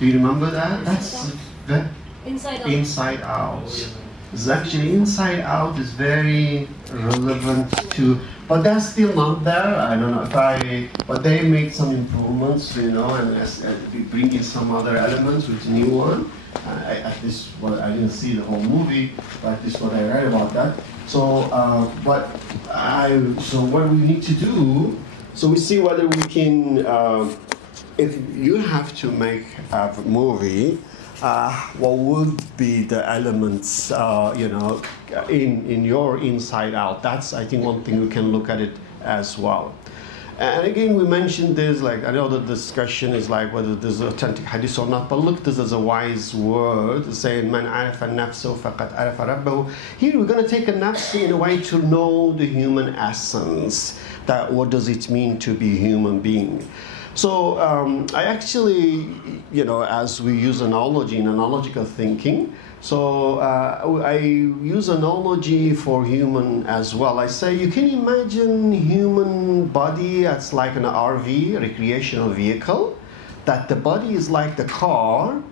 Do you remember that? That's Inside Out. Inside Out. It's actually Inside Out is very relevant to, but that's still not there. I don't know if but they made some improvements, you know, and we bring in some other elements with the new one. At least, well, I didn't see the whole movie, but at least what I read about that. So, so what we need to do, so we see whether we can, if you have to make a movie, what would be the elements, you know, in your Inside Out? That's, I think, one thing we can look at it as well. And again, we mentioned this, like, I know the discussion is like whether this is authentic hadith or not, but look at this as a wise word, saying, Man arafa nafsahu faqad arafa rabbahu. Here we're going to take a nafs in a way to know the human essence, that what does it mean to be a human being. So I actually, you know, as we use analogy in analogical thinking, so I use analogy for human as well. I say you can imagine human body as like an RV, recreational vehicle, that the body is like the car,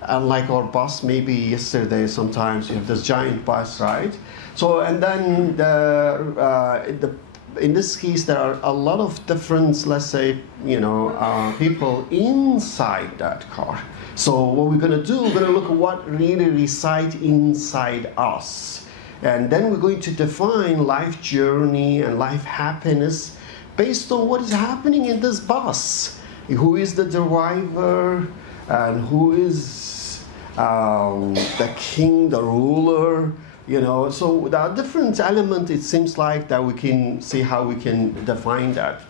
and like our bus, maybe yesterday sometimes you have this giant bus, right? So, and then in this case, there are a lot of different, let's say, you know, people inside that car. So what we're going to do, we're going to look at what really resides inside us. And then we're going to define life journey and life happiness based on what is happening in this bus. Who is the driver, and who is the king, the ruler, you know. So there are different elements, it seems like, that we can see how we can define that.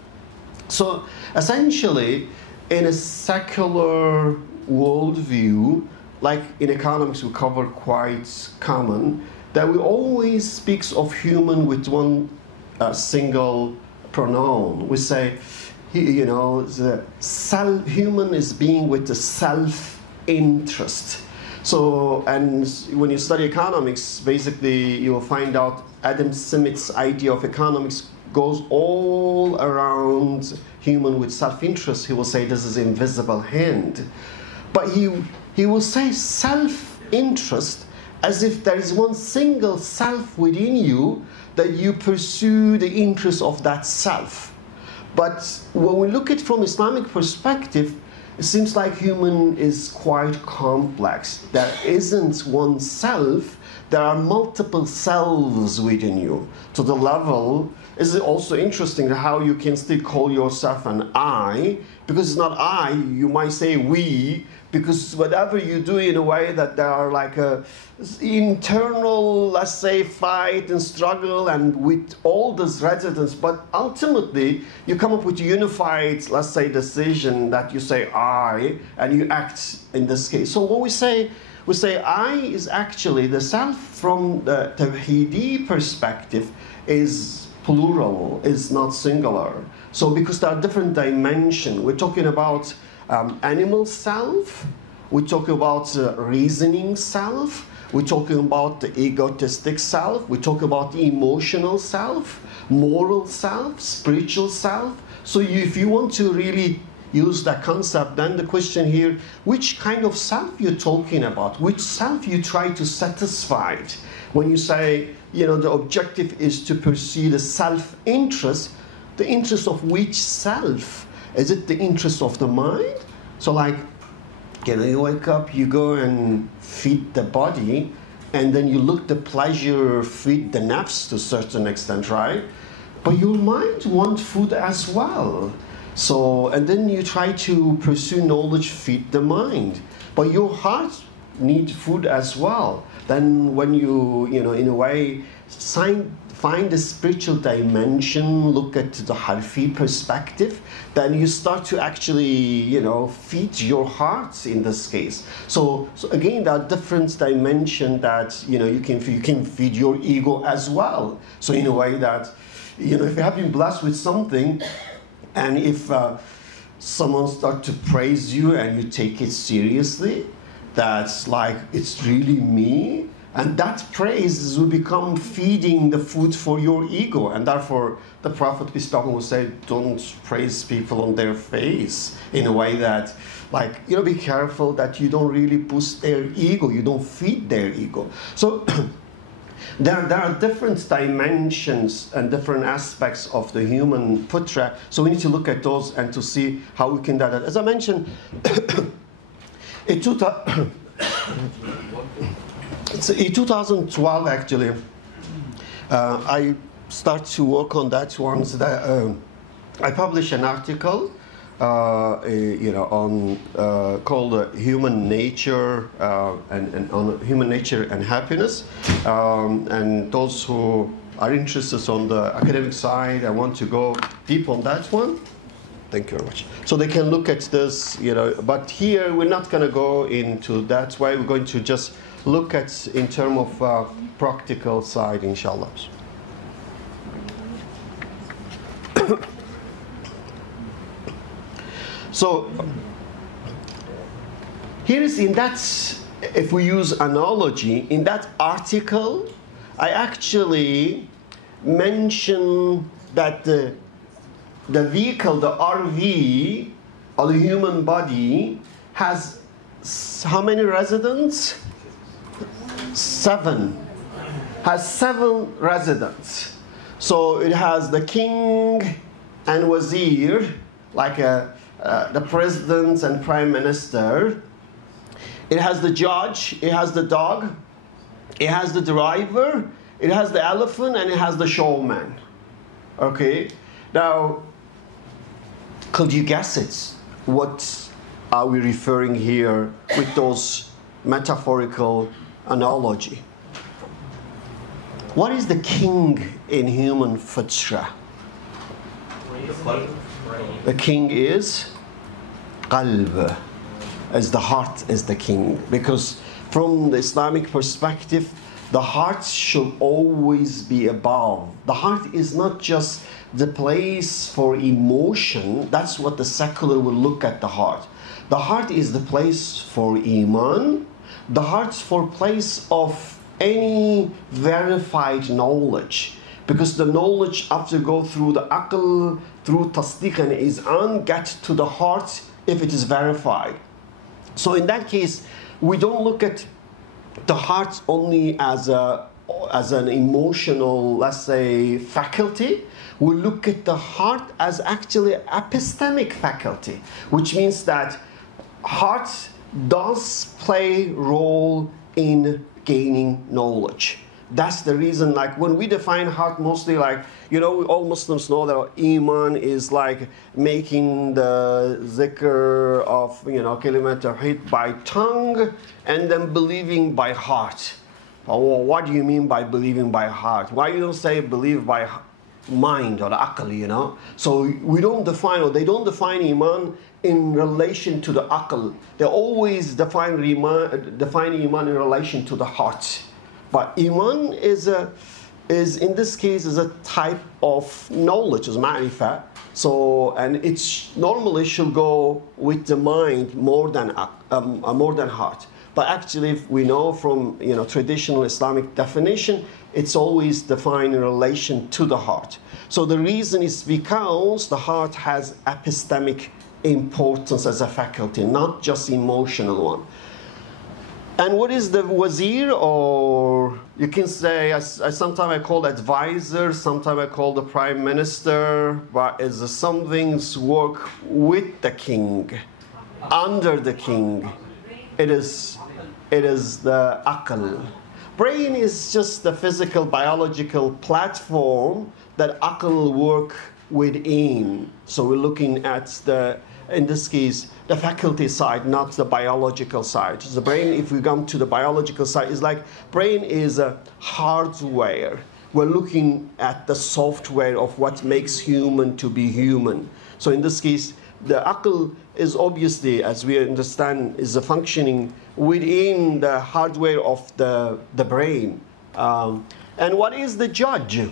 So essentially, in a secular worldview, like in economics we cover quite common, that we always speaks of human with one single pronoun. We say, you know, the human is being with the self-interest. So, and when you study economics, basically you will find out Adam Smith's idea of economics goes all around human with self-interest. He will say this is invisible hand. But he will say self-interest as if there is one single self within you that you pursue the interest of that self. But when we look at it from Islamic perspective, it seems like human is quite complex. There isn't one self, there are multiple selves within you. To the level, is it also interesting how you can still call yourself an I, because it's not I, you might say we, because whatever you do in a way that there are like a internal, let's say, fight and struggle and with all this resistance, but ultimately you come up with a unified, let's say, decision that you say I, and you act in this case. So what we say I is actually the self from the Tawhidi perspective is plural, is not singular. So because there are different dimensions, we're talking about animal self, we're talking about reasoning self, we're talking about the egotistic self, we're talking about the emotional self, moral self, spiritual self. So if you want to really use that concept, then the question here, which kind of self you're talking about? Which self you try to satisfy? When you say, you know, the objective is to pursue the self-interest, the interest of which self? Is it the interest of the mind? So like, you know, you wake up, you go and feed the body, and then you look the pleasure, feed the nafs to a certain extent, right? But your mind wants food as well. So, and then you try to pursue knowledge, feed the mind. But your heart needs food as well. Then when you know, in a way, find the spiritual dimension, look at the Harfi perspective, then you start to actually, you know, feed your heart in this case. So again, there are different dimensions that, you know, you can feed your ego as well. So in a way that, you know, if you have been blessed with something, and if someone starts to praise you and you take it seriously, that's like, it's really me, And that praise will become feeding the food for your ego. And therefore, the Prophet, peace be upon him, will say, don't praise people on their face in a way that, like, you know, be careful that you don't really boost their ego. You don't feed their ego. So there are different dimensions and different aspects of the human putra. So we need to look at those and to see how we can do that. As I mentioned, in 2012, actually, I start to work on that one. So that, I published an article, on called "Human Nature" and on human nature and happiness. And those who are interested on the academic side and want to go deep on that one, thank you very much. So they can look at this, But here we're not going to go into that way. We're going to just look at in terms of practical side, inshallah. So here is in that, if we use analogy, in that article, I actually mention that the vehicle, the RV, or the human body, has how many residents? 7. Has 7 residents. So it has the king and wazir, like the president and prime minister. It has the judge, it has the dog, it has the driver, it has the elephant, and it has the showman. Okay? Now, could you guess it? What are we referring here with those metaphorical analogy? What is the king in human fitra? The king is qalb, as the heart is the king. Because from the Islamic perspective, the heart should always be above. The heart is not just the place for emotion. That's what the secular will look at the heart. The heart is the place for iman. The heart's for place of any verified knowledge. Because the knowledge after go through the aql, through tasdiq and iz'an, get to the heart if it is verified. So in that case, we don't look at the heart only as an emotional, let's say, faculty. We look at the heart as actually epistemic faculty, which means that heart does play role in gaining knowledge. That's the reason, like, when we define heart, mostly, like, all Muslims know that iman is like making the zikr of, kalimat tawheed by tongue and then believing by heart. Oh, what do you mean by believing by heart? Why you don't say believe by mind or the aql, So we don't define, or they don't define iman in relation to the aql. They always define iman in relation to the heart. But iman is in this case is a type of knowledge, is ma'rifah. So, and it normally should go with the mind more than heart. But actually, if we know from traditional Islamic definition, it's always defined in relation to the heart. So the reason is because the heart has epistemic importance as a faculty, not just emotional one. And what is the wazir, or you can say, sometimes I call advisor, sometimes I call the prime minister, but is some things work with the king, under the king. It is the aql. Brain is just the physical, biological platform that aql work within. So we're looking at in this case, the faculty side, not the biological side. The brain, if we come to the biological side, is like brain is a hardware. We're looking at the software of what makes human to be human. So in this case, the aql is obviously, as we understand, is a functioning within the hardware of the brain. And what is the judge?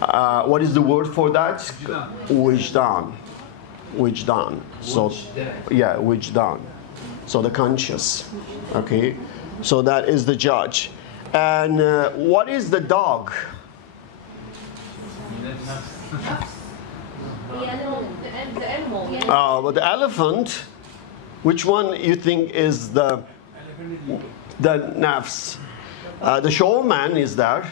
What is the word for that? Wijdan. Wijdan. So, yeah, wijdan. So the conscious. Okay. So that is the judge. And what is the dog? The animal. But the elephant, which one you think is the nafs? The showman is there.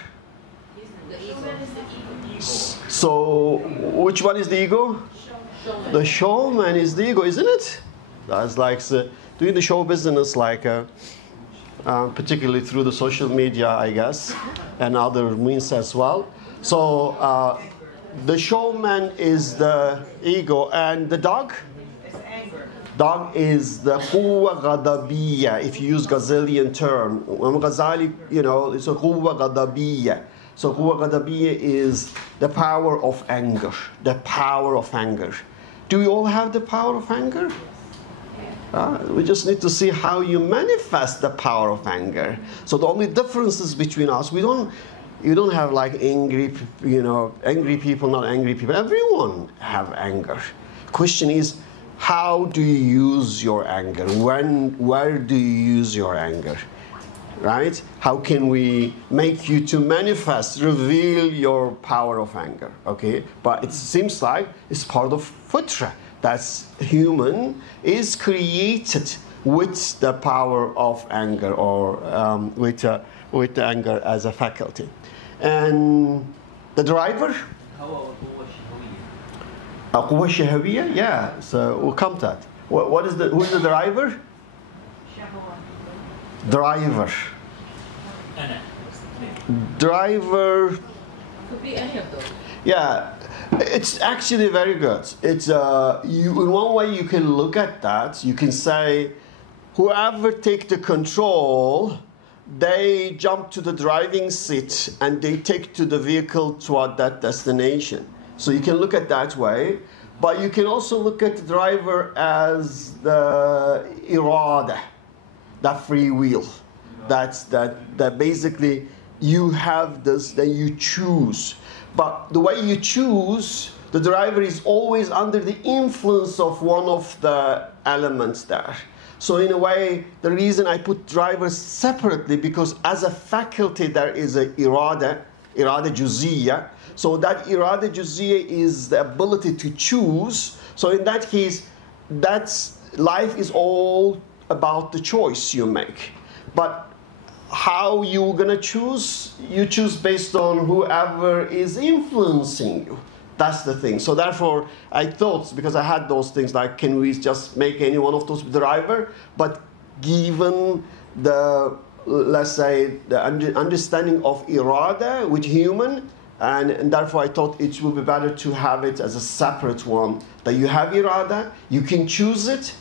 So which one is the ego? The showman is the ego, isn't it? That's like doing the show business, like particularly through the social media, I guess, and other means as well. So the showman is the ego, and the dog? Dog is the quwwa ghadabiyya, if you use Ghazalian term. Ghazali, it's a quwwa ghadabiyya. So quwwa ghadabiyya is the power of anger. The power of anger. Do we all have the power of anger? We just need to see how you manifest the power of anger. So the only differences between us, you don't have like angry people, not angry people. Everyone have anger. Question is, how do you use your anger? Where do you use your anger? Right? How can we make you to manifest, reveal your power of anger? Okay? But it seems like it's part of fitra. That's human is created with the power of anger, or with anger as a faculty. And the driver? Quwwa shahawiyya? Yeah, so we'll come to that. Who's the driver? Driver. Driver. Could be any of those. Yeah, it's actually very good. It's in one way you can look at that. You can say, whoever take the control, they jump to the driving seat and they take to the vehicle toward that destination. So you can look at that way, but you can also look at the driver as the irada, that free will. That's that basically you have this, then you choose. But the way you choose, the driver is always under the influence of one of the elements there. So in a way, the reason I put drivers separately, because as a faculty there is a irada juziyya. So that irada juziyya is the ability to choose. So in that case, life is all about the choice you make. But how you're gonna choose? You choose based on whoever is influencing you. That's the thing. So therefore, I thought, because I had those things like, can we just make any one of those driver? But given the, let's say, the understanding of irada with human, and therefore I thought it would be better to have it as a separate one. That you have irada, you can choose it,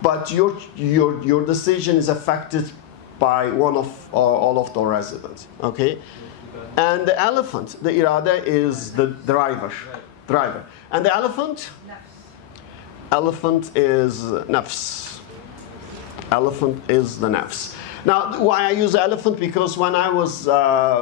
but your decision is affected by one of or all of the residents. Okay, and the elephant, the irada is the driver, and the elephant is nafs. Elephant is the nafs. Now, why I use elephant? Because when I was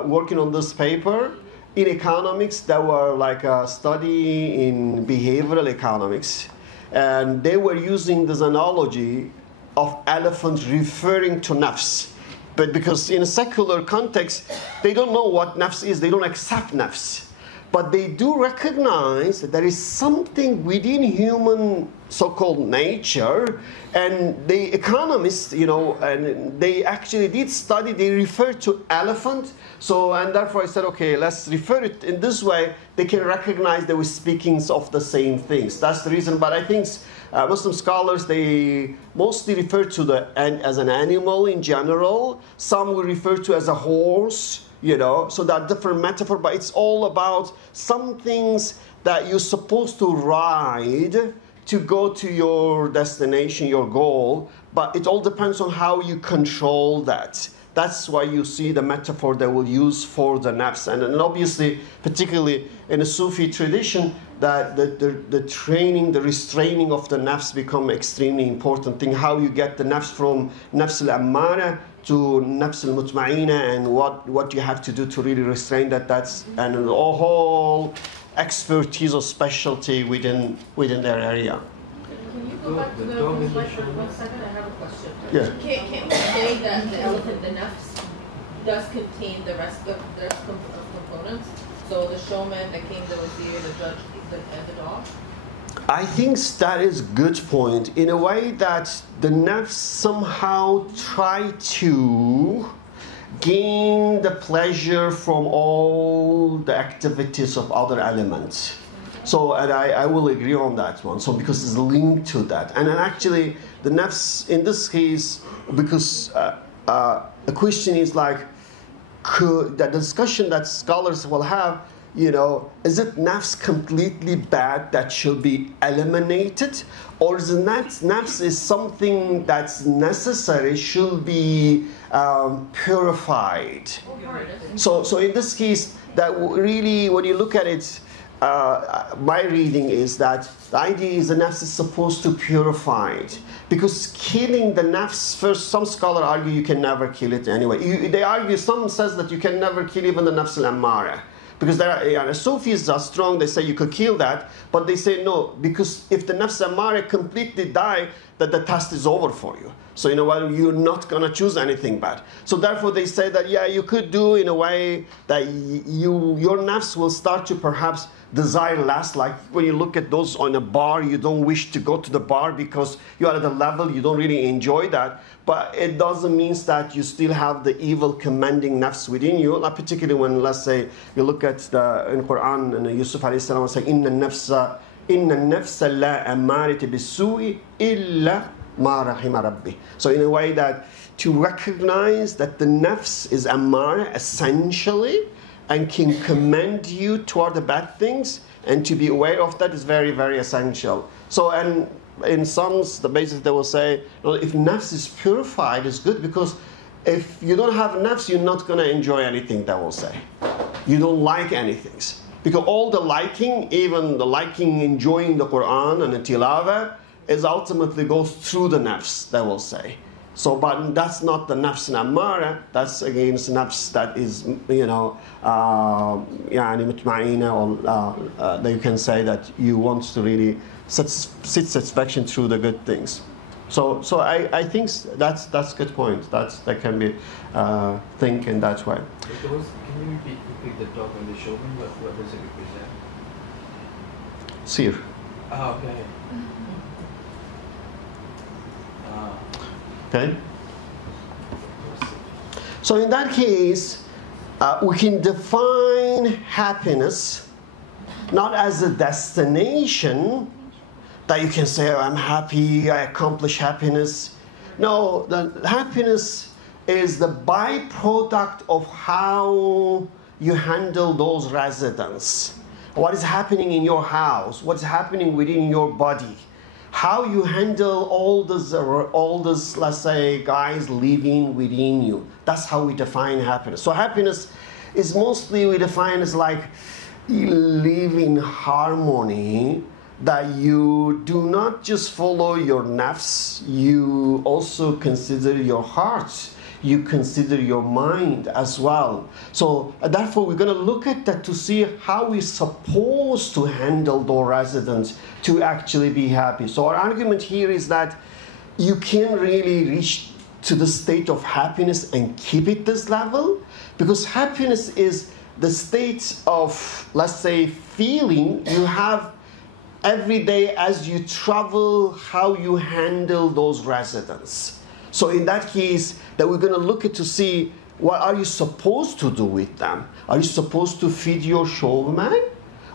working on this paper in economics, there were like a study in behavioral economics, and they were using this analogy of elephant referring to nafs. But because in a secular context, they don't know what nafs is, they don't accept nafs. But they do recognize that there is something within human so-called nature, and the economists, and they actually did study, they referred to elephant. So, and therefore I said, okay, let's refer it in this way. They can recognize they were speaking of the same things. That's the reason. But I think Muslim scholars, they mostly refer to as an animal in general. Some will refer to as a horse. So that different metaphor, but it's all about some things that you're supposed to ride to go to your destination, your goal, but it all depends on how you control that. That's why you see the metaphor they will use for the nafs. And obviously, particularly in the Sufi tradition, that the training, the restraining of the nafs become extremely important thing. How you get the nafs from nafs al-ammara to nafs al-mutma'ina, and what you have to do to really restrain that. That's and a whole expertise or specialty within their area. Can you go back to the slide for 1 second? I have a question. Yeah. Can't we say that the elephant, the nafs, does contain the rest of the components? So the showman, the king, the wazir, the judge, and the dog? I think that is a good point. In a way that the nafs somehow try to gain the pleasure from all the activities of other elements. So, and I will agree on that one. So, because it's linked to that. And then actually, the nafs, in this case, because the question is like, the discussion that scholars will have, you know, is it nafs completely bad that should be eliminated? Or is it nafs is something that's necessary, should be purified? So in this case, that really, when you look at it, my reading is that the idea is the nafs is supposed to purify it. Because killing the nafs, first, some scholars argue you can never kill it anyway. They argue, some says that you can never kill even the nafs al-ammara. Because Sufis are strong, they say you could kill that, but they say no, because if the nafs al-ammara completely die, that the task is over for you. So in a way, you're not going to choose anything bad. So therefore they say that, yeah, you could do in a way that your nafs will start to perhaps desire less. Like when you look at those on a bar, you don't wish to go to the bar because you are at a level you don't really enjoy that. But it doesn't mean that you still have the evil commanding nafs within you. Like particularly when, let's say, you look at in Quran, and Yusuf alayhi salam was saying, Inna nafsa la ammarati bisu'i illa ma rahima rabbi. So in a way that to recognize that the nafs is ammara essentially and can commend you toward the bad things, and to be aware of that is very, very essential. So, and in some, the basis they will say, well, if nafs is purified, it's good, because if you don't have nafs, you're not going to enjoy anything, they will say. You don't like anything. Because all the liking, even the liking, enjoying the Quran and the tilawah, is ultimately goes through the nafs, they will say. So, but that's not the nafs al-ammara, that's against nafs that is, you know, يعني مطمئنة, or that you can say that you want to really seek satisfaction through the good things. So I think that's a good point. That can be think in that way. Can you repeat the dog on the showman? What does it represent? Seer. Ah, okay. Okay. So in that case, we can define happiness not as a destination that you can say, oh, I'm happy, I accomplish happiness. No, the happiness is the byproduct of how you handle those residents. What is happening in your house? What's happening within your body? How you handle all those, let's say, guys living within you. That's how we define happiness. So happiness is mostly we define as like you live in harmony, that you do not just follow your nafs, you also consider your heart. You consider your mind as well. So therefore we're going to look at that to see how we're supposed to handle those residents to actually be happy. So our argument here is that you can't really reach to the state of happiness and keep it this level, because happiness is the state of, let's say, feeling you have every day as you travel, how you handle those residents. So in that case, that we're going to look at to see what are you supposed to do with them. Are you supposed to feed your showman?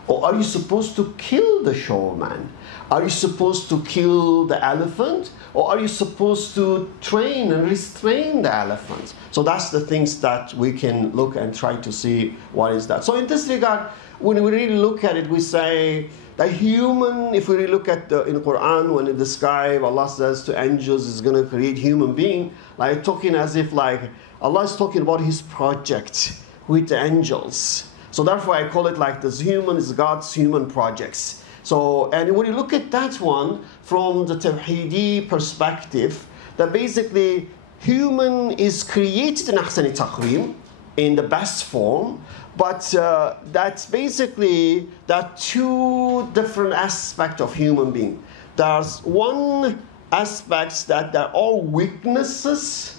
Or are you supposed to kill the showman? Are you supposed to kill the elephant? Or are you supposed to train and restrain the elephant? So that's the things that we can look and try to see what is that. So in this regard, when we really look at it, we say the human, if we really look at in Quran, when it describes, Allah says to angels, is going to create human being, like talking as if like Allah is talking about His project with the angels. So therefore I call it like this human is God's human projects. So, and when you look at that one from the Tawheedi perspective, that basically human is created in Ahsani Taqweem, in the best form, but that's basically that two different aspects of human being. there's one aspect that there are weaknesses,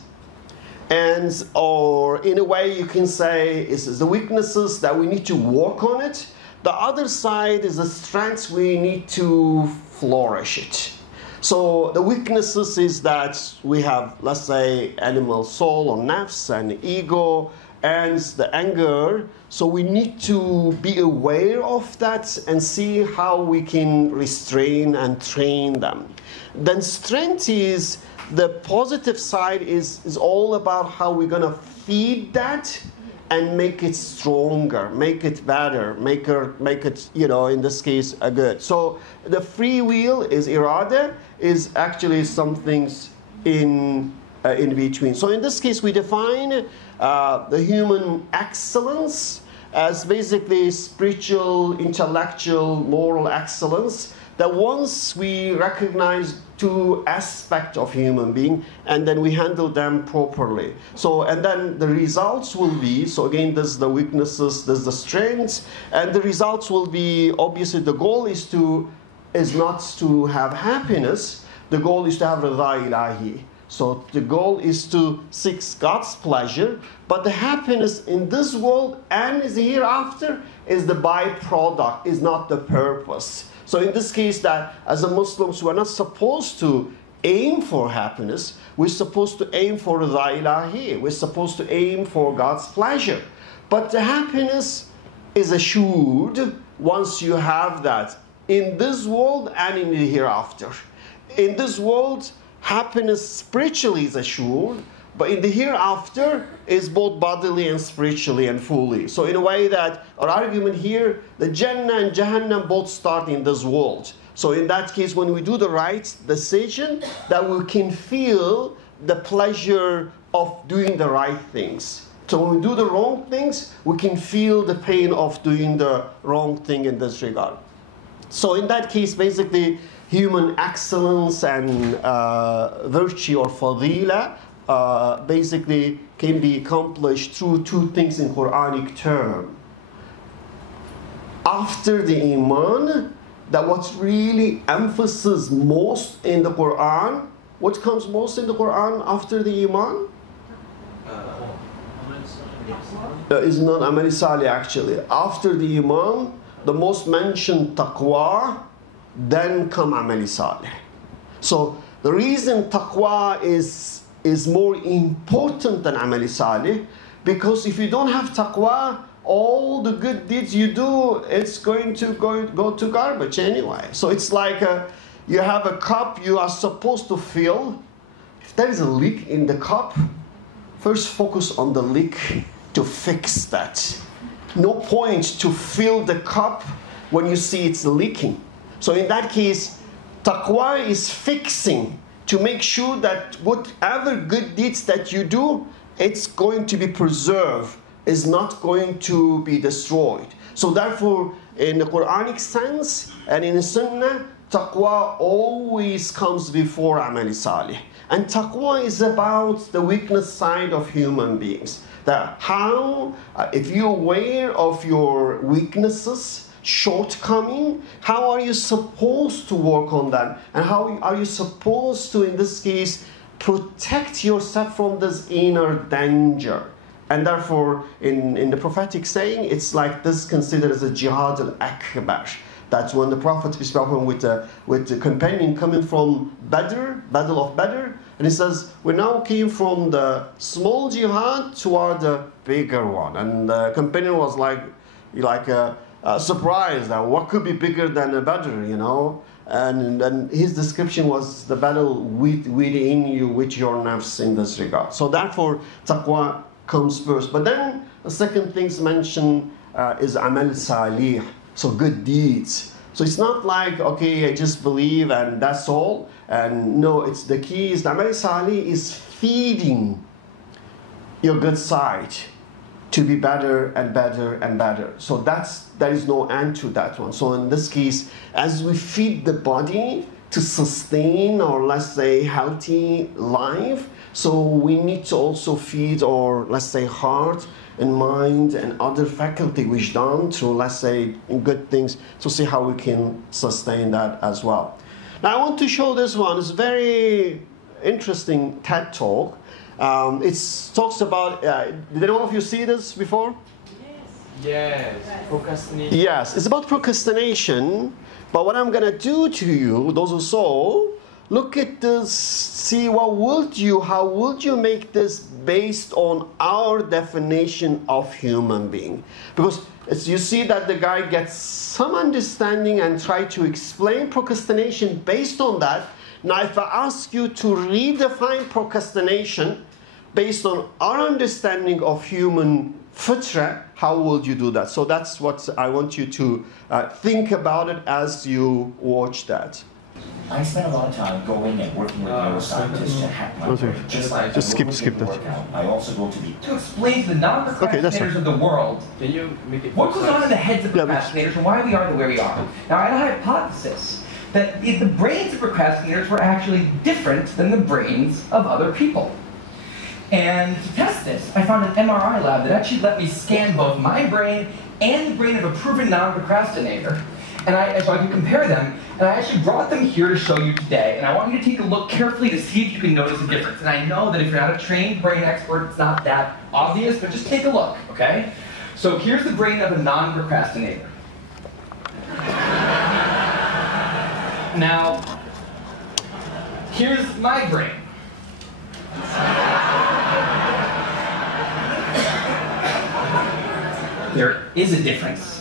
and or in a way you can say is the weaknesses that we need to work on it. The other side is the strengths we need to flourish it. So the weaknesses is that we have, let's say, animal soul or nafs and ego and the anger. So we need to be aware of that and see how we can restrain and train them. Then strength is, the positive side is all about how we're going to feed that and make it stronger, make it better, make it, you know, in this case, a good. So the free will is irada, is actually some things in between. So in this case, we define the human excellence as basically spiritual, intellectual, moral excellence, that once we recognize two aspects of human being and then we handle them properly. So, and then the results will be, so again, there's the weaknesses, there's the strengths, and the results will be, obviously the goal is not to have happiness, the goal is to have rida ilahi. So the goal is to seek God's pleasure, but the happiness in this world and the hereafter is the byproduct, is not the purpose. So in this case, that as a Muslims, we're not supposed to aim for happiness. We're supposed to aim for rida ilahi. We're supposed to aim for God's pleasure. But the happiness is assured once you have that in this world and in the hereafter. In this world, happiness spiritually is assured, but in the hereafter is both bodily and spiritually and fully. So in a way that our argument here, the Jannah and Jahannam both start in this world. So in that case, when we do the right decision, that we can feel the pleasure of doing the right things. So when we do the wrong things, we can feel the pain of doing the wrong thing in this regard. So in that case, basically, human excellence and virtue or fadila basically can be accomplished through two things in Quranic term. After the Iman, that what's really emphasis most in the Quran, what comes most in the Quran after the Iman? Is not Amal Salih actually. After the Iman, the most mentioned taqwa, then come Amal Salih. So the reason taqwa is more important than Amal Salih, because if you don't have taqwa, all the good deeds you do, it's going to go to garbage anyway. So it's like you have a cup you are supposed to fill. If there is a leak in the cup, first focus on the leak to fix that. No point to fill the cup when you see it's leaking. So in that case, taqwa is fixing to make sure that whatever good deeds that you do, it's going to be preserved, is not going to be destroyed. So therefore, in the Quranic sense and in the Sunnah, taqwa always comes before Amal Salih. And taqwa is about the weakness side of human beings. That how, if you're aware of your weaknesses, shortcoming, how are you supposed to work on that? And how are you supposed to, in this case, protect yourself from this inner danger? And therefore, in the prophetic saying, it's like this considered as a jihad al-akbar. That's when the Prophet, peace be upon him, with the companion coming from Badr, Battle of Badr, and he says, we now came from the small jihad toward the bigger one. And the companion was like surprised that what could be bigger than a Badr, you know? And his description was the battle within you, with your nafs in this regard. So therefore, taqwa comes first. But then the second thing mentioned is amal salih, so good deeds. So it's not like, okay, I just believe and that's all. And no, it's the key is the amal salih is feeding your good side to be better and better and better. So there is no end to that one. So in this case, as we feed the body to sustain our, let's say, healthy life, so we need to also feed our, let's say, heart and mind and other faculty which done through, let's say, good things, to see how we can sustain that as well. Now I want to show this one. It's a very interesting TED talk. It talks about, did anyone of you see this before? Yes. Procrastination. Yes, it's about procrastination. But what I'm going to do to you, those who saw, look at this, see how would you make this based on our definition of human being? Because as you see that the guy gets some understanding and try to explain procrastination based on that. Now if I ask you to redefine procrastination based on our understanding of human fitra, how would you do that? So that's what I want you to think about it as you watch that. I spent a lot of time going and working with neuroscientists to hack my brain. Just skip that. I also go to the... To explain to the non-procrastinators of the world Can you make it what goes on in the heads of procrastinators and why we are the way we are. Now, I had a hypothesis that the brains of procrastinators were actually different than the brains of other people. And to test this, I found an MRI lab that actually let me scan both my brain and the brain of a proven non-procrastinator. And so I could compare them, and I actually brought them here to show you today. And I want you to take a look carefully to see if you can notice a difference. And I know that if you're not a trained brain expert, it's not that obvious, but just take a look, okay? So here's the brain of a non-procrastinator. Now, here's my brain. There is a difference.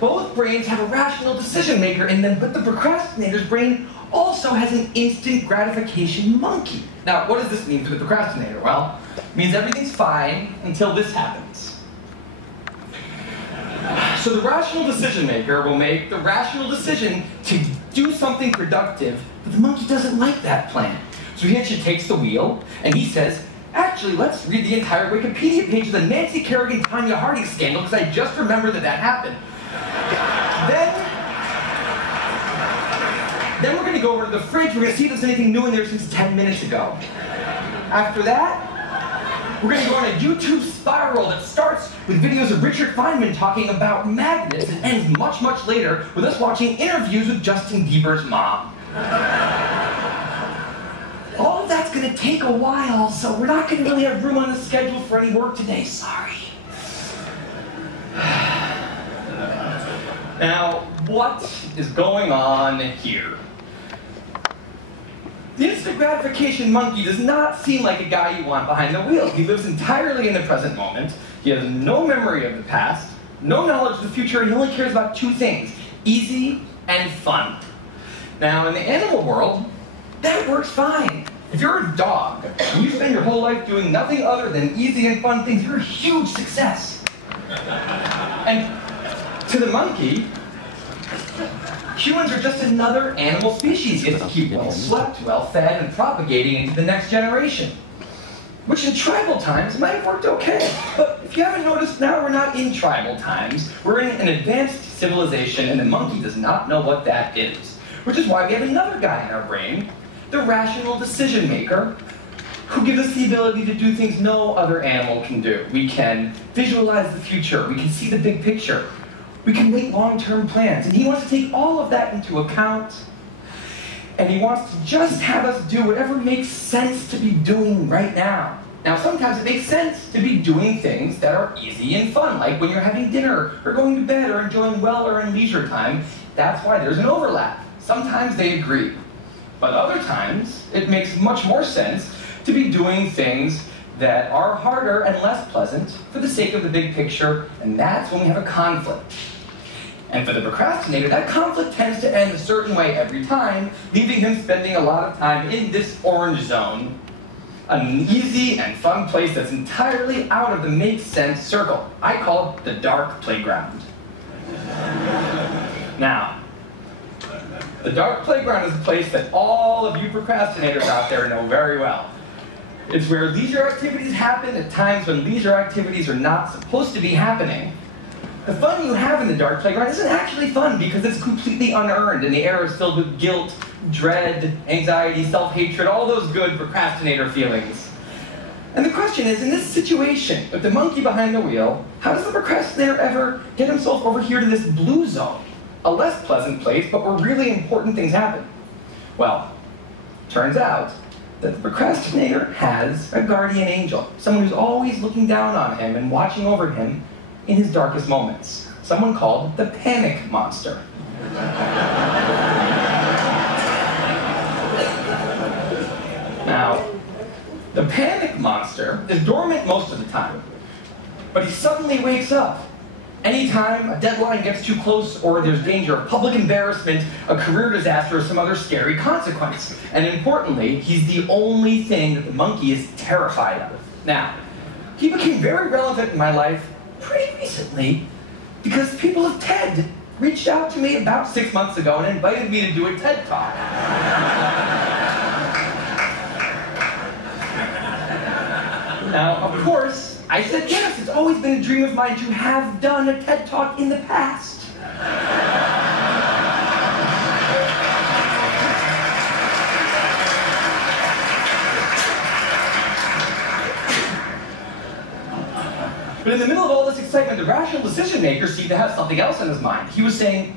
Both brains have a rational decision maker in them, but the procrastinator's brain also has an instant gratification monkey. Now, what does this mean for the procrastinator? Well, it means everything's fine until this happens. So the rational decision maker will make the rational decision to do something productive, but the monkey doesn't like that plan. So he actually takes the wheel, and he says, actually, let's read the entire Wikipedia page of the Nancy Kerrigan-Tanya Harding scandal, because I just remembered that happened. Then we're going to go over to the fridge. We're going to see if there's anything new in there since 10 minutes ago. After that, we're going to go on a YouTube spiral that starts with videos of Richard Feynman talking about magnets and ends much, much later with us watching interviews with Justin Bieber's mom. All of that's going to take a while, so we're not going to really have room on the schedule for any work today. Sorry. Now, what is going on here? The instant gratification monkey does not seem like a guy you want behind the wheel. He lives entirely in the present moment. He has no memory of the past, no knowledge of the future, and he only cares about two things: easy and fun. Now, in the animal world, that works fine. If you're a dog and you spend your whole life doing nothing other than easy and fun things, you're a huge success. And to the monkey, humans are just another animal species. You have to keep well slept, well fed, and propagating into the next generation. Which in tribal times might have worked okay. But if you haven't noticed, now we're not in tribal times. We're in an advanced civilization, and the monkey does not know what that is. Which is why we have another guy in our brain, the rational decision maker, who gives us the ability to do things no other animal can do. We can visualize the future. We can see the big picture. We can make long-term plans. And he wants to take all of that into account. And he wants to just have us do whatever makes sense to be doing right now. Now, sometimes it makes sense to be doing things that are easy and fun, like when you're having dinner, or going to bed, or enjoying well or in leisure time. That's why there's an overlap. Sometimes they agree. But other times, it makes much more sense to be doing things that are harder and less pleasant for the sake of the big picture, and that's when we have a conflict. And for the procrastinator, that conflict tends to end a certain way every time, leaving him spending a lot of time in this orange zone, an easy and fun place that's entirely out of the make sense circle. I call it the dark playground. Now, the dark playground is a place that all of you procrastinators out there know very well. It's where leisure activities happen at times when leisure activities are not supposed to be happening. The fun you have in the dark playground isn't actually fun because it's completely unearned and the air is filled with guilt, dread, anxiety, self-hatred, all those good procrastinator feelings. And the question is, in this situation, with the monkey behind the wheel, how does the procrastinator ever get himself over here to this blue zone? A less pleasant place, but where really important things happen. Well, turns out that the procrastinator has a guardian angel, someone who's always looking down on him and watching over him in his darkest moments. Someone called the panic monster. Now, the panic monster is dormant most of the time, but he suddenly wakes up anytime a deadline gets too close or there's danger of public embarrassment, a career disaster, or some other scary consequence. And importantly, he's the only thing that the monkey is terrified of. Now, he became very relevant in my life pretty recently because people of TED reached out to me about 6 months ago and invited me to do a TED Talk. Now, of course, I said yes. It's always been a dream of mine to have done a TED Talk in the past. But in the middle of all this excitement, the rational decision maker seemed to have something else in his mind. He was saying,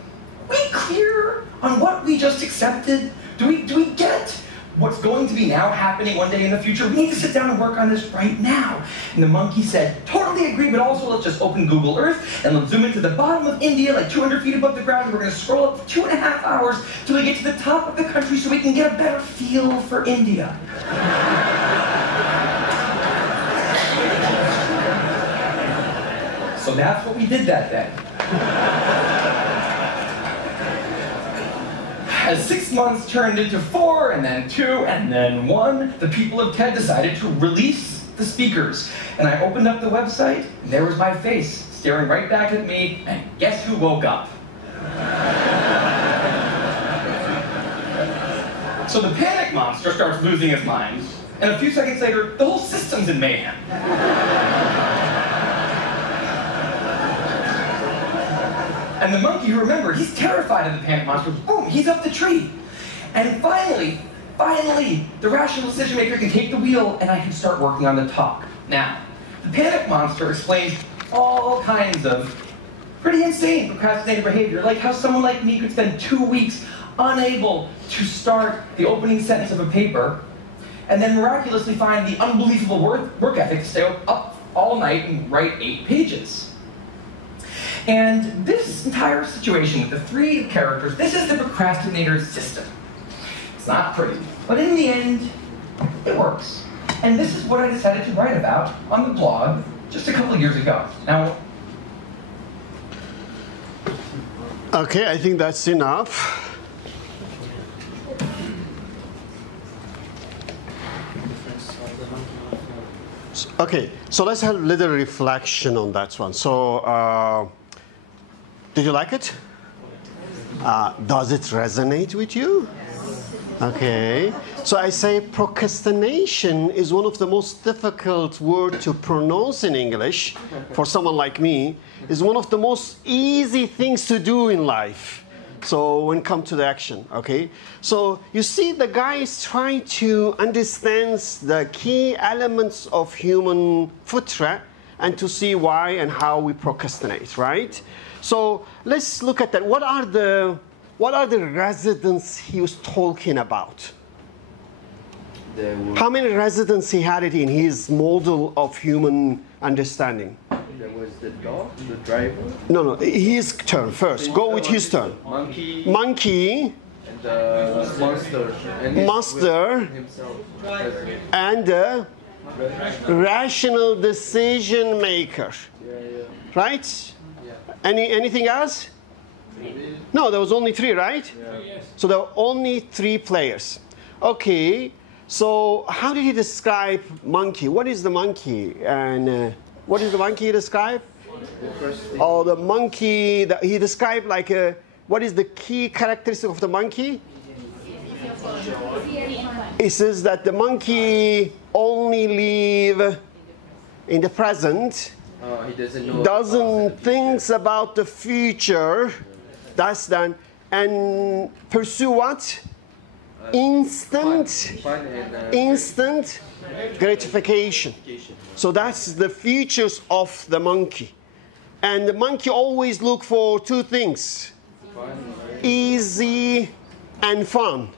"We clear on what we just accepted? Do we get what's going to be now happening one day in the future? We need to sit down and work on this right now." And the monkey said, "Totally agree, but also let's just open Google Earth and let's zoom into the bottom of India, like 200 feet above the ground, and we're going to scroll up for 2.5 hours till we get to the top of the country so we can get a better feel for India." So that's what we did that day. As 6 months turned into 4, and then 2, and then 1, the people of TED decided to release the speakers. And I opened up the website, and there was my face, staring right back at me, and guess who woke up? So the panic monster starts losing his mind, and a few seconds later, the whole system's in mayhem. And the monkey, who remember, he's terrified of the panic monster. Boom, he's up the tree. And finally, the rational decision maker can take the wheel and I can start working on the talk. Now, the panic monster explains all kinds of pretty insane procrastinating behavior, like how someone like me could spend 2 weeks unable to start the opening sentence of a paper, and then miraculously find the unbelievable work ethic to stay up all night and write 8 pages. And this entire situation with the 3 characters, this is the procrastinator's system. It's not pretty, but in the end, it works. And this is what I decided to write about on the blog just a couple of years ago. Now, okay, I think that's enough. Okay, so let's have a little reflection on that one. So, did you like it? Does it resonate with you? Okay. So I say procrastination is one of the most difficult words to pronounce in English for someone like me. It's one of the most easy things to do in life. So when it comes to the action, okay? So you see the guy is trying to understand the key elements of human fitra and to see why and how we procrastinate, right? So let's look at that. What are the residents he was talking about? How many residents he had it in his model of human understanding? There was the dog, the driver. No, his turn first. Go with his turn. Monkey. And the monster. And Master. Himself. And the rational decision maker. Right? Anything else? No, there was only 3, right? Yeah. So there were only 3 players. Okay, so how did he describe monkey? What is the monkey? And what is the monkey describe? Oh, the monkey, he described like what is the key characteristic of the monkey? He says that the monkey only live in the present. He doesn't know. Think about the future. That's done. And pursue what? Instant gratification. So that's the features of the monkey. And the monkey always look for 2 things. Easy and fun.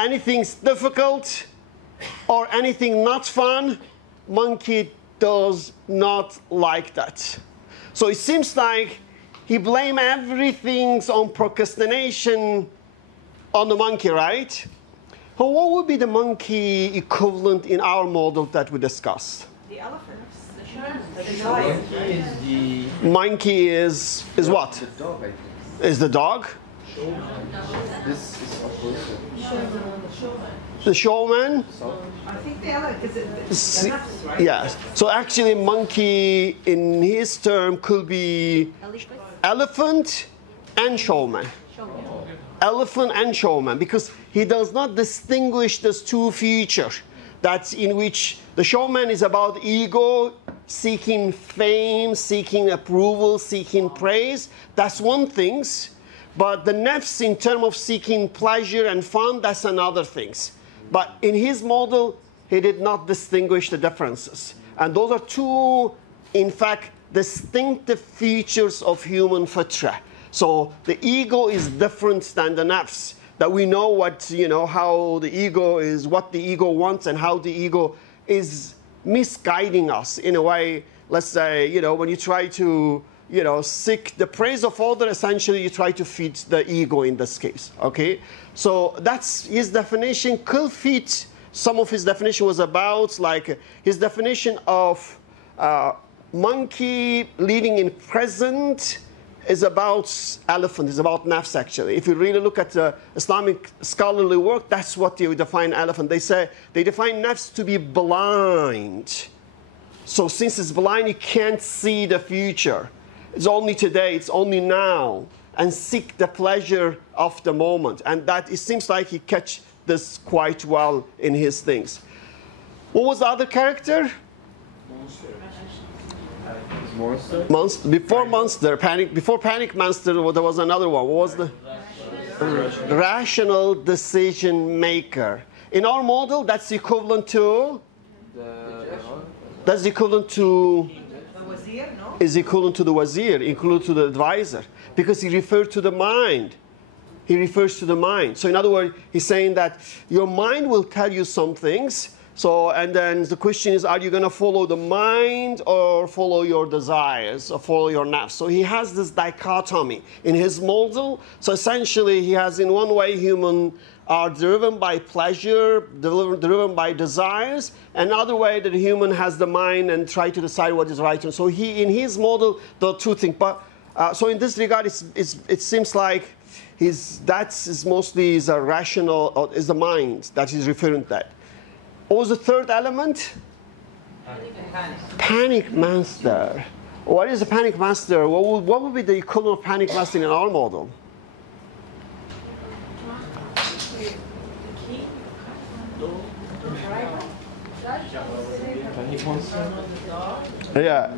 anything's difficult or anything not fun, monkey does not like that. So it seems like he blames everything on procrastination on the monkey, right? So what would be the monkey equivalent in our model that we discussed? The elephants. Monkey is what? The dog, I think. Is the dog? This is opposite. The showman? I think the elephant, because the nuts, right? Yes. So actually monkey in his term could be elephant and showman. Elephant and showman, because he does not distinguish those two features. That's in which the showman is about ego, seeking fame, seeking approval, seeking praise. That's one thing. But the nafs, in terms of seeking pleasure and fun, that's another thing. But in his model, he did not distinguish the differences. And those are two, in fact, distinctive features of human fitra. So the ego is different than the nafs. That we know what, how the ego is, what the ego wants, and how the ego is misguiding us in a way. Let's say, when you try to, seek the praise of others, essentially you try to feed the ego in this case, okay? So that's his definition. Could fit, some of his definition was about, like his definition of monkey living in present is about elephant, is about nafs actually. If you really look at the Islamic scholarly work, that's what they define elephant. They say, they define nafs to be blind. So since it's blind, it can't see the future. It's only today, it's only now, and seek the pleasure of the moment. And that, it seems like he catch this quite well in his things. What was the other character? Monster. Before monster, before panic monster, there was another one. What was the? Rational decision maker. In our model, that's equivalent to? That's equivalent to? The wazir, no? Is equivalent to the wazir, equivalent to the advisor, because he referred to the mind. He refers to the mind. So in other words, he's saying that your mind will tell you some things. So, and then the question is, are you going to follow the mind or follow your desires or follow your nafs? So he has this dichotomy in his model. So essentially, he has in one way human are driven by pleasure, driven by desires. Another way that human has the mind and try to decide what is right. And so he, in his model, the two things. But so in this regard, it seems like that's mostly is a rational, or is the mind that he's referring to that. What was the third element? Panic master. What is a panic master? What would be the equivalent of panic master in our model? Yeah.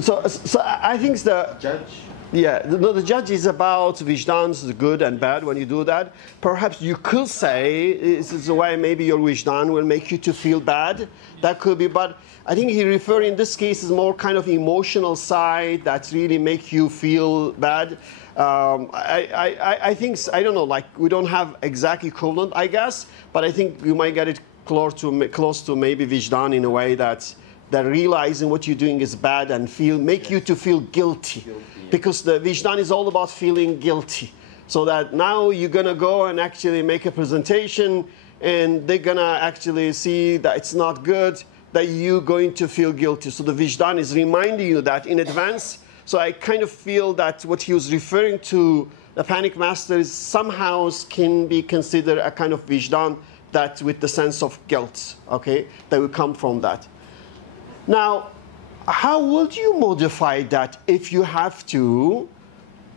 So I think the Judge. Yeah, the judge is about Wijdan's good and bad when you do that. Perhaps you could say, it's a way maybe your Wijdan will make you to feel bad. That could be, but I think he referred in this case is more kind of emotional side that really make you feel bad. I think, I don't know, like we don't have exact equivalent, I guess, but I think you might get it close to maybe Wijdan in a way that realizing what you're doing is bad and make you to feel guilty. Because the Wijdan is all about feeling guilty. So that now you're going to go and actually make a presentation and they're going to actually see that it's not good, that you're going to feel guilty. So the Wijdan is reminding you that in advance. So I kind of feel that what he was referring to, the panic master, is somehow can be considered a kind of Wijdan that with the sense of guilt, okay, that will come from that. Now, how would you modify that if you have to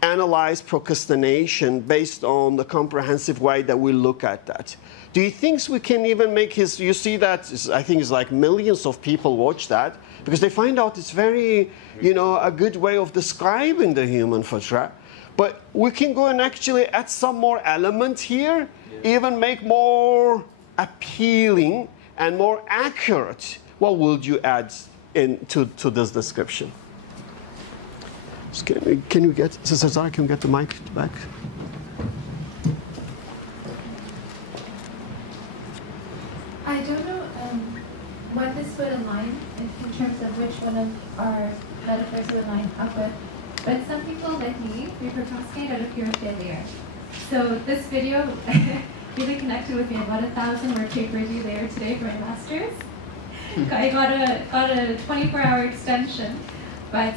analyze procrastination based on the comprehensive way that we look at that? Do you think we can even make you see that, I think it's like millions of people watch that, because they find out it's very, a good way of describing the human fitra. But we can go and actually add some more element here, even make more appealing and more accurate. What would you add to this description? So can you get, Sister Zara, can you get the mic back? what this would align in terms of which one of our metaphors would line up with. But some people, like me, we procrastinate out of fear of failure. So this video really connected with me. I got 1,000 word paper review later today for my master's. I got a 24-hour extension. But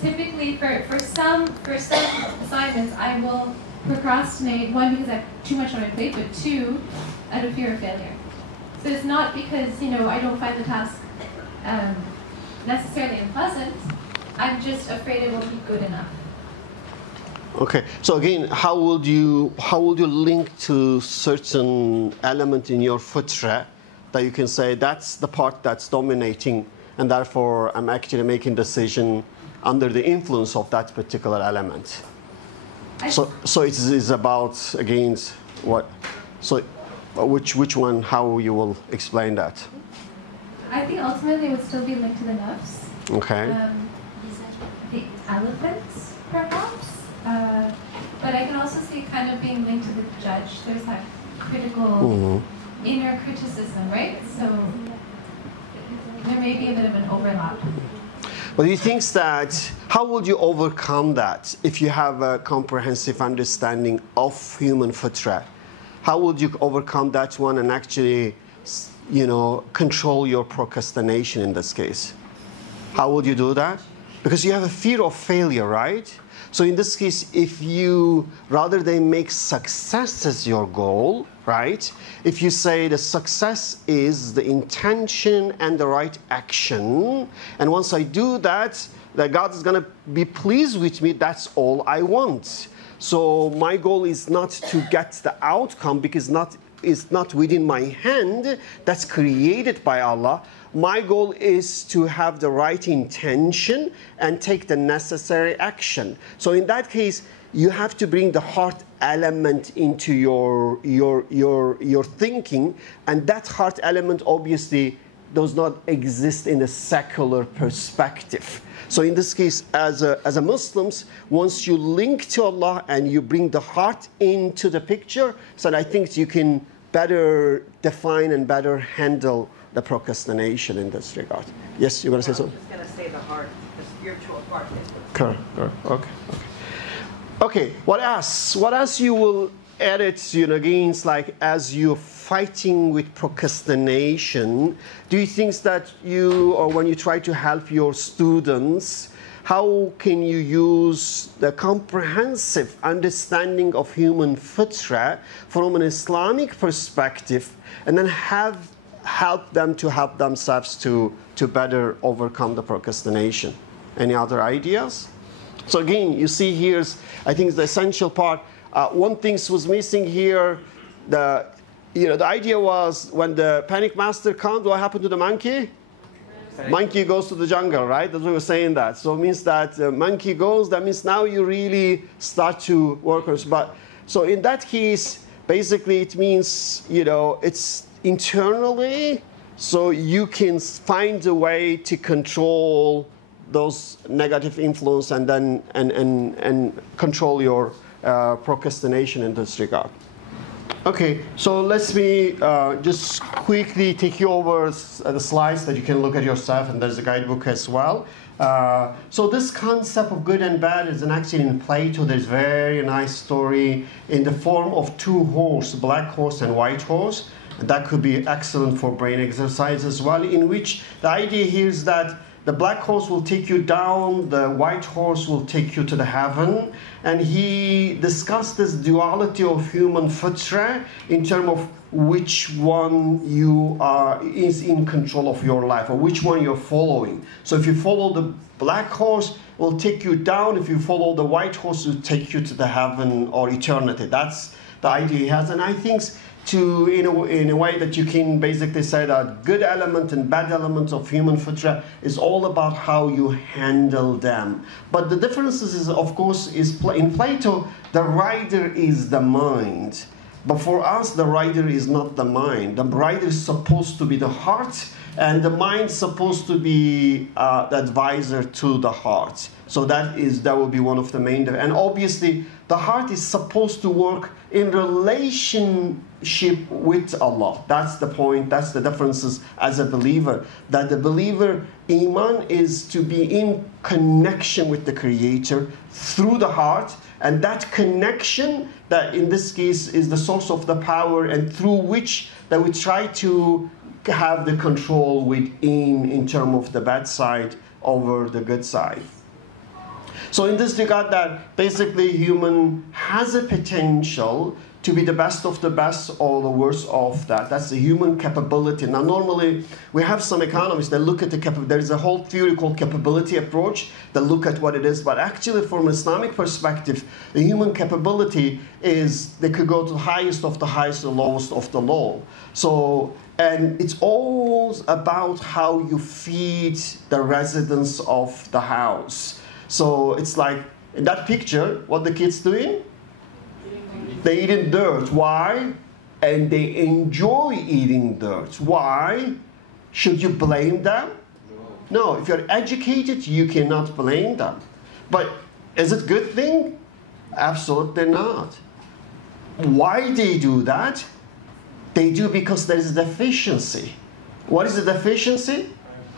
typically for some assignments, I will procrastinate, one, because I have too much on my plate, but two, out of fear of failure. So it's not because, I don't find the task necessarily unpleasant. I'm just afraid it won't be good enough. Okay. So again, how would you link to certain element in your fitra that you can say that's the part that's dominating, and therefore I'm actually making decision under the influence of that particular element? So it is about again what? So which one? How you will explain that? I think ultimately it would still be linked to the nafs. Okay. The elephants, perhaps. But I can also see it kind of being linked to the judge. There's that critical inner criticism, right? So there may be a bit of an overlap. But he thinks that, how would you overcome that if you have a comprehensive understanding of human fitra? How would you overcome that one and actually, control your procrastination in this case? How would you do that? Because you have a fear of failure, right? So in this case, if you, rather than make success as your goal, right? If you say the success is the intention and the right action, and once I do that, that God is going to be pleased with me, that's all I want. So my goal is not to get the outcome because it's not within my hand, that's created by Allah. My goal is to have the right intention and take the necessary action. So in that case, you have to bring the heart element into your thinking, and that heart element obviously does not exist in a secular perspective. So in this case, as a Muslims, once you link to Allah and you bring the heart into the picture, so I think you can better define and better handle the procrastination in this regard. Yes, you want to say something? I'm just going to say the heart, the spiritual part. Correct. Okay. Okay. What else? What else you will edit? Against like as you're fighting with procrastination. Do you think that or when you try to help your students, how can you use the comprehensive understanding of human fitra from an Islamic perspective, and then help them to help themselves to better overcome the procrastination? Any other ideas? So again, you see here's, I think, the essential part. One thing was missing here. The idea was when the panic master comes, what happened to the monkey? Monkey goes to the jungle, right? That's what we were saying that. So it means that monkey goes, that means now you really start to work on it. But so in that case, basically it means, it's internally, so you can find a way to control those negative influence and then and control your procrastination in this regard. Okay, so let me just quickly take you over the slides that you can look at yourself, and there's a guidebook as well. So this concept of good and bad is actually in Plato. There's a very nice story in the form of two horses, black horse and white horse. And that could be excellent for brain exercise as well, in which the idea here is that the black horse will take you down, the white horse will take you to the heaven. And he discussed this duality of human fitra in terms of which one is in control of your life, or which one you're following. So if you follow the black horse, it will take you down. If you follow the white horse, it will take you to the heaven or eternity. That's the idea he has. And I think in a way that you can basically say that good element and bad element of human fitra is all about how you handle them. But the differences is, of course, in Plato, the rider is the mind. But for us, the rider is not the mind. The rider is supposed to be the heart And the mind is supposed to be the advisor to the heart. So that will be one of the main. And obviously, the heart is supposed to work in relationship with Allah. That's the point. That's the differences as a believer. That the believer, Iman, is to be in connection with the Creator through the heart. And that connection, that in this case is the source of the power, and through which that we try to have the control within in terms of the bad side over the good side. So in this regard, that basically human has a potential to be the best of the best or the worst of that. That's the human capability. Now normally we have some economists that look at the capability. There is a whole theory called capability approach that look at what it is. But actually from an Islamic perspective, the human capability is they could go to the highest of the highest, the lowest of the low. So, and it's all about how you feed the residents of the house. So it's like in that picture, what the kids doing? They eating dirt. Why? And they enjoy eating dirt. Why? Should you blame them? No. If you're educated, you cannot blame them. But is it a good thing? Absolutely not. Why they do that? They do because there is a deficiency. What is the deficiency?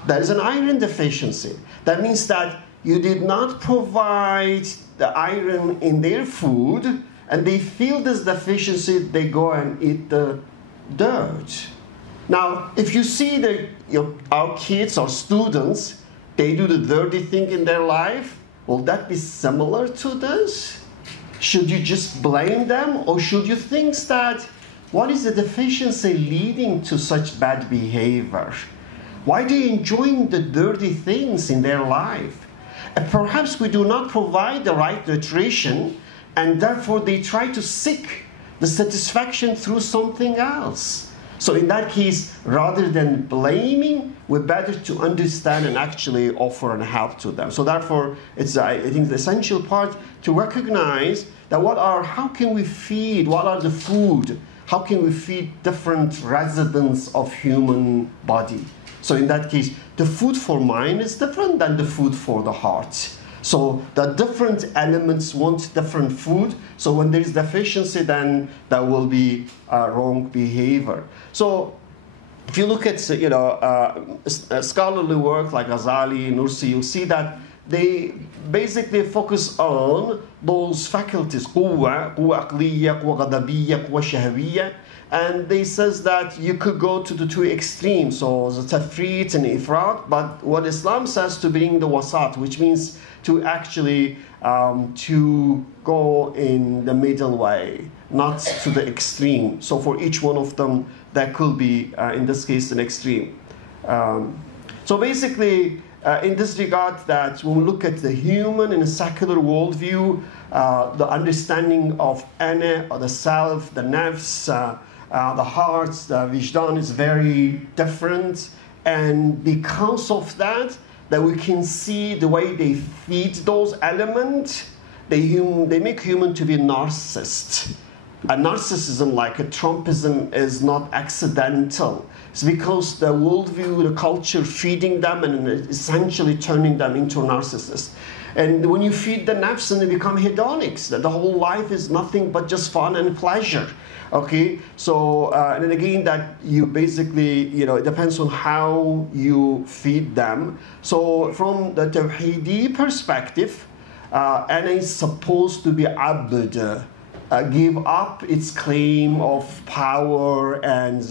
There is an iron deficiency. That means that you did not provide the iron in their food, and they feel this deficiency, they go and eat the dirt. Now, if you see that our kids or students, they do the dirty thing in their life, will that be similar to this? Should you just blame them, or should you think that, what is the deficiency leading to such bad behavior? Why are they enjoying the dirty things in their life? And perhaps we do not provide the right nutrition, and therefore they try to seek the satisfaction through something else. So in that case, rather than blaming, we're better to understand and actually offer and help to them. So therefore, it's I think the essential part to recognize that how can we feed, what are the food, how can we feed different residents of human body. So in that case, the food for mind is different than the food for the heart. So the different elements want different food. So when there is deficiency, then there will be wrong behavior. So if you look at scholarly work like Ghazali, Nursi, you'll see that they basically focus on those faculties, قوة عقلية, قوة غضبية, قوة شهوية. And they says that you could go to the two extremes, so the tafrit and ifrat, but what Islam says to bring the wasat, which means to actually to go in the middle way, not to the extreme. So for each one of them, there could be, in this case, an extreme. So basically, in this regard, that when we look at the human in a secular worldview, the understanding of ana, or the self, the nafs, the heart, the vijdan is very different. And because of that we can see the way they feed those elements, they make human to be narcissist. A narcissism, like a Trumpism, is not accidental. It's because the worldview, the culture feeding them and essentially turning them into narcissists. And when you feed the nafs, and they become hedonics, that the whole life is nothing but just fun and pleasure. Okay, so and then again, that you basically, it depends on how you feed them. So from the Tawheedi perspective, ana is supposed to be abd, give up its claim of power and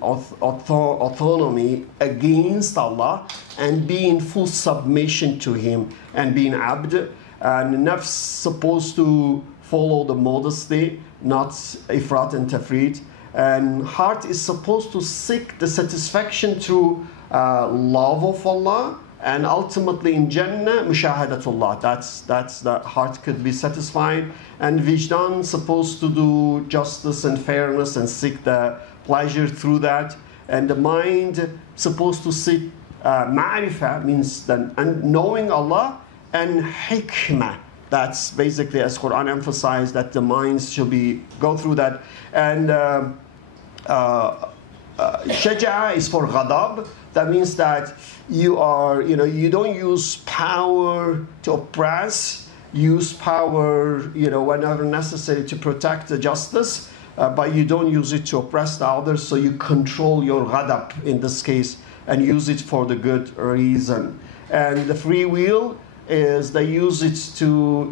autonomy against Allah, and be in full submission to Him, and being abd. And nafs supposed to follow the modesty, not ifrat and tafrit. And heart is supposed to seek the satisfaction through love of Allah, and ultimately in Jannah, mushahadatullah. That's the heart could be satisfied. And vijdan supposed to do justice and fairness and seek the pleasure through that. And the mind supposed to seek ma'rifah, means knowing Allah, and hikmah. That's basically, as Quran emphasized, that the minds should go through that. And shaja'a is for ghadab. That means that you are, you don't use power to oppress. Use power, whenever necessary to protect the justice, but you don't use it to oppress the others. So you control your ghadab in this case and use it for the good reason. And the free will is they use it to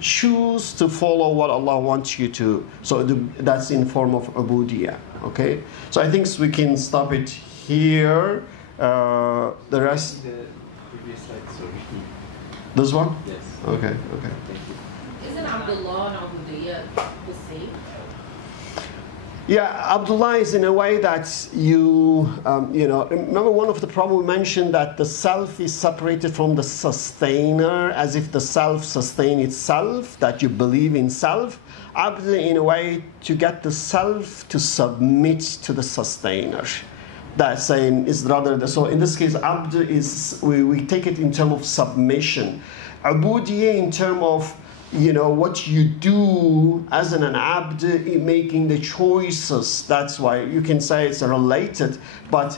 choose to follow what Allah wants you to. So that's in form of ubudiyah. Okay. So I think we can stop it here. The rest. The previous slide, sorry. This one? Yes. Okay. Okay. Thank you. Isn't Abdullah and Ubudiyya the same? Yeah, Abdullah is in a way that remember one of the problems we mentioned that the self is separated from the sustainer, as if the self sustains itself, that you believe in self. Abd in a way to get the self to submit to the sustainer. That's saying is rather, so in this case, Abd is, we take it in terms of submission. Ubudiyya in terms of, what you do as an abd in making the choices. That's why you can say it's related, but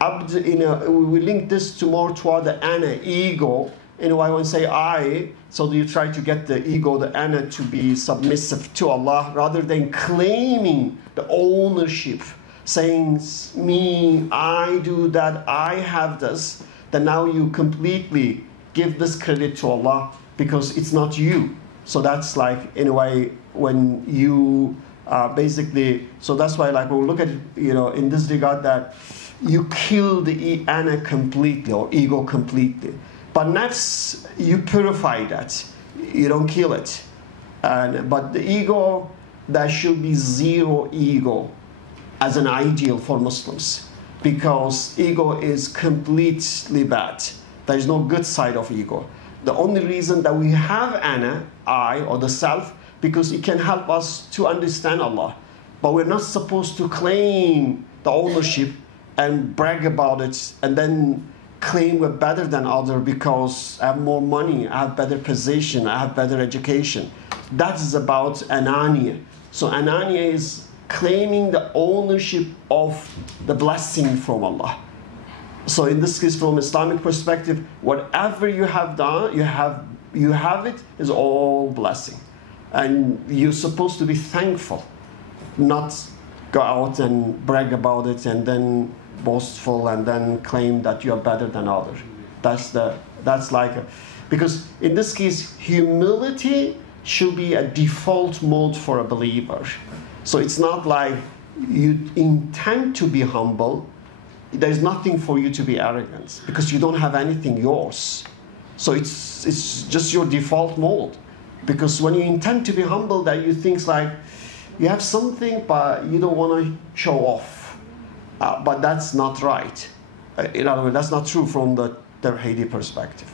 abd, we link this to more toward the ana, ego. In a way, when we say I, so you try to get the ego, the ana, to be submissive to Allah, rather than claiming the ownership, saying, me, I do that, I have this, then now you completely give this credit to Allah, because it's not you. So that's like, in a way, when you basically, so that's why like when we look at it, in this regard, that you kill the ana completely, or ego completely. But nafs, you purify that. You don't kill it. But the ego, there should be zero ego as an ideal for Muslims. Because ego is completely bad. There is no good side of ego. The only reason that we have ana, I, or the self, because it can help us to understand Allah. But we're not supposed to claim the ownership and brag about it and then claim we're better than others because I have more money, I have better position, I have better education. That is about ananiya. So ananiya is claiming the ownership of the blessing from Allah. So in this case, from Islamic perspective, whatever you have done, you have it, is all blessing. And you're supposed to be thankful, not go out and brag about it and then boastful and then claim that you are better than others. Because in this case, humility should be a default mode for a believer. So it's not like you intend to be humble. There's nothing for you to be arrogant because you don't have anything yours. So it's just your default mode. Because when you intend to be humble, that you think like you have something but you don't want to show off. But that's not right. In other words, that's not true from the Tawhidi perspective.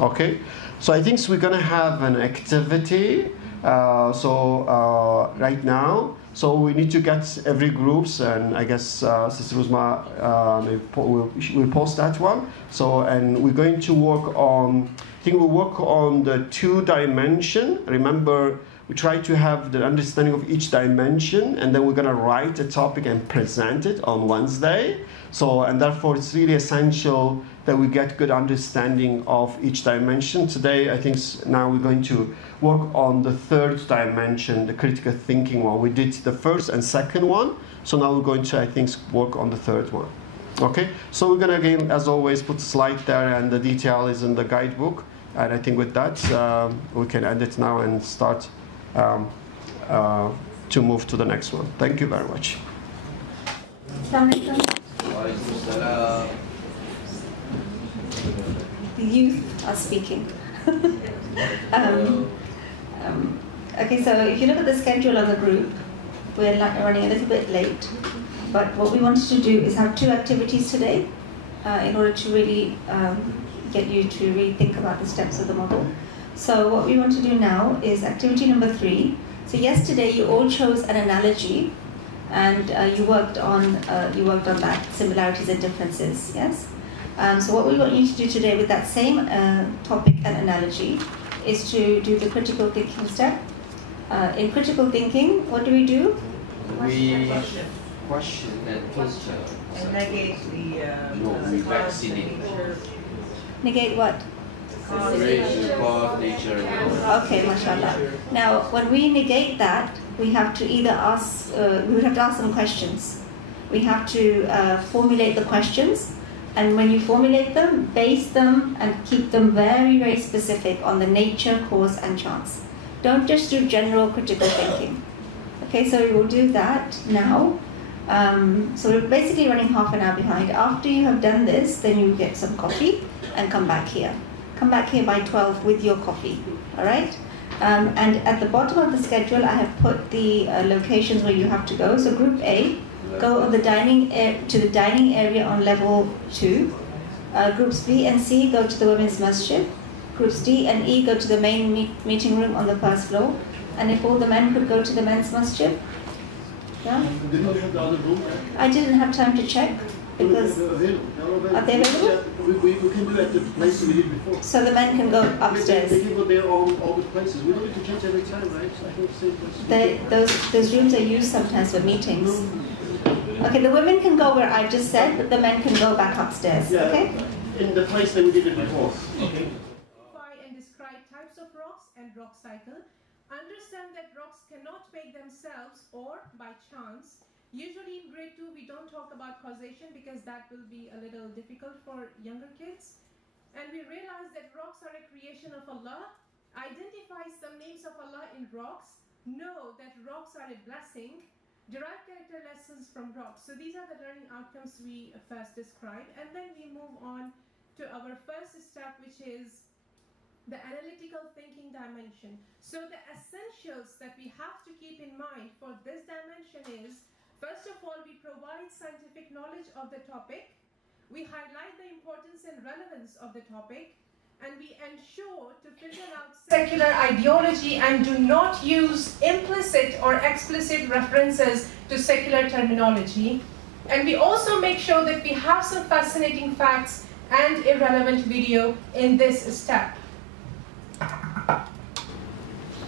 Okay? So I think we're going to have an activity. Right now, so we need to get every groups, and I guess Sister Uzma will post that one. So, and we're going to work on, I think we'll work on the 2 dimension. Remember, we try to have the understanding of each dimension, and then we're going to write a topic and present it on Wednesday. So, and therefore it's really essential that we get good understanding of each dimension. Today, I think now we're going to work on the 3rd dimension, the critical thinking one. We did the 1st and 2nd one, so now we're going to, I think, work on the 3rd one. Okay, so we're going to, again, as always, put a slide there, and the detail is in the guidebook. And I think with that, we can end it now and start to move to the next one. Thank you very much. The youth are speaking. Okay, so if you look at the schedule of the group, we're running a little bit late, but what we wanted to do is have 2 activities today in order to really get you to really think about the steps of the model. So what we want to do now is activity number 3. So yesterday you all chose an analogy, and you worked on that, similarities and differences. Yes. So what we want you to do today with that same topic and analogy is to do the critical thinking step. In critical thinking, what do? We question and filter. And negate the No, we vaccinate. Negate what? Race, cause, nature. Okay, mashallah. Now, when we negate that, we have to either ask, we would have to ask some questions. We have to formulate the questions, and when you formulate them, base them and keep them very, very specific on the nature, cause, and chance. Don't just do general critical thinking. Okay, so we will do that now. So we're basically running half an hour behind. After you have done this, then you get some coffee and come back here. Come back here by 12 with your coffee, all right? And at the bottom of the schedule, I have put the locations where you have to go. So Group A, go on the to the dining area on level 2. Groups B and C go to the women's masjid. Groups D and E go to the main meeting room on the first floor. And if all the men could go to the men's masjid, yeah? Did not have the other room, right? I didn't have time to check because are they available? We can do at the place we did before. So the men can go upstairs. They can go there all the places. We don't need to change every time, right? So I don't see Those rooms are used sometimes for meetings. Okay, the women can go where I just said, but the men can go back upstairs. Yeah, okay? In the place that we did it before. Okay. And describe types of rocks and rock cycle. Understand that rocks cannot make themselves or by chance. Usually in grade 2 we don't talk about causation because that will be a little difficult for younger kids. And we realize that rocks are a creation of Allah. Identify some names of Allah in rocks. Know that rocks are a blessing. Derive character lessons from rocks. So these are the learning outcomes we first described. And then we move on to our first step, which is the analytical thinking dimension. So the essentials that we have to keep in mind for this dimension is, first of all, we provide scientific knowledge of the topic, we highlight the importance and relevance of the topic, and we ensure to filter out secular ideology and do not use implicit or explicit references to secular terminology. And we also make sure that we have some fascinating facts and irrelevant video in this step.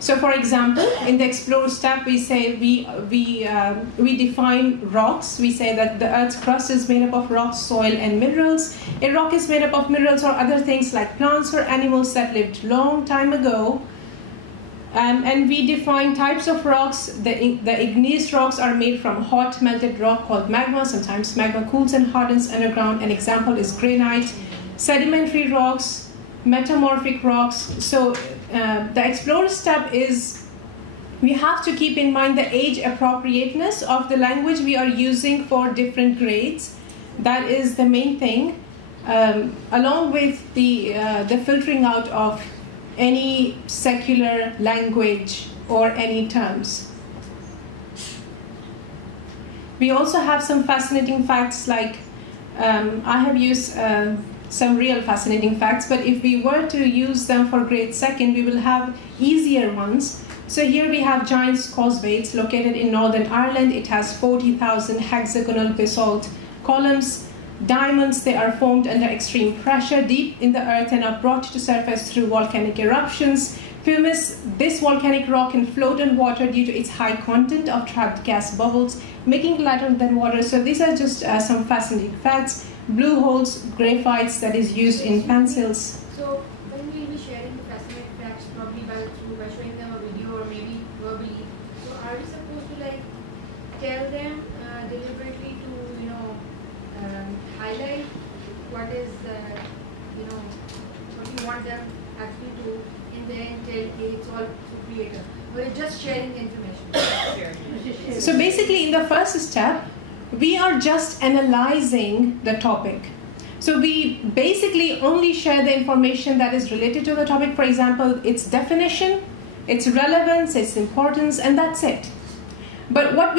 So for example, in the explore step, we say we define rocks. We say that the Earth's crust is made up of rocks, soil, and minerals. A rock is made up of minerals or other things like plants or animals that lived long time ago. And we define types of rocks. The igneous rocks are made from hot melted rock called magma. Sometimes magma cools and hardens underground. An example is granite. Sedimentary rocks, metamorphic rocks. So the explore step is we have to keep in mind the age appropriateness of the language we are using for different grades. That is the main thing, along with the filtering out of any secular language or any terms. We also have some fascinating facts, like I have used some real fascinating facts, but if we were to use them for grade 2nd, we will have easier ones. So here we have Giant's Causeway. It's located in Northern Ireland. It has 40,000 hexagonal basalt columns. Diamonds, they are formed under extreme pressure deep in the earth and are brought to surface through volcanic eruptions. Pumice, this volcanic rock can float on water due to its high content of trapped gas bubbles, making it lighter than water. So these are just some fascinating facts. Blue holes, graphites that is used in pencils. So when we will be sharing the fascinating facts, probably by showing them a video or maybe verbally, so are we supposed to like tell them deliberately to highlight what is what we want them actually to, and then tell, okay, it's all creator. We're just sharing information. So basically in the first step, we are just analyzing the topic. So we basically only share the information that is related to the topic. For example, its definition, its relevance, its importance, and that's it. But what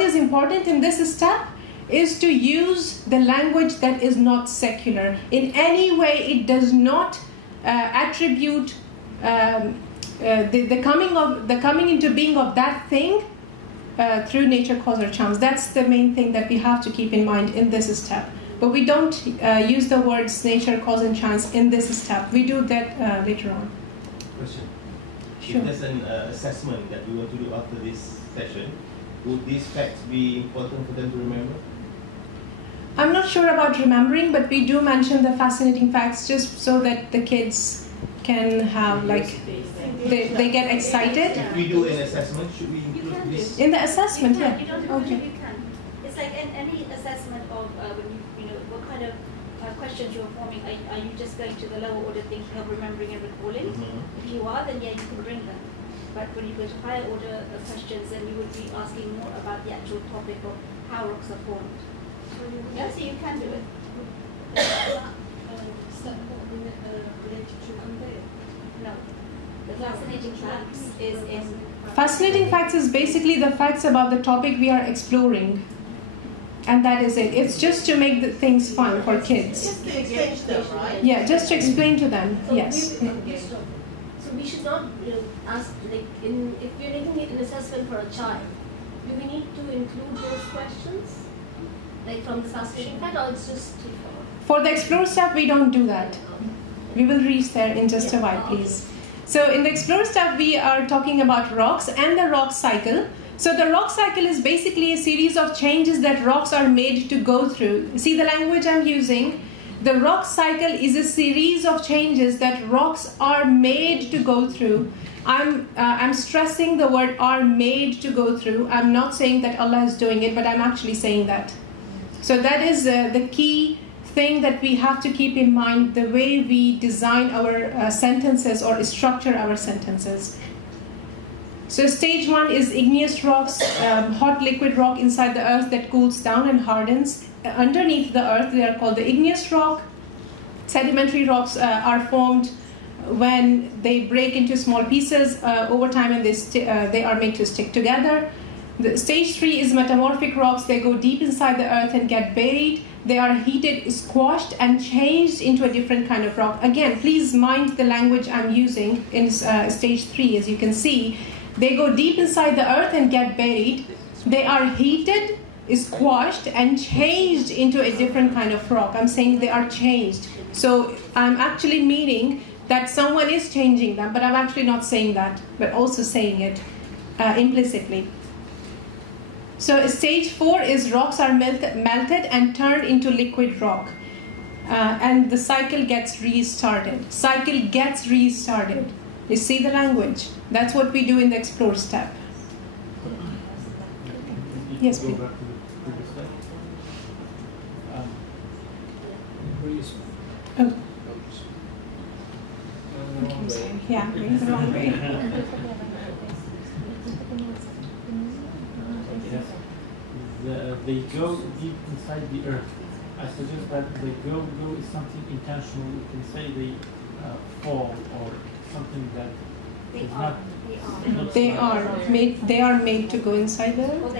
is important in this step is to use the language that is not secular. In any way, it does not attribute the coming into being of that thing through nature, cause, or chance. That's the main thing that we have to keep in mind in this step. But we don't use the words nature, cause, and chance in this step. We do that later on. Question. Sure. If there's an assessment that we want to do after this session, would these facts be important for them to remember? I'm not sure about remembering, but we do mention the fascinating facts just so that the kids can have they get excited. If we do an assessment, should we include this? In the assessment, You yeah. don't Okay. you can. It's like any assessment of when you know what kind of questions you're forming. Are you just going to the lower order thinking of remembering and recalling? If you are, then yeah, you can bring them. But when you go to higher order questions, then you would be asking more about the actual topic of how rocks are formed. Yeah, so you can do it. No. The fascinating facts is in... Fascinating facts is basically the facts about the topic we are exploring. And that is it. It's just to make the things fun for kids. Just to explain to them, right? Yeah, just to explain to them, yes. So we should not ask, like, if we're making an assessment for a child, do we need to include those questions? Like from the fascinating fact, or it's just... For the explore step, we don't do that. We will reach there in just a while, please. So in the explore step, we are talking about rocks and the rock cycle. So the rock cycle is basically a series of changes that rocks are made to go through. See the language I'm using? The rock cycle is a series of changes that rocks are made to go through. I'm stressing the word are made to go through. I'm not saying that Allah is doing it, but I'm actually saying that. So that is the key thing that we have to keep in mind, the way we design our sentences or structure our sentences. So stage 1 is igneous rocks, hot liquid rock inside the earth that cools down and hardens. Underneath the earth, they are called the igneous rock. Sedimentary rocks are formed when they break into small pieces over time, and they are made to stick together. The stage 3 is metamorphic rocks. They go deep inside the earth and get buried. They are heated, squashed, and changed into a different kind of rock. Again, please mind the language I'm using in stage 3. As you can see, they go deep inside the earth and get buried. They are heated, squashed, and changed into a different kind of rock. I'm saying they are changed. So I'm actually meaning that someone is changing them, but I'm actually not saying that, but also saying it implicitly. So stage 4 is rocks are melted and turned into liquid rock. And the cycle gets restarted. Cycle gets restarted. You see the language? That's what we do in the explore step. Yes, please. Go back to the previous slide. Oh. Yeah, going the wrong way. Yes. They go deep inside the earth. I suggest that the go is something intentional. You can say they fall or something that is not. They are made to go inside the earth.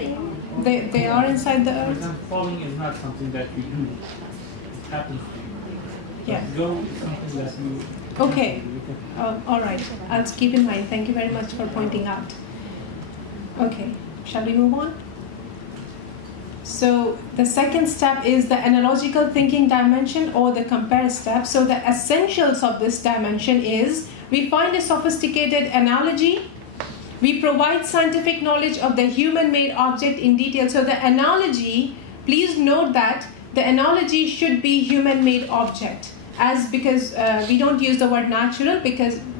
They are inside the For earth. example, falling is not something that you do. It happens to you. Yeah. But go is something that you. Okay. All right. I'll keep in mind. Thank you very much for pointing out. Okay. Shall we move on? So the second step is the analogical thinking dimension, or the compare step. So the essentials of this dimension is we find a sophisticated analogy. We provide scientific knowledge of the human-made object in detail. So the analogy, please note that the analogy should be human-made object, because we don't use the word natural,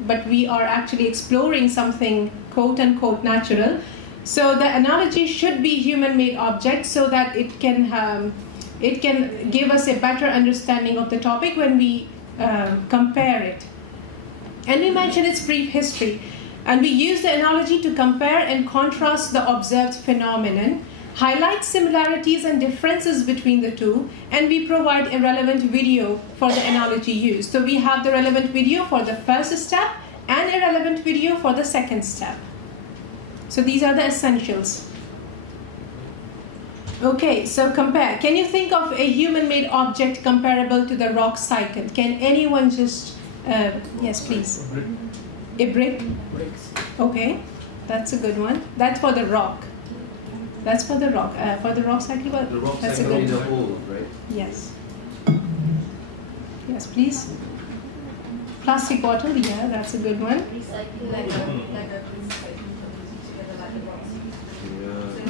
but we are actually exploring something quote-unquote natural. So the analogy should be human-made object, so that it can give us a better understanding of the topic when we compare it. And we mention its brief history. And we use the analogy to compare and contrast the observed phenomenon, highlight similarities and differences between the two, and we provide a relevant video for the analogy used. So we have the relevant video for the first step and a relevant video for the second step. So these are the essentials. Okay, so compare. Can you think of a human-made object comparable to the rock cycle? Can anyone just, yes please. A brick? Okay, that's a good one. That's for the rock. That's for the rock. For the rock cycle, The rock that's a cycle good is a one. whole, right? Yes. Yes, please. Plastic bottle, yeah, that's a good one.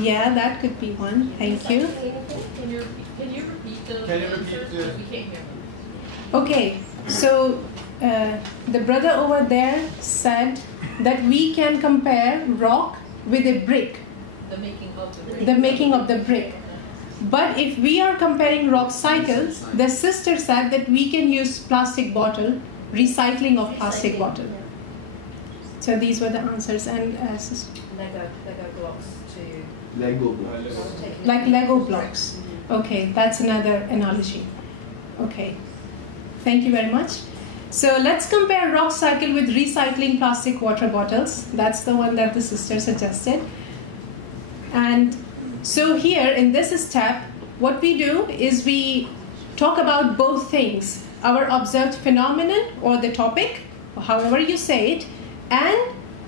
Yeah, that could be one. Thank you. Can you repeat the answers? Because we can't hear them. Okay, so the brother over there said that we can compare rock with a brick. The making of the brick. The making of the brick. But if we are comparing rock cycles, the sister said that we can use plastic bottle, recycling of plastic bottle. So these were the answers. And Lego blocks to Lego. like Lego blocks. Okay, that's another analogy. Okay, thank you very much. So let's compare rock cycle with recycling plastic water bottles. That's the one that the sister suggested. And so here in this step, what we do is we talk about both things, our observed phenomenon or the topic, or however you say it, and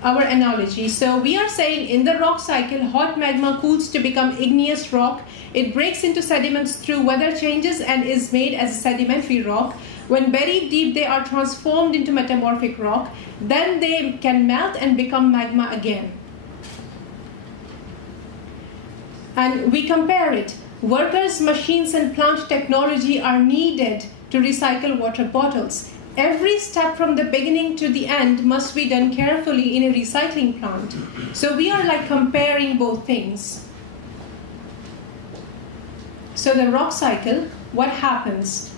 our analogy. So we are saying in the rock cycle, hot magma cools to become igneous rock. It breaks into sediments through weather changes and is made as a sedimentary rock. When buried deep, they are transformed into metamorphic rock. Then they can melt and become magma again. And we compare it. Workers, machines, and plant technology are needed to recycle water bottles. Every step from the beginning to the end must be done carefully in a recycling plant. So we are like comparing both things. So the rock cycle, what happens?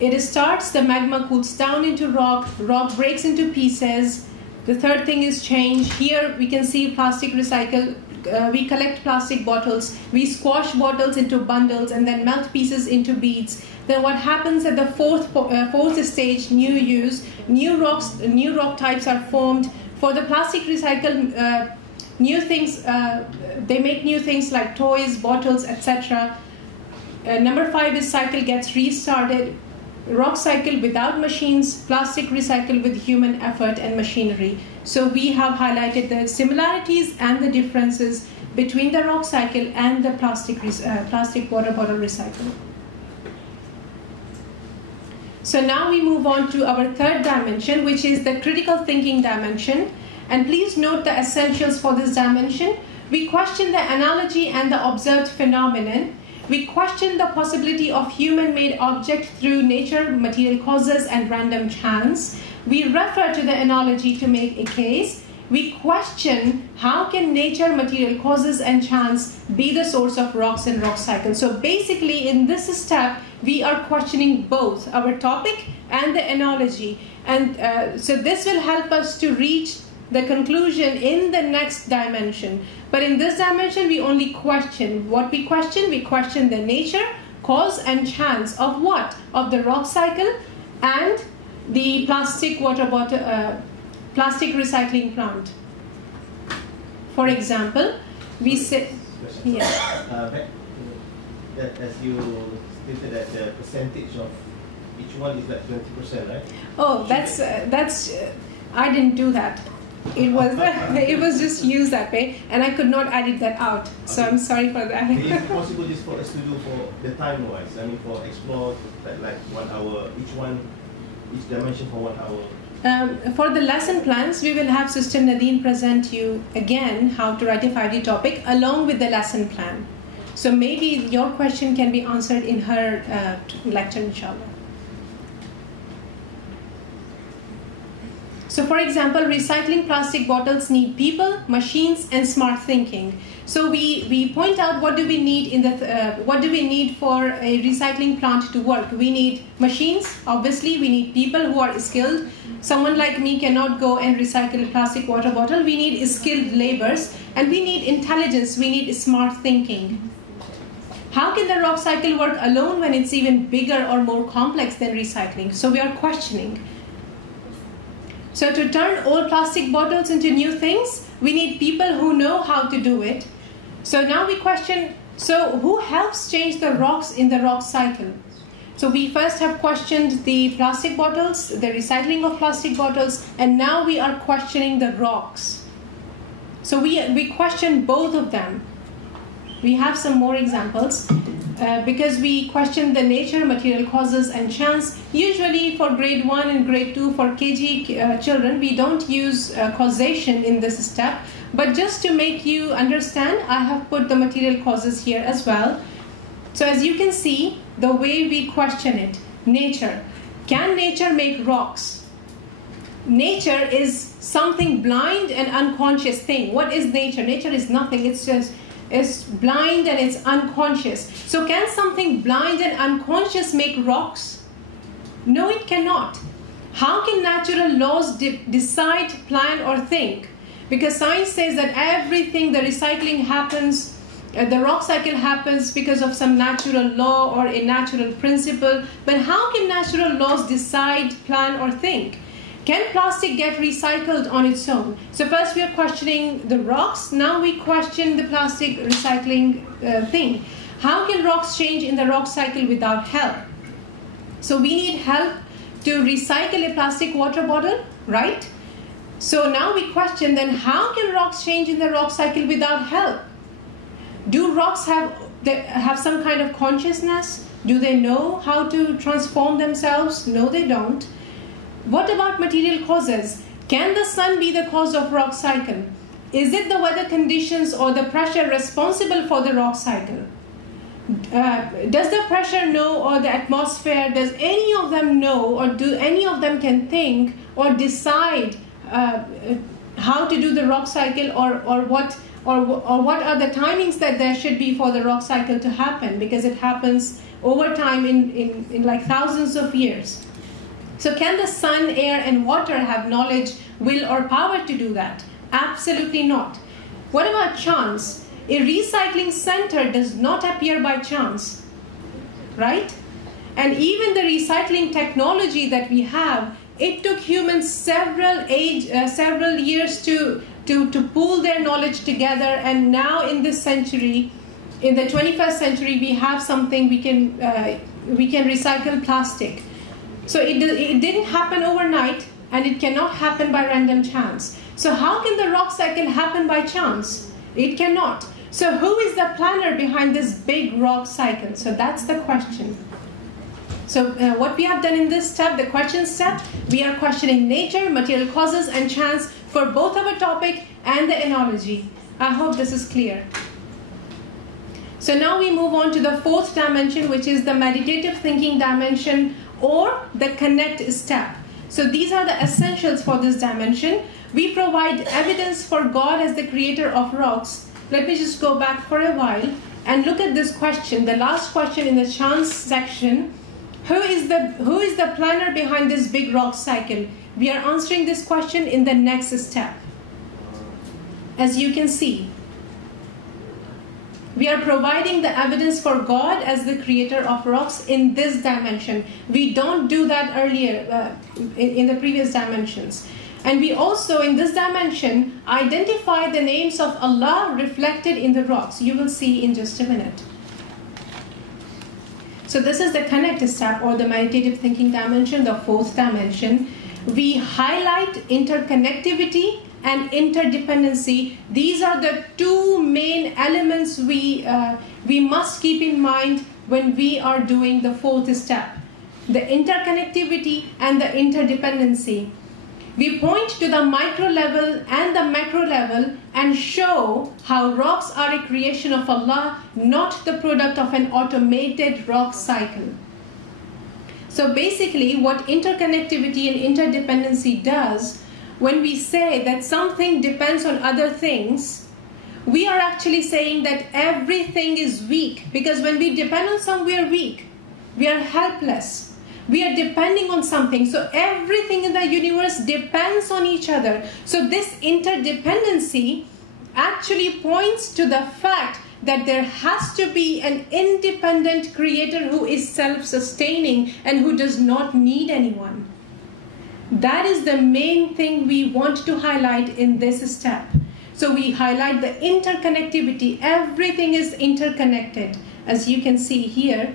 It starts, the magma cools down into rock, rock breaks into pieces. The third thing is change. Here we can see plastic recycle. We collect plastic bottles, we squash bottles into bundles and then melt pieces into beads. Then what happens at the fourth stage, new use, new rock types are formed. For the plastic recycle, new things, they make new things like toys, bottles, etc. Number 5 is cycle gets restarted. Rock cycle without machines, plastic recycle with human effort and machinery. So we have highlighted the similarities and the differences between the rock cycle and the plastic water bottle recycle. So now we move on to our third dimension, which is the critical thinking dimension. And please note the essentials for this dimension. We question the analogy and the observed phenomenon. We question the possibility of human-made object through nature, material causes, and random chance. We refer to the analogy to make a case. We question how can nature, material causes, and chance be the source of rocks and rock cycles. So basically in this step, we are questioning both our topic and the analogy. And so this will help us to reach the conclusion in the next dimension. But in this dimension, we only question. What we question? We question the nature, cause, and chance of what? Of the rock cycle and the plastic water bottle, plastic recycling plant. For example, we say, yeah. As you stated that the percentage of each one is like 20%, right? Oh, that's I didn't do that. It was just used that way, and I could not edit that out. So I'm sorry for that. Is it possible just for us to do for the time-wise? I mean, for explore like 1 hour each dimension for 1 hour. For the lesson plans, we will have Sister Nadine present you again how to ratify the topic along with the lesson plan. So maybe your question can be answered in her lecture, inshallah. So for example, recycling plastic bottles need people, machines, and smart thinking. So we point out what do we need in the what do we need for a recycling plant to work. We need machines, obviously. We need people who are skilled. Someone like me cannot go and recycle a plastic water bottle. We need skilled laborers, and we need intelligence. We need smart thinking. How can the rock cycle work alone when it's even bigger or more complex than recycling? So we are questioning. So to turn old plastic bottles into new things, we need people who know how to do it. So now we question, so who helps change the rocks in the rock cycle? So we first have questioned the plastic bottles, the recycling of plastic bottles, and now we are questioning the rocks. So we question both of them. We have some more examples. Because we question the nature, material causes, and chance. Usually for grade 1 and grade 2 for KG children, we don't use causation in this step, But just to make you understand, I have put the material causes here as well. So as you can see, the way we question it, nature. Can nature make rocks? Nature is something blind and unconscious thing. What is nature? Nature is nothing. It's blind and it's unconscious. So can something blind and unconscious make rocks? No, it cannot. How can natural laws decide, plan, or think? Because science says that everything, the recycling happens, the rock cycle happens because of some natural law or a natural principle. But how can natural laws decide, plan, or think? Can plastic get recycled on its own? So first we are questioning the rocks. Now we question the plastic recycling thing. How can rocks change in the rock cycle without help? So we need help to recycle a plastic water bottle, right? So now we question then, how can rocks change in the rock cycle without help? Do rocks have some kind of consciousness? Do they know how to transform themselves? No, they don't. What about material causes? Can the sun be the cause of rock cycle? Is it the weather conditions or the pressure responsible for the rock cycle? Does the pressure know, or the atmosphere, does any of them know, or do any of them can think or decide how to do the rock cycle, or what are the timings that there should be for the rock cycle to happen? Because it happens over time in like thousands of years. So can the sun, air, and water have knowledge, will, or power to do that? Absolutely not. What about chance? A recycling center does not appear by chance, right? And even the recycling technology that we have, it took humans several years to pool their knowledge together, and now in this century, in the 21st century, we have something we can recycle plastic. So it didn't happen overnight, and it cannot happen by random chance. So how can the rock cycle happen by chance? It cannot. So who is the planner behind this big rock cycle? So that's the question. So what we have done in this step, the question step, we are questioning nature, material causes, and chance for both our topic and the analogy. I hope this is clear. So now we move on to the fourth dimension, which is the meditative thinking dimension, or the connect step. So these are the essentials for this dimension. We provide evidence for God as the creator of rocks. Let me just go back for a while and look at this question, the last question in the chance section. Who is the planner behind this big rock cycle? We are answering this question in the next step. As you can see, we are providing the evidence for God as the creator of rocks in this dimension. We don't do that earlier in the previous dimensions. And we also, in this dimension, identify the names of Allah reflected in the rocks. You will see in just a minute. So this is the connect step, or the meditative thinking dimension, the fourth dimension. We highlight interconnectivity and interdependency. These are the two main elements we must keep in mind when we are doing the fourth step. The interconnectivity and the interdependency. We point to the micro level and the macro level and show how rocks are a creation of Allah, not the product of an automated rock cycle. So basically, what interconnectivity and interdependency does, when we say that something depends on other things, we are actually saying that everything is weak, because when we depend on something, we are weak. We are helpless. We are depending on something. So everything in the universe depends on each other. So this interdependency actually points to the fact that there has to be an independent creator who is self-sustaining and who does not need anyone. That is the main thing we want to highlight in this step. So we highlight the interconnectivity. Everything is interconnected. As you can see here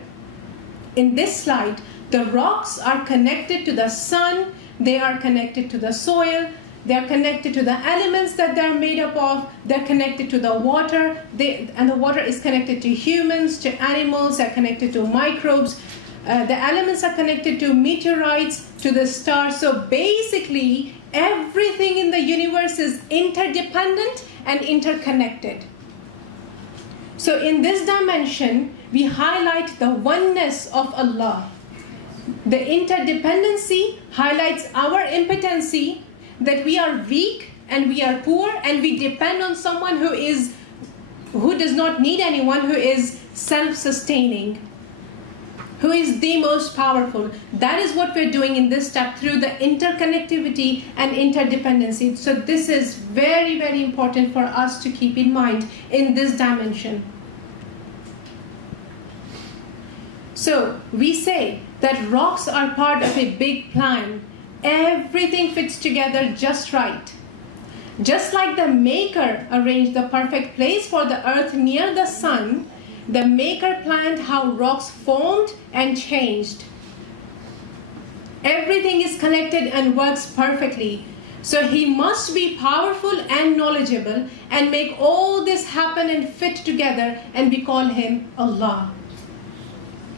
in this slide, the rocks are connected to the sun, they are connected to the soil, they are connected to the elements that they are made up of, they're connected to the water, and the water is connected to humans, to animals, they're connected to microbes. The elements are connected to meteorites, to the stars. So basically, everything in the universe is interdependent and interconnected. So in this dimension, we highlight the oneness of Allah. The interdependency highlights our impotency, that we are weak and we are poor and we depend on someone who does not need anyone, who is self-sustaining, who is the most powerful. That is what we're doing in this step through the interconnectivity and interdependency. So this is very, very important for us to keep in mind in this dimension. So we say that rocks are part of a big plan. Everything fits together just right. Just like the Maker arranged the perfect place for the earth near the sun, the Maker planned how rocks formed and changed. Everything is connected and works perfectly. So He must be powerful and knowledgeable and make all this happen and fit together, and we call Him Allah.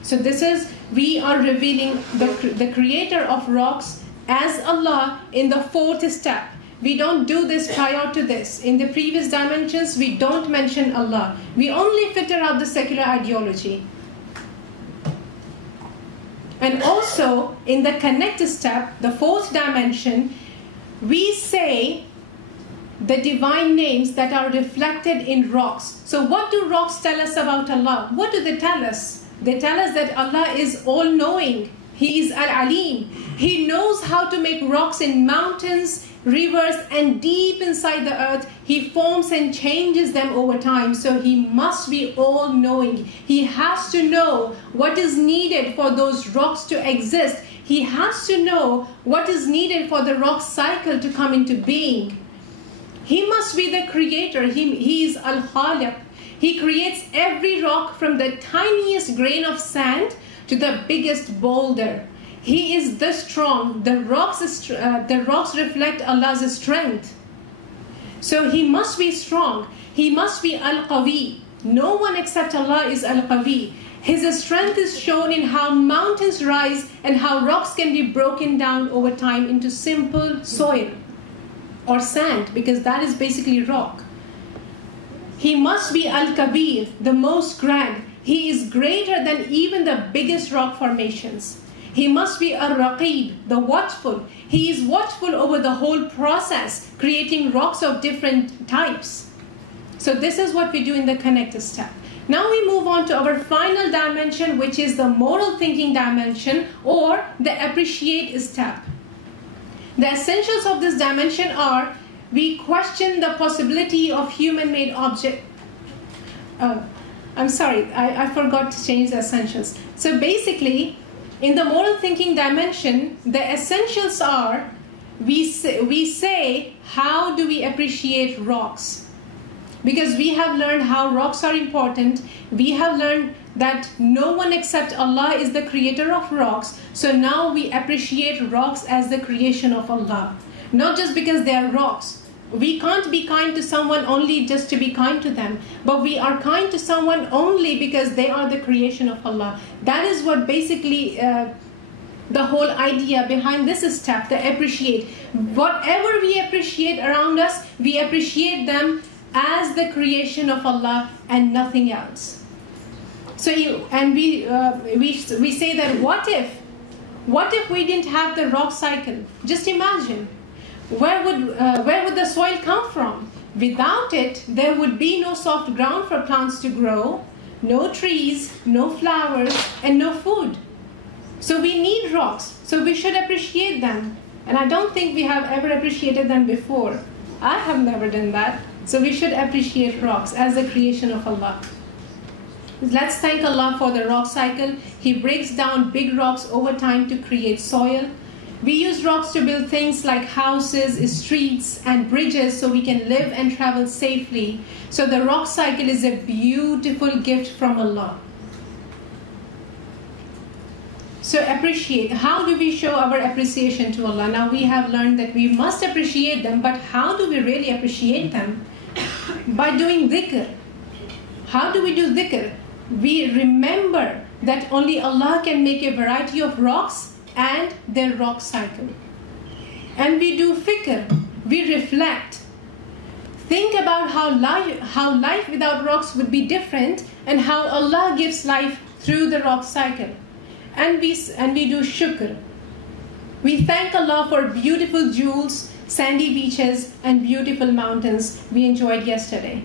So this is, we are revealing the creator of rocks as Allah in the fourth step. We don't do this prior to this. In the previous dimensions, we don't mention Allah. We only filter out the secular ideology. And also, in the connect step, the fourth dimension, we say the divine names that are reflected in rocks. So what do rocks tell us about Allah? What do they tell us? They tell us that Allah is all-knowing. He is Al-Alim. He knows how to make rocks in mountains, rivers, and deep inside the earth. He forms and changes them over time. So He must be all-knowing. He has to know what is needed for those rocks to exist. He has to know what is needed for the rock cycle to come into being. He must be the creator. He is Al-Khaliq. He creates every rock from the tiniest grain of sand to the biggest boulder. He is the strong. The rocks reflect Allah's strength. So He must be strong. He must be Al-Qawi. No one except Allah is Al-Qawi. His strength is shown in how mountains rise and how rocks can be broken down over time into simple soil or sand, because that is basically rock. He must be Al-Kabir, the most grand. He is greater than even the biggest rock formations. He must be Ar-Raqib, the watchful. He is watchful over the whole process, creating rocks of different types. So this is what we do in the connect step. Now we move on to our final dimension, which is the moral thinking dimension, or the appreciate step. The essentials of this dimension are: we question the possibility of human-made object. I'm sorry, I forgot to change the essentials. So basically, in the moral thinking dimension, the essentials are, we say, how do we appreciate rocks? Because we have learned how rocks are important. We have learned that no one except Allah is the creator of rocks. So now we appreciate rocks as the creation of Allah. Not just because they are rocks. We can't be kind to someone only just to be kind to them, but we are kind to someone only because they are the creation of Allah. That is what basically the whole idea behind this step, the appreciate. Whatever we appreciate around us, we appreciate them as the creation of Allah and nothing else. So we say that what if we didn't have the rock cycle? Just imagine. Where would the soil come from? Without it, there would be no soft ground for plants to grow, no trees, no flowers, and no food. So we need rocks, so we should appreciate them. And I don't think we have ever appreciated them before. I have never done that. So we should appreciate rocks as the creation of Allah. Let's thank Allah for the rock cycle. He breaks down big rocks over time to create soil. We use rocks to build things like houses, streets, and bridges so we can live and travel safely. So the rock cycle is a beautiful gift from Allah. So appreciate. How do we show our appreciation to Allah? Now we have learned that we must appreciate them, but how do we really appreciate them? By doing dhikr. How do we do dhikr? We remember that only Allah can make a variety of rocks and their rock cycle. and we do fikr, we reflect. Think about how life without rocks would be different, and how Allah gives life through the rock cycle. And we do shukr. We thank Allah for beautiful jewels, sandy beaches, and beautiful mountains we enjoyed yesterday.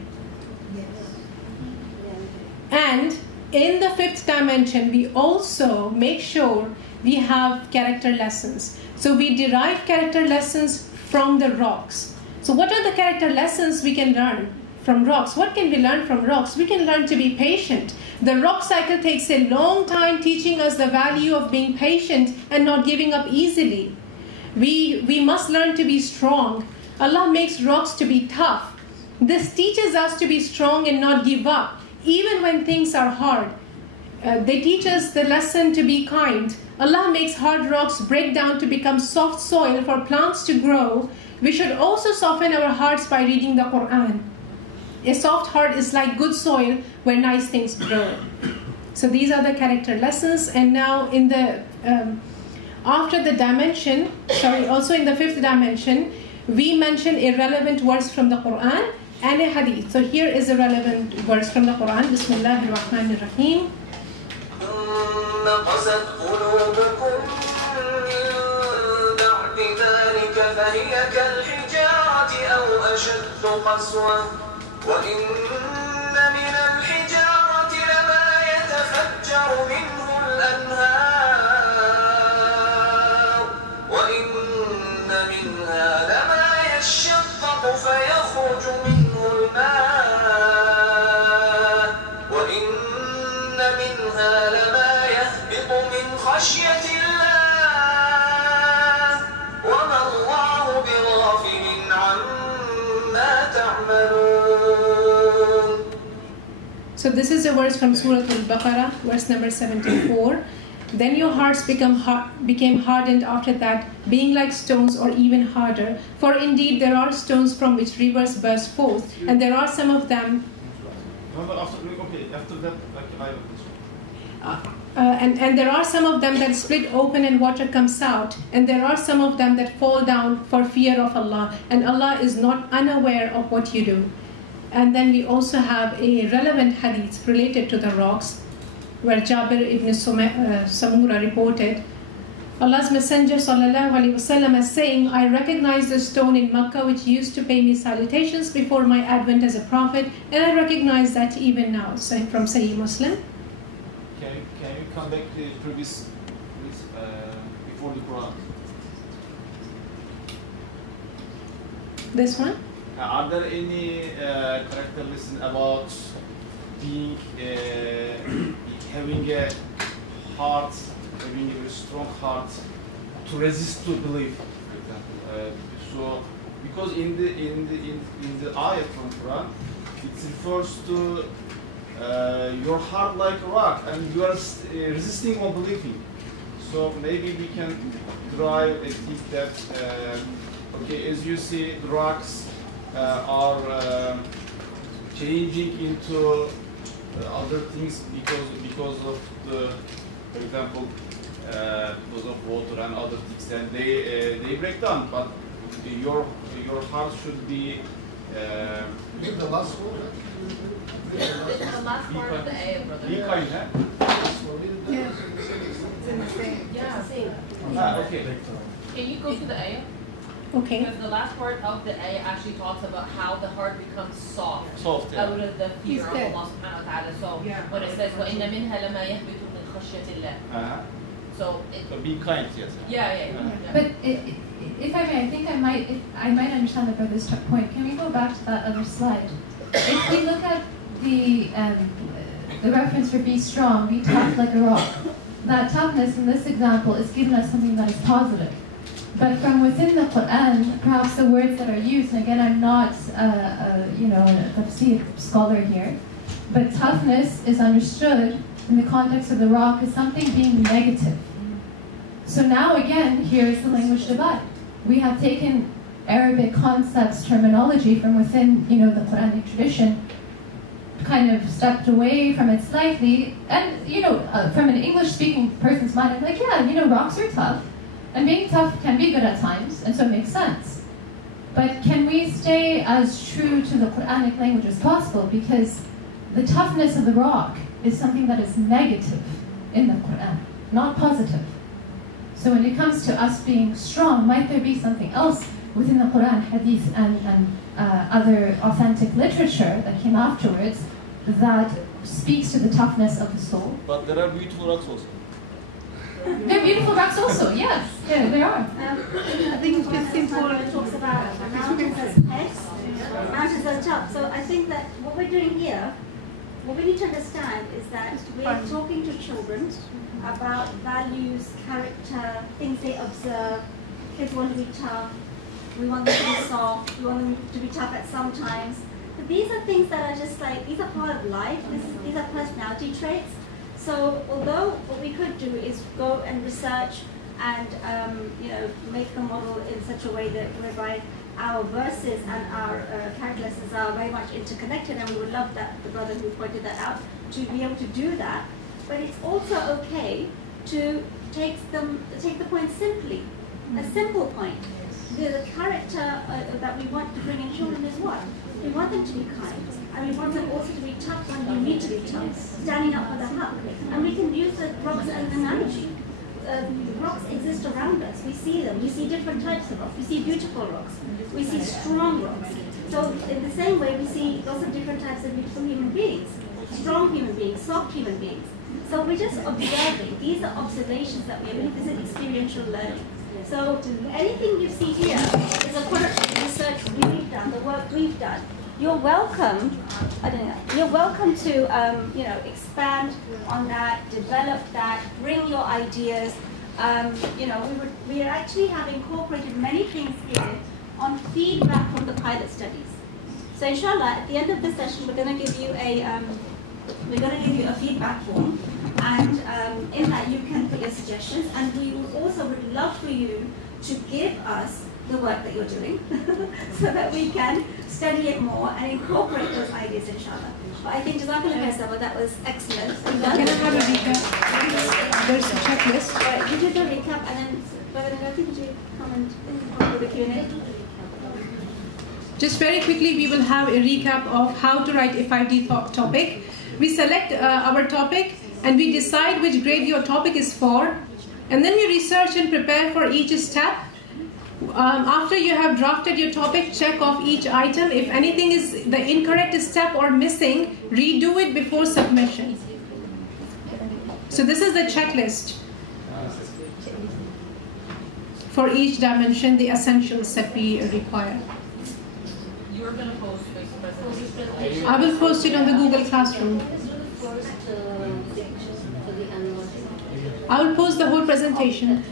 And in the fifth dimension, we also make sure we have character lessons. So we derive character lessons from the rocks. So what are the character lessons we can learn from rocks? What can we learn from rocks? We can learn to be patient. The rock cycle takes a long time teaching us the value of being patient and not giving up easily. We must learn to be strong. Allah makes rocks to be tough. This teaches us to be strong and not give up, even when things are hard. They teach us the lesson to be kind. Allah makes hard rocks break down to become soft soil for plants to grow. We should also soften our hearts by reading the Quran. A soft heart is like good soil where nice things grow. So these are the character lessons. And now in the after the dimension, also in the fifth dimension, we mention a relevant verse from the Quran and a hadith. So here is a relevant verse from the Quran. Bismillahir Rahmanir Rahim. فهي كالحجارة أو أشد قسوة وإن من الحجارة لما يتفجر منه الأنهار وإن منها لما يشقق فيخرج منه الماء وإن منها لما يهبط من خشية الله وما الله بغافل عما تعملون. So this is a verse from Surah Al-Baqarah, verse number 74. Then your hearts became hardened after that, being like stones or even harder. For indeed there are stones from which rivers burst forth, and there are some of them. And there are some of them that split open and water comes out, and there are some of them that fall down for fear of Allah, and Allah is not unaware of what you do. And then we also have a relevant hadith related to the rocks, where Jabir ibn Samura reported, Allah's Messenger ﷺ is saying, I recognize the stone in Makkah which used to pay me salutations before my advent as a prophet, and I recognize that even now. So from Sahih Muslim. Can you come back to the previous, before the Quran? This one? Are there any character lesson about being, having a heart, having a very strong heart to resist to believe, for example? So, because in the ayat from Quran, it refers to your heart like a rock, and you are resisting or believing. So maybe we can drive a tip that, okay, as you see, the rocks are changing into other things because of the, for example, because of water and other things, and they break down. But your heart should be. The last one. The last part of the ayah, brother. Be kind, huh? Yeah. It's in the same. Yeah. It's the same. Okay. Can you go to the ayah? Okay. Because the last part of the ayah actually talks about how the heart becomes soft. Soft, yeah. Out of the fear of Allah subhanahu wa ta'ala. So when it says, وَإِنَّ مِنْهَا لَمَا يَهْبِطُ مِنْ خَشْيَةِ اللَّهِ. So be kind, yes. Yeah. But if I may, I think I might understand the brother's point. Can we go back to that other slide? If we look at the reference for be strong, be tough like a rock, that toughness in this example is giving us something that is positive. But from within the Quran, perhaps the words that are used, and again, I'm not a tafsir scholar here, but toughness is understood in the context of the rock as something being negative. So now again, here is the language divide. We have taken Arabic concepts, terminology from within, the Quranic tradition, kind of stepped away from it slightly, and from an English-speaking person's mind, I'm like, yeah, rocks are tough, And being tough can be good at times, and so it makes sense. But can we stay as true to the Quranic language as possible? Because the toughness of the rock is something that is negative in the Quran, not positive. So when it comes to us being strong, might there be something else within the Quran, Hadith, and other authentic literature that came afterwards that speaks to the toughness of the soul? But there are beautiful rocks also. There are beautiful rocks also, yes. Yeah, there are. I think it's important talks about mountains as pegs, mountains as tough. So I think that what we're doing here, what we need to understand is that we're talking to children about values, character, things they observe. Kids want to be tough. We want them to be soft. We want them to be tough at some times. But these are things that are just like, these are part of life. These are personality traits. So although what we could do is go and research and make a model in such a way that whereby our verses and our character lessons are very much interconnected, and we would love that the brother who pointed that out to be able to do that. But it's also okay to take the point simply, a simple point. The character that we want to bring in children is what? We want them to be kind, and we want them also to be tough when you need to be tough, standing up for the haq. And we can use the rocks as an analogy. Rocks exist around us. We see them. We see different types of rocks. We see beautiful rocks. We see strong rocks. So in the same way, we see lots of different types of beautiful human beings, strong human beings, soft human beings. So we're just observing. These are observations that we're doing. This is experiential learning. So anything you see here is a product of the research we've done, the work we've done. You're welcome. You're welcome to expand on that, develop that, bring your ideas. We actually have incorporated many things here on feedback from the pilot studies. So inshallah, at the end of the session, we're going to give you a feedback form, and in that you can put your suggestions, and we would love for you to give us the work that you're doing so that we can study it more and incorporate those ideas, inshallah. But I think Jazakallah khair, that was excellent. Can I have a recap? There's a checklist. Right, you did the recap, and then Brother Necati, would you comment on the Q&A? Just very quickly, we will have a recap of how to write a 5D topic. We select our topic, and we decide which grade your topic is for, and then we research and prepare for each step. After you have drafted your topic, check off each item. If anything is the incorrect step or missing, redo it before submission. So this is the checklist for each dimension, the essentials that we require. You are going to post this presentation. I will post it on the Google Classroom. I will post the whole presentation.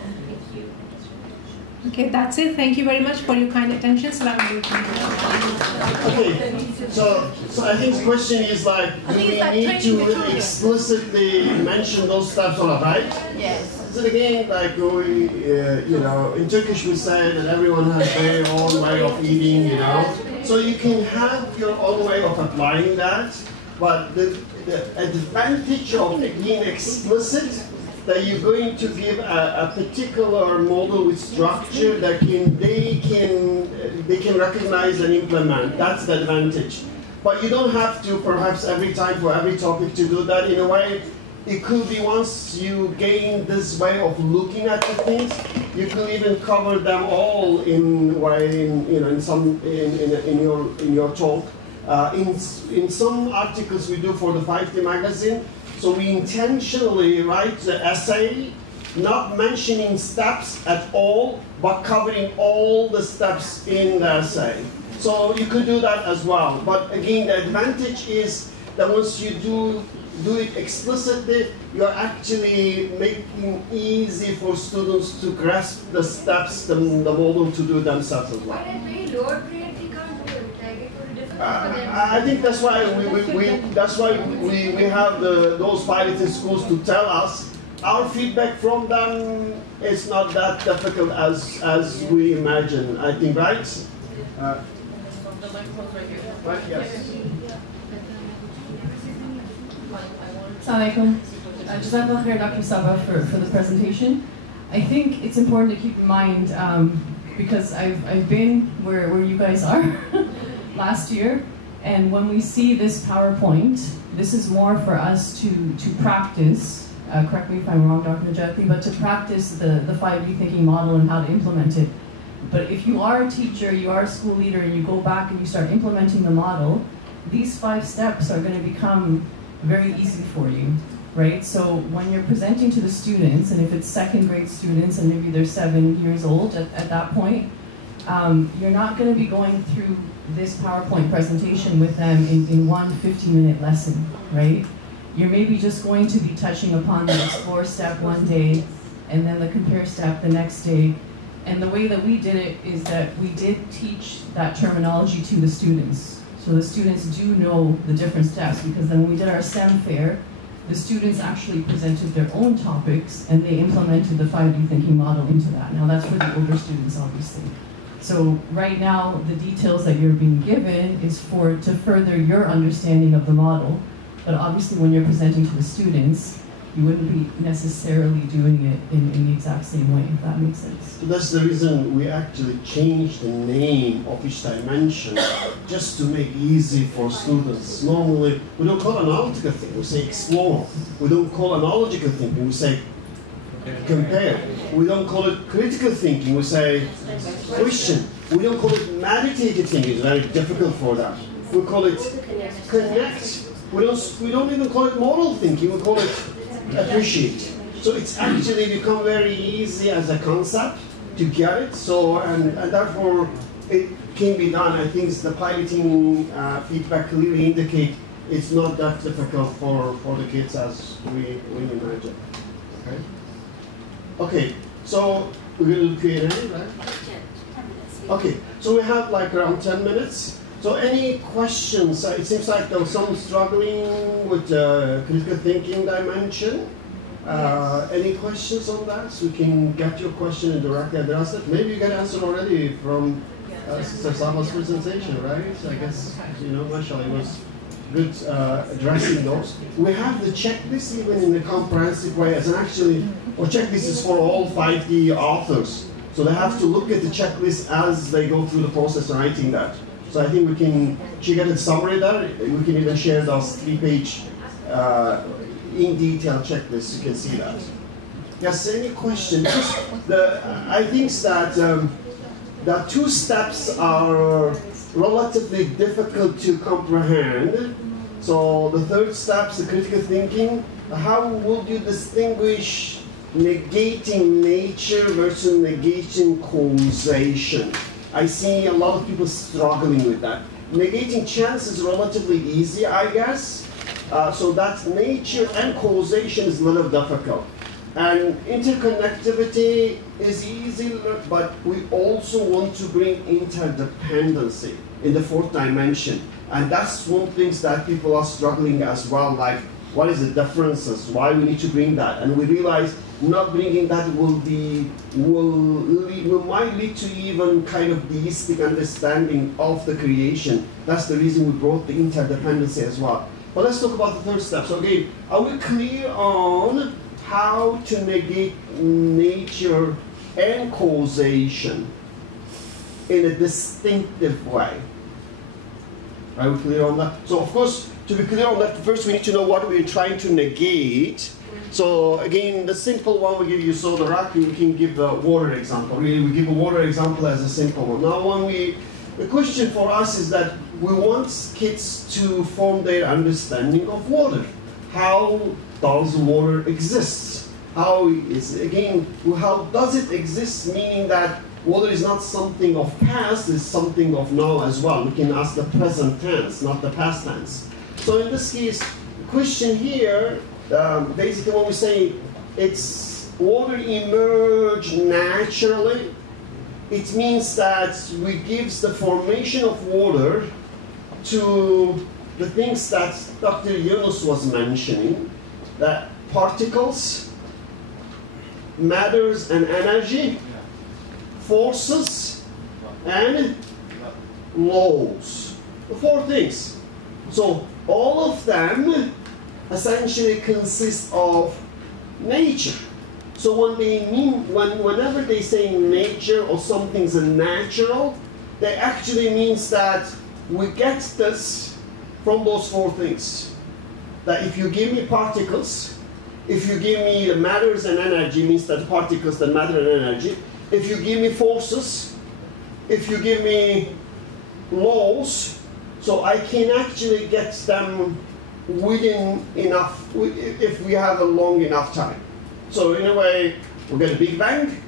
Okay, that's it. Thank you very much for your kind attention. Salaam alaikum. Okay, so I think the question is like, do we need to explicitly mention those steps or not, right? Yes. So again, like we, in Turkish we say that everyone has their own way of eating, So you can have your own way of applying that, but the advantage of being explicit, that you're going to give a particular model with structure that they can recognize and implement. That's the advantage. But you don't have to perhaps every time for every topic to do that. In a way, it could be once you gain this way of looking at the things, you could even cover them all in your talk. In some articles we do for the 5D magazine. So we intentionally write the essay, not mentioning steps at all, but covering all the steps in the essay. So you could do that as well. But again, the advantage is that once you do it explicitly, you're actually making easy for students to grasp the steps, the model to do themselves as well. Why did we lower grade we can't do it? Like it would be difficult for them. I think that's why we have those piloting schools to tell us. Our feedback from them is not that difficult as we imagine. I think, right? The microphone's right here. Right. Yes. Assalamu alaikum. Jazakallah khair, Dr. Sabah, for the presentation. I think it's important to keep in mind, because I've been where you guys are last year, and when we see this PowerPoint, this is more for us to practice, correct me if I'm wrong, Dr. Necati, but to practice the 5D thinking model and how to implement it. But if you are a teacher, you are a school leader, and you go back and you start implementing the model, these 5 steps are going to become very easy for you, right? So when you're presenting to the students, and if it's second grade students and maybe they're 7 years old at that point, you're not going to be going through this PowerPoint presentation with them in one 50-minute lesson, right? You're maybe just going to be touching upon the explore step one day, and then the compare step the next day. And the way that we did it is that we did teach that terminology to the students. So the students do know the different steps, because then when we did our STEM fair, the students actually presented their own topics and they implemented the 5D thinking model into that. Now that's for the older students, obviously. So right now, the details that you're being given is to further your understanding of the model. But obviously when you're presenting to the students, you wouldn't be necessarily doing it in the exact same way, if that makes sense. So that's the reason we actually changed the name of each dimension, just to make it easy for students. Normally, we don't call it analytical thinking, we say explore. We don't call it analogical thinking, we say compare. We don't call it critical thinking, we say question. We don't call it meditative thinking, it's very difficult for that. We call it connect. We don't even call it moral thinking, we call it appreciate. So it's actually become very easy as a concept to get it. So and therefore it can be done. I think the piloting feedback clearly indicate it's not that difficult for the kids as we imagine. Okay. Okay. So we're going to do Q&A, right? Okay. So we have like around 10 minutes. So any questions? It seems like there was some struggling with the critical thinking dimension. Any questions on that? So we can get your question and directly address it. Maybe you get answered already from Sister Saba's presentation, right? I guess, mashallah, it was good addressing those. We have the checklist even in a comprehensive way, as actually, our checklist is for all 5D authors. So they have to look at the checklist as they go through the process of writing that. So I think we can get a summary there. We can even share those 3-page in detail checklists. You can see that. Yes, any question? I think that the 2 steps are relatively difficult to comprehend. So the 3rd step is the critical thinking. How would you distinguish negating nature versus negating causation? I see a lot of people struggling with that. Negating chance is relatively easy, I guess. So that's nature and causation is a little difficult. And interconnectivity is easy, but we also want to bring interdependency in the 4th dimension. And that's one thing that people are struggling as well, like what is the differences, why we need to bring that. And we realize not bringing that might lead to even kind of deistic understanding of the creation. That's the reason we brought the interdependency as well. But let's talk about the 3rd step. So again, are we clear on how to negate nature and causation in a distinctive way? Are we clear on that? So of course, to be clear on that, first we need to know what we're trying to negate. So again, the simple one we give you, so the rock, we can give a water example. Really, we give a water example as a simple one. Now the question for us is that we want kids to form their understanding of water. How does water exist? How does it exist, meaning that water is not something of past, it's something of now as well. We can ask the present tense, not the past tense. So in this case, the question here, basically when we say it's water emerged naturally, it means that we give the formation of water to the things that Dr. Yunus was mentioning, that particles, matters and energy, forces, and laws. The 4 things. So all of them essentially consist of nature. So whenever they say nature or something's natural, they actually means that we get this from those four things. That if you give me particles, if you give me the matters and energy, means that particles, the matter and energy. If you give me forces, if you give me laws, so I can actually get them within enough, if we have a long enough time. So in a way, we get a Big Bang,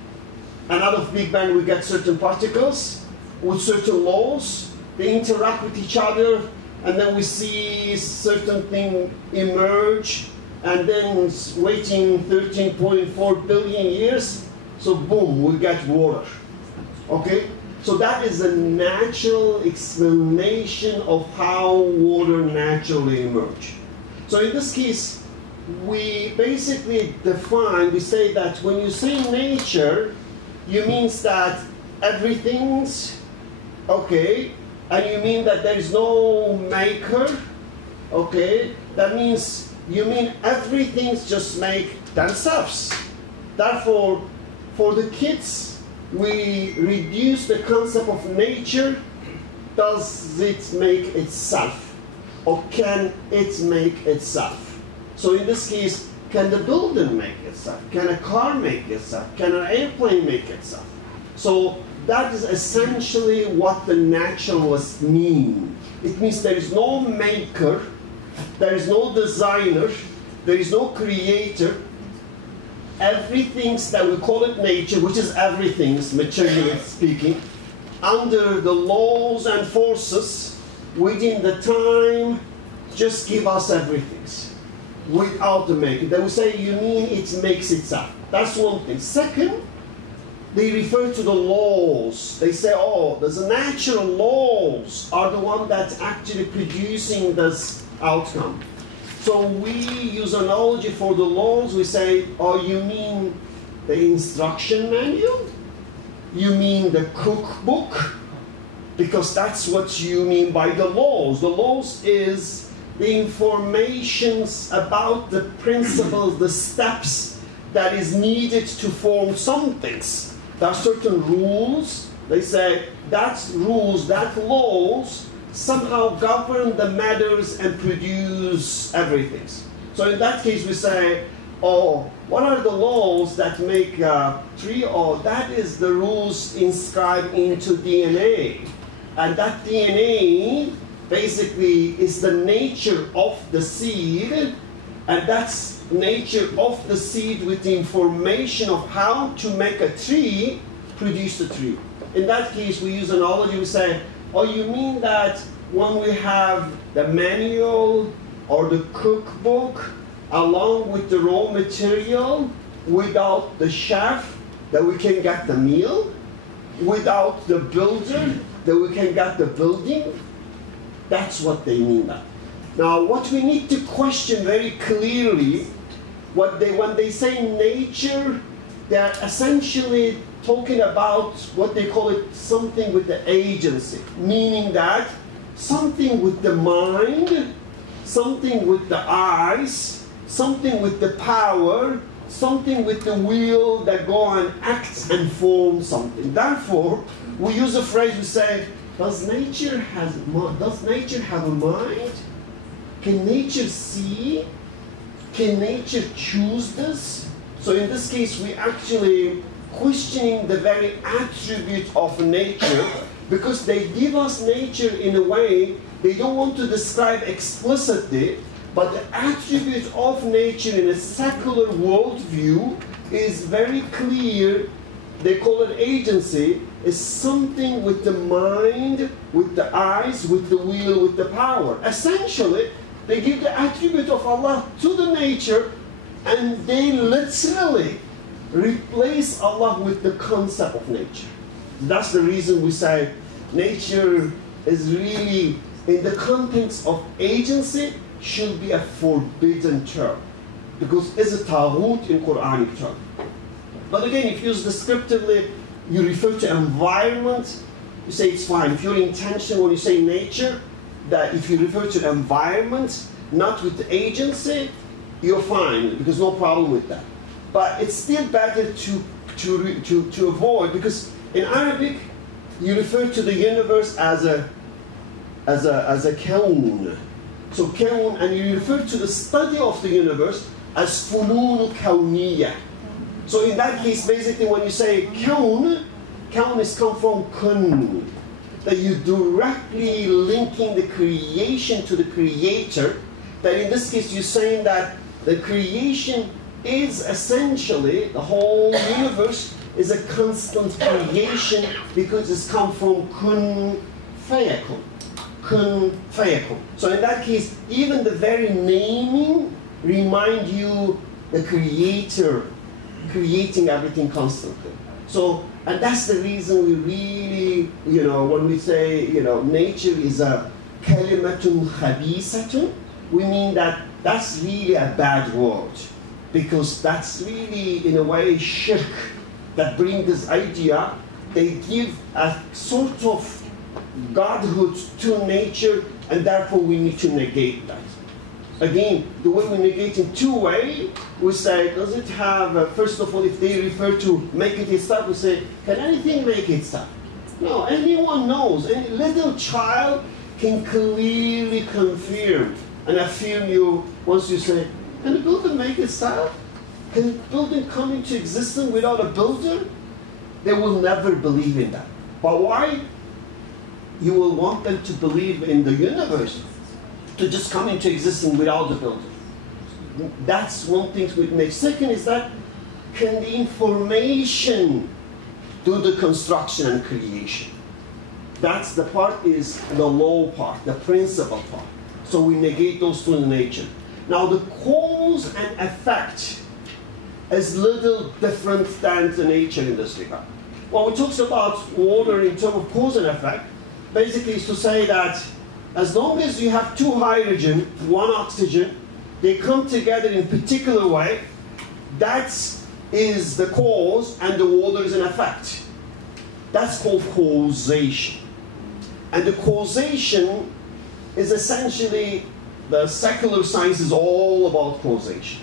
and out of Big Bang we get certain particles with certain laws, they interact with each other, and then we see certain thing emerge, and then waiting 13.4 billion years, so boom, we get water. Okay? So that is a natural explanation of how water naturally emerges. So in this case, we basically define, we say that when you say nature, you means that everything's okay, and you mean that there is no maker, okay? That means you mean everything's just make themselves. Therefore, for the kids, we reduce the concept of nature. Does it make itself? Or can it make itself? So in this case, can the building make itself? Can a car make itself? Can an airplane make itself? So that is essentially what the naturalists mean. It means there is no maker, there is no designer, there is no creator. Everything that we call it nature, which is everything, materially speaking, under the laws and forces, within the time, just give us everything. Without the maker. They will say, you mean it makes itself. That's one thing. Second, they refer to the laws. They say, oh, the natural laws are the one that's actually producing this outcome. So we use analogy for the laws. We say, oh, you mean the instruction manual? You mean the cookbook? Because that's what you mean by the laws. The laws is the informations about the principles, the steps that is needed to form some things. There are certain rules. They say that rules, that laws somehow govern the matters and produce everything. So in that case we say, oh, what are the laws that make a tree? Oh, that is the rules inscribed into DNA. And that DNA basically is the nature of the seed, and that's nature of the seed with the information of how to make a tree, produce a tree. In that case, we use analogy, we say, oh, you mean that when we have the manual or the cookbook along with the raw material, without the chef, that we can get the meal, without the builder, that we can get the building? That's what they mean by. Now, what we need to question very clearly, when they say nature, they're essentially talking about what they call it something with the agency, meaning that something with the mind, something with the eyes, something with the power, something with the will that go and act and form something. Therefore, we use a phrase, we say, does nature have a mind? Can nature see? Can nature choose this? So in this case, we actually questioning the very attribute of nature, because they give us nature in a way they don't want to describe explicitly, but the attribute of nature in a secular worldview is very clear. They call it agency, is something with the mind, with the eyes, with the will, with the power. Essentially, they give the attribute of Allah to the nature, and they literally replace Allah with the concept of nature. That's the reason we say nature is really, in the context of agency, should be a forbidden term, because it's a taghut in Quranic term. But again, if used descriptively, you refer to environment, you say it's fine. If your intention when you say nature, that if you refer to environment, not with the agency, you're fine, because no problem with that. but it's still better to avoid, because in Arabic you refer to the universe as a kawn. So kawn, and you refer to the study of the universe as funun kawniyya. So in that case, basically when you say kawn is come from kun, that you directly linking the creation to the creator. That in this case you're saying that the creation is essentially, the whole universe is a constant creation because it's come from kun fayakun. Kun fayakun. So in that case, even the very naming remind you the creator creating everything constantly. So, and that's the reason we really, when we say, nature is a kalimatun khabisatun, we mean that that's really a bad word, because that's really, in a way, shirk that brings this idea. They give a sort of godhood to nature, and therefore we need to negate that. Again, the way we negate in two ways, we say, does it have, first of all, if they refer to make it itself, we say, can anything make itself? No, anyone knows, any little child can clearly confirm and affirm you once you say, can a building make itself? Can a building come into existence without a builder? They will never believe in that. But why? You will want them to believe in the universe to just come into existence without the builder. That's one thing we make. Second is that, can the information do the construction and creation? That's the part, is the law part, the principle part. So we negate those two in nature. Now the cause and effect is little different than the nature in this regard. When we talk about water in terms of cause and effect, basically is to say that as long as you have two hydrogen, one oxygen, they come together in a particular way, that is the cause and the water is an effect. That's called causation. And the causation is essentially, the secular science is all about causation.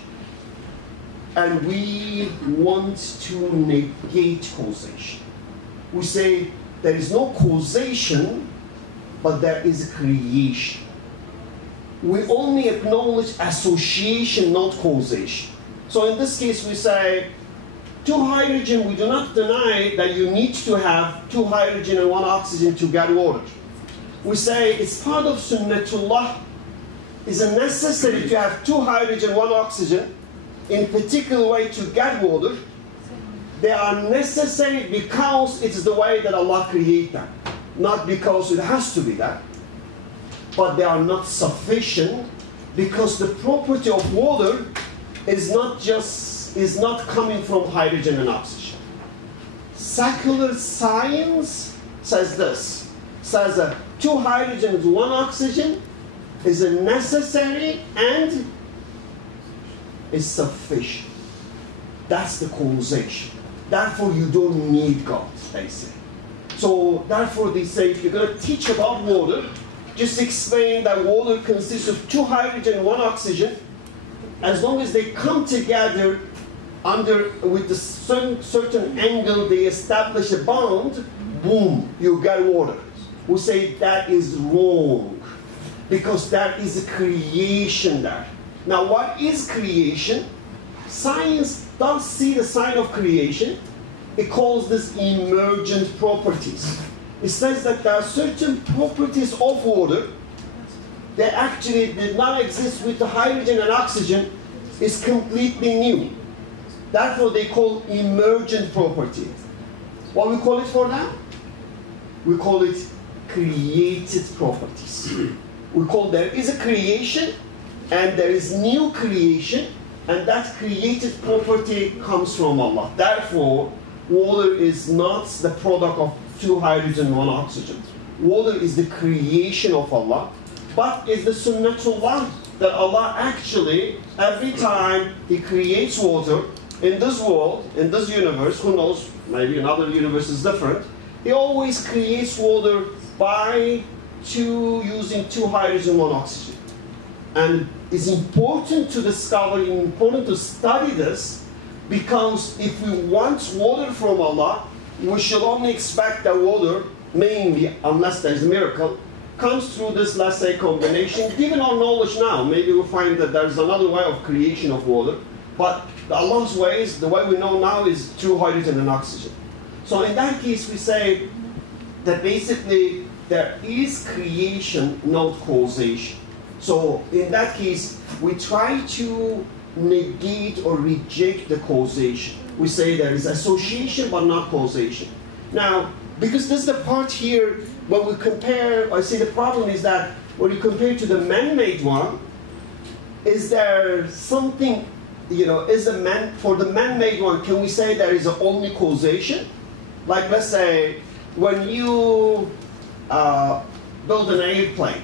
And we want to negate causation. We say there is no causation, but there is creation. We only acknowledge association, not causation. So in this case we say, two hydrogen, we do not deny that you need to have two hydrogen and one oxygen to get water. We say it's part of sunnatullah, is a necessary to have two hydrogen, one oxygen, in a particular way to get water. They are necessary because it's the way that Allah created them. Not because it has to be that, but they are not sufficient, because the property of water is not coming from hydrogen and oxygen. Secular science says this, says that two hydrogens, one oxygen is a necessary and is sufficient. That's the causation. Therefore you don't need God, they say. So therefore they say, if you're going to teach about water, just explain that water consists of two hydrogen and one oxygen. As long as they come together with a certain angle, they establish a bond, boom, you get water. We say that is wrong, because there is a creation there. Now what is creation? Science does see the sign of creation. It calls this emergent properties. It says that there are certain properties of water that actually did not exist with the hydrogen and oxygen, is completely new. Therefore they call emergent property. What we call it for now? We call it created properties. We call there is a creation and there is new creation, and that created property comes from Allah. Therefore, water is not the product of two hydrogen, one oxygen. Water is the creation of Allah, but is the sunnatullah that Allah actually, every time He creates water in this world, in this universe, who knows, maybe another universe is different, He always creates water by using two hydrogen, one oxygen. And it's important to discover, important to study this, Because if we want water from Allah, we should only expect that water, mainly, unless there's a miracle, comes through this, let's say, combination. Given our knowledge now, maybe we'll find that there's another way of creation of water. But Allah's ways, the way we know now, is through hydrogen and oxygen. So in that case, we say that basically there is creation, not causation. So in that case, we try to negate or reject the causation. We say there is association but not causation. Now, because this is the part here, when we compare, I say the problem is that when you compare to the man-made one, is there something, you know, for the man-made one, can we say there is only causation? Like, let's say, when you build an airplane,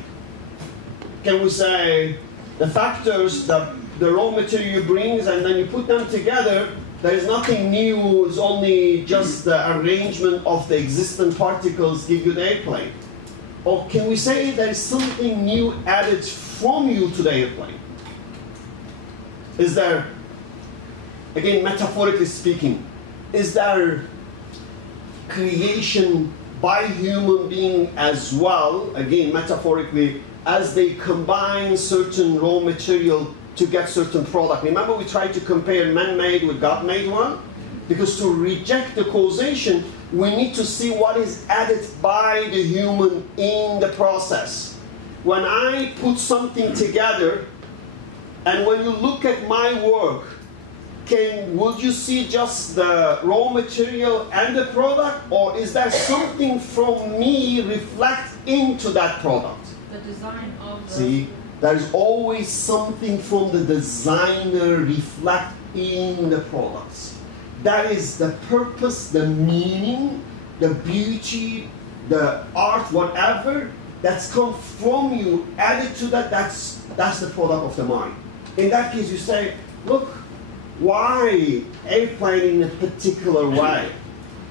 can we say the factors that the raw material brings and then you put them together, there is nothing new, it's only just the arrangement of the existing particles give you the airplane? Or can we say there is something new added from you to the airplane? Is there, again, metaphorically speaking, is there creation by human being as well, again, metaphorically, as they combine certain raw material to get certain product? Remember, we tried to compare man-made with God-made one? Because to reject the causation, we need to see what is added by the human in the process. When I put something together, and when you look at my work, would you see just the raw material and the product, or is there something from me reflect into that product? The design of the... See, there's always something from the designer reflect in the products. That is the purpose, the meaning, the beauty, the art, whatever that's come from you, added to that, that's the product of the mind. In that case, you say, look, why airplane in a particular way?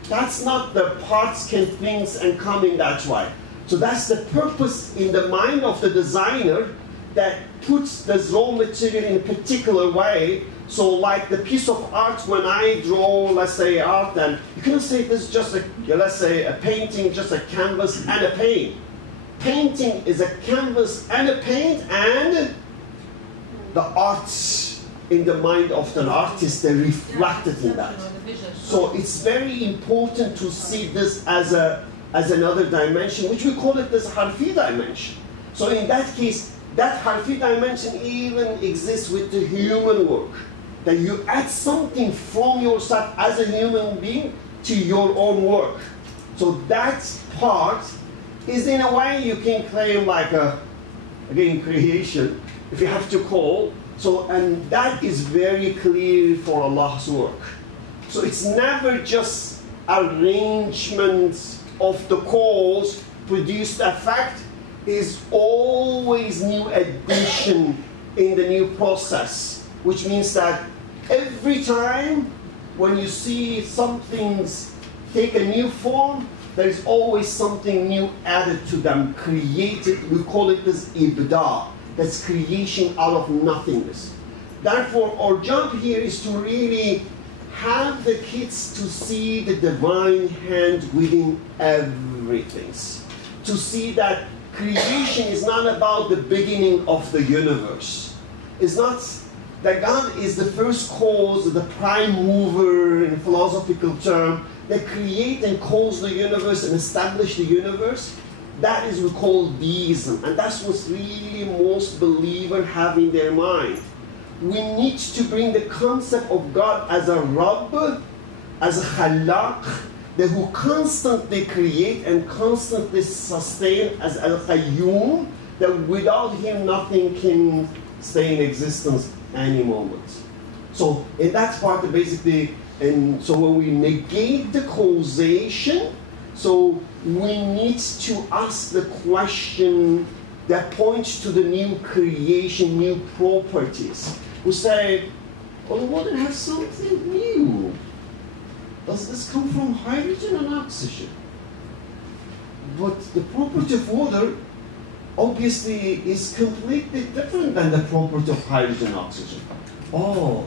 That's not the parts can things and come in that way. So that's the purpose in the mind of the designer that puts this raw material in a particular way. So like the piece of art, when I draw, let's say, art, then you cannot say this is just let's say, a painting, just a canvas and a paint. Painting is a canvas and a paint, and the art in the mind of the artist, they reflected in that. So it's very important to see this as another dimension, which we call it this harfi dimension. So in that case, that harfi dimension even exists with the human work. That you add something from yourself as a human being to your own work. So that part is, in a way, you can claim like again, creation, if you have to call. So, and that is very clear for Allah's work. So it's never just arrangement of the cause produced effect, is always new addition in the new process, which means that every time when you see some things take a new form, there is always something new added to them, created. We call it this ibda. That's creation out of nothingness. Therefore, our job here is to really have the kids to see the divine hand within everything. To see that creation is not about the beginning of the universe. It's not that God is the first cause, the prime mover in philosophical term, that create and cause the universe and establish the universe. That is we call deism, and that's what really most believers have in their mind. We need to bring the concept of God as a Rabb, as a Khalaq, that who constantly create and constantly sustain, as Al-Qayyum, that without him nothing can stay in existence any moment. So in that part, basically, and so when we negate the causation, so we need to ask the question that points to the new creation, new properties. We say, well, the water has something new. Does this come from hydrogen and oxygen? But the property of water obviously is completely different than the property of hydrogen and oxygen. Oh,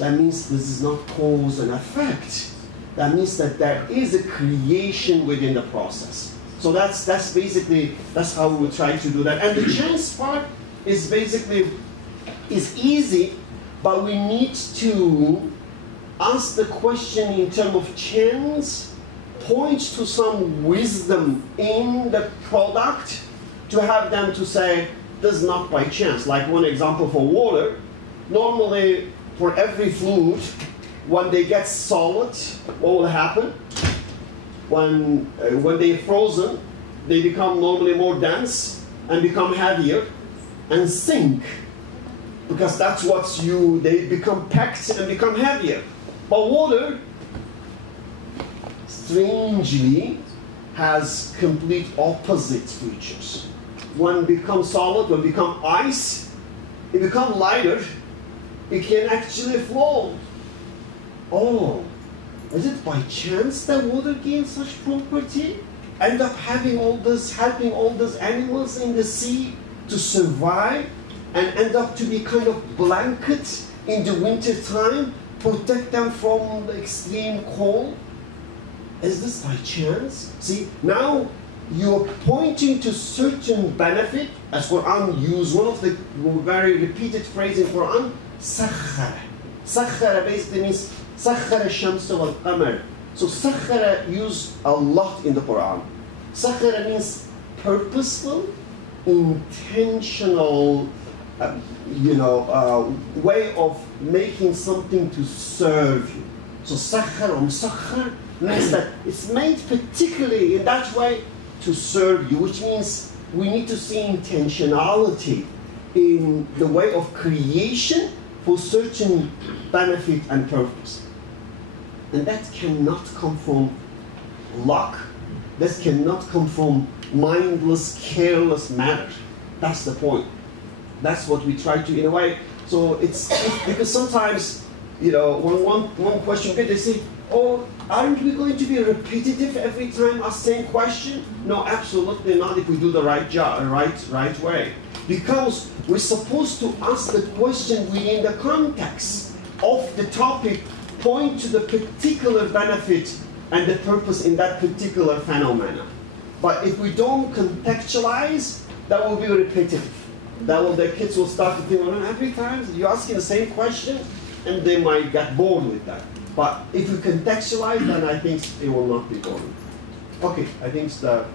that means this is not cause and effect. That means that there is a creation within the process. So that's basically, that's how we try to do that. And the chance part is basically, is easy, but we need to ask the question in terms of chance, point to some wisdom in the product to have them to say, this is not by chance. Like one example for water, normally for every fluid, when they get solid, what will happen? When they're frozen, they become normally more dense and become heavier and sink. Because that's what they become packed and become heavier. But water, strangely, has complete opposite features. When it becomes solid, when it becomes ice, it becomes lighter, it can actually flow. Oh, is it by chance that water gains such property? End up having all this, helping all those animals in the sea to survive and end up to be kind of blanket in the winter time, protect them from the extreme cold? Is this by chance? See, now you're pointing to certain benefit, as Quran uses one of the very repeated phrases in Quran, sakhara. Sakhara basically means sakhara shamsa wal qamar. So sakhara used a lot in the Quran. Sakhara means purposeful, intentional, way of making something to serve you. So sakhar or musakhar means that it's made particularly in that way to serve you, which means we need to see intentionality in the way of creation for certain benefit and purpose. And that cannot come from luck. That cannot come from mindless, careless manner. That's the point. That's what we try to, in a way. So it's because sometimes, one question, they say, oh, aren't we going to be repetitive every time ask the same question? No, absolutely not if we do the right job, right way. Because we're supposed to ask the question within the context of the topic, point to the particular benefit and the purpose in that particular phenomena. But if we don't contextualize, that will be repetitive. The kids will start to think, well, every time you're asking the same question, and they might get bored with that. But if we contextualize, then I think it will not be boring. Okay, I think it's the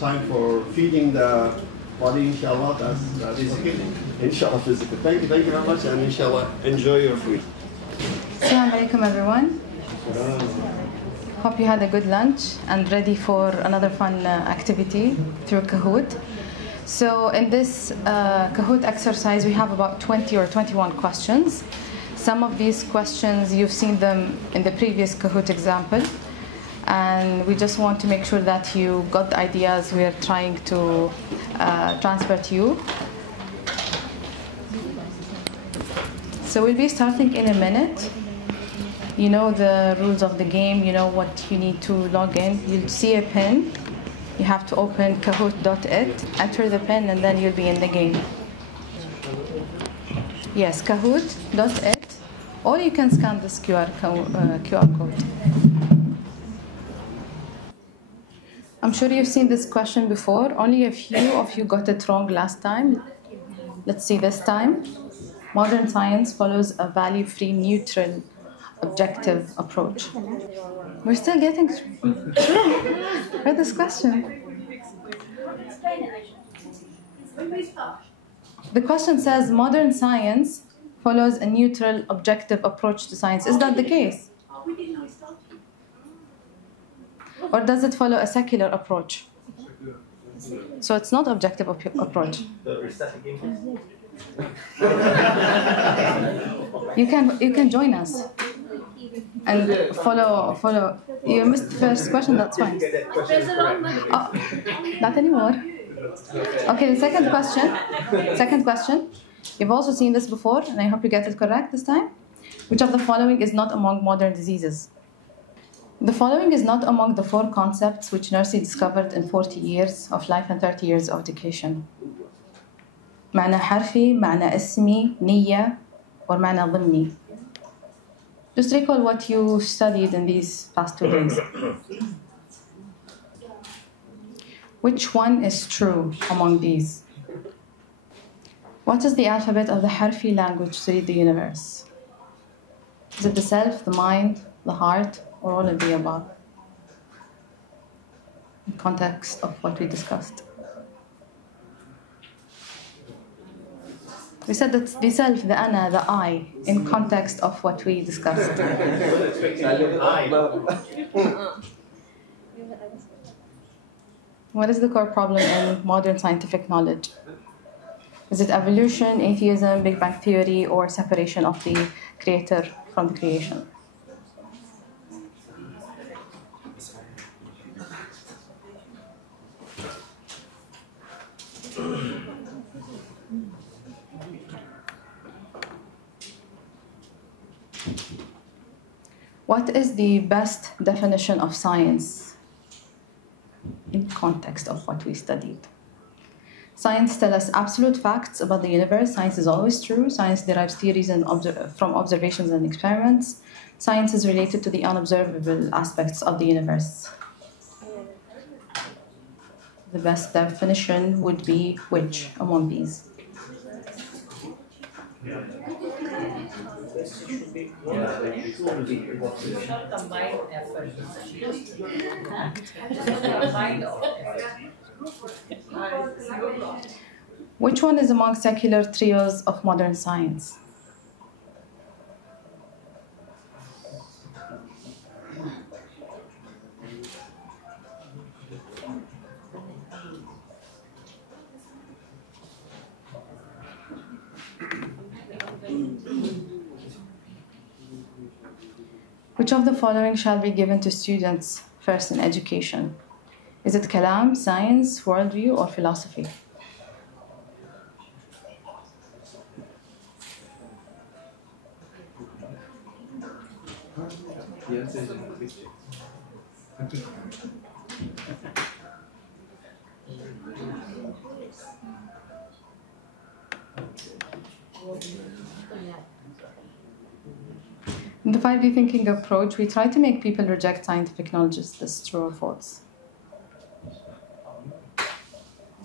time for feeding the body, inshallah. That is okay. Inshallah, physical. Thank you very much, and inshallah, enjoy your food. Assalamu alaikum, everyone. Hope you had a good lunch and ready for another fun activity through Kahoot. So in this Kahoot exercise, we have about 20 or 21 questions. Some of these questions, you've seen them in the previous Kahoot example. And we just want to make sure that you got the ideas we're trying to transfer to you. So we'll be starting in a minute. You know the rules of the game, you know what you need to log in. You'll see a pin. You have to open kahoot.it, enter the pin, and then you'll be in the game. Yes, kahoot.it. Or you can scan this QR code. I'm sure you've seen this question before. Only a few of you got it wrong last time. Let's see this time. Modern science follows a value-free, neutral, objective approach. We're still getting through. Read this question. The question says, modern science follows a neutral, objective approach to science. Is that the case? Or does it follow a secular approach? So it's not objective approach. You can join us and follow. You missed the first question. That's fine. Oh, not anymore. Okay, the second question. You've also seen this before, and I hope you get it correct this time. Which of the following is not among modern diseases? The following is not among the 4 concepts which Nursi discovered in 40 years of life and 30 years of education. معنى حرفي, معنى اسمي, نية, or معنى ضمني. Just recall what you studied in these past 2 days. Which one is true among these? What is the alphabet of the Harfi language to read the universe? Is it the self, the mind, the heart, or all of the above? In context of what we discussed. We said that the self, the ana, the I, in context of what we discussed. What is the core problem in modern scientific knowledge? Is it evolution, atheism, Big Bang theory, or separation of the creator from the creation? What is the best definition of science in context of what we studied? Science tells us absolute facts about the universe. Science is always true. Science derives theories from observations and experiments. Science is related to the unobservable aspects of the universe. The best definition would be which among these? Which one is among secular trios of modern science? Which of the following shall be given to students first in education? Is it kalam, science, worldview, or philosophy? In the 5D thinking approach, we try to make people reject scientific knowledge as true or false.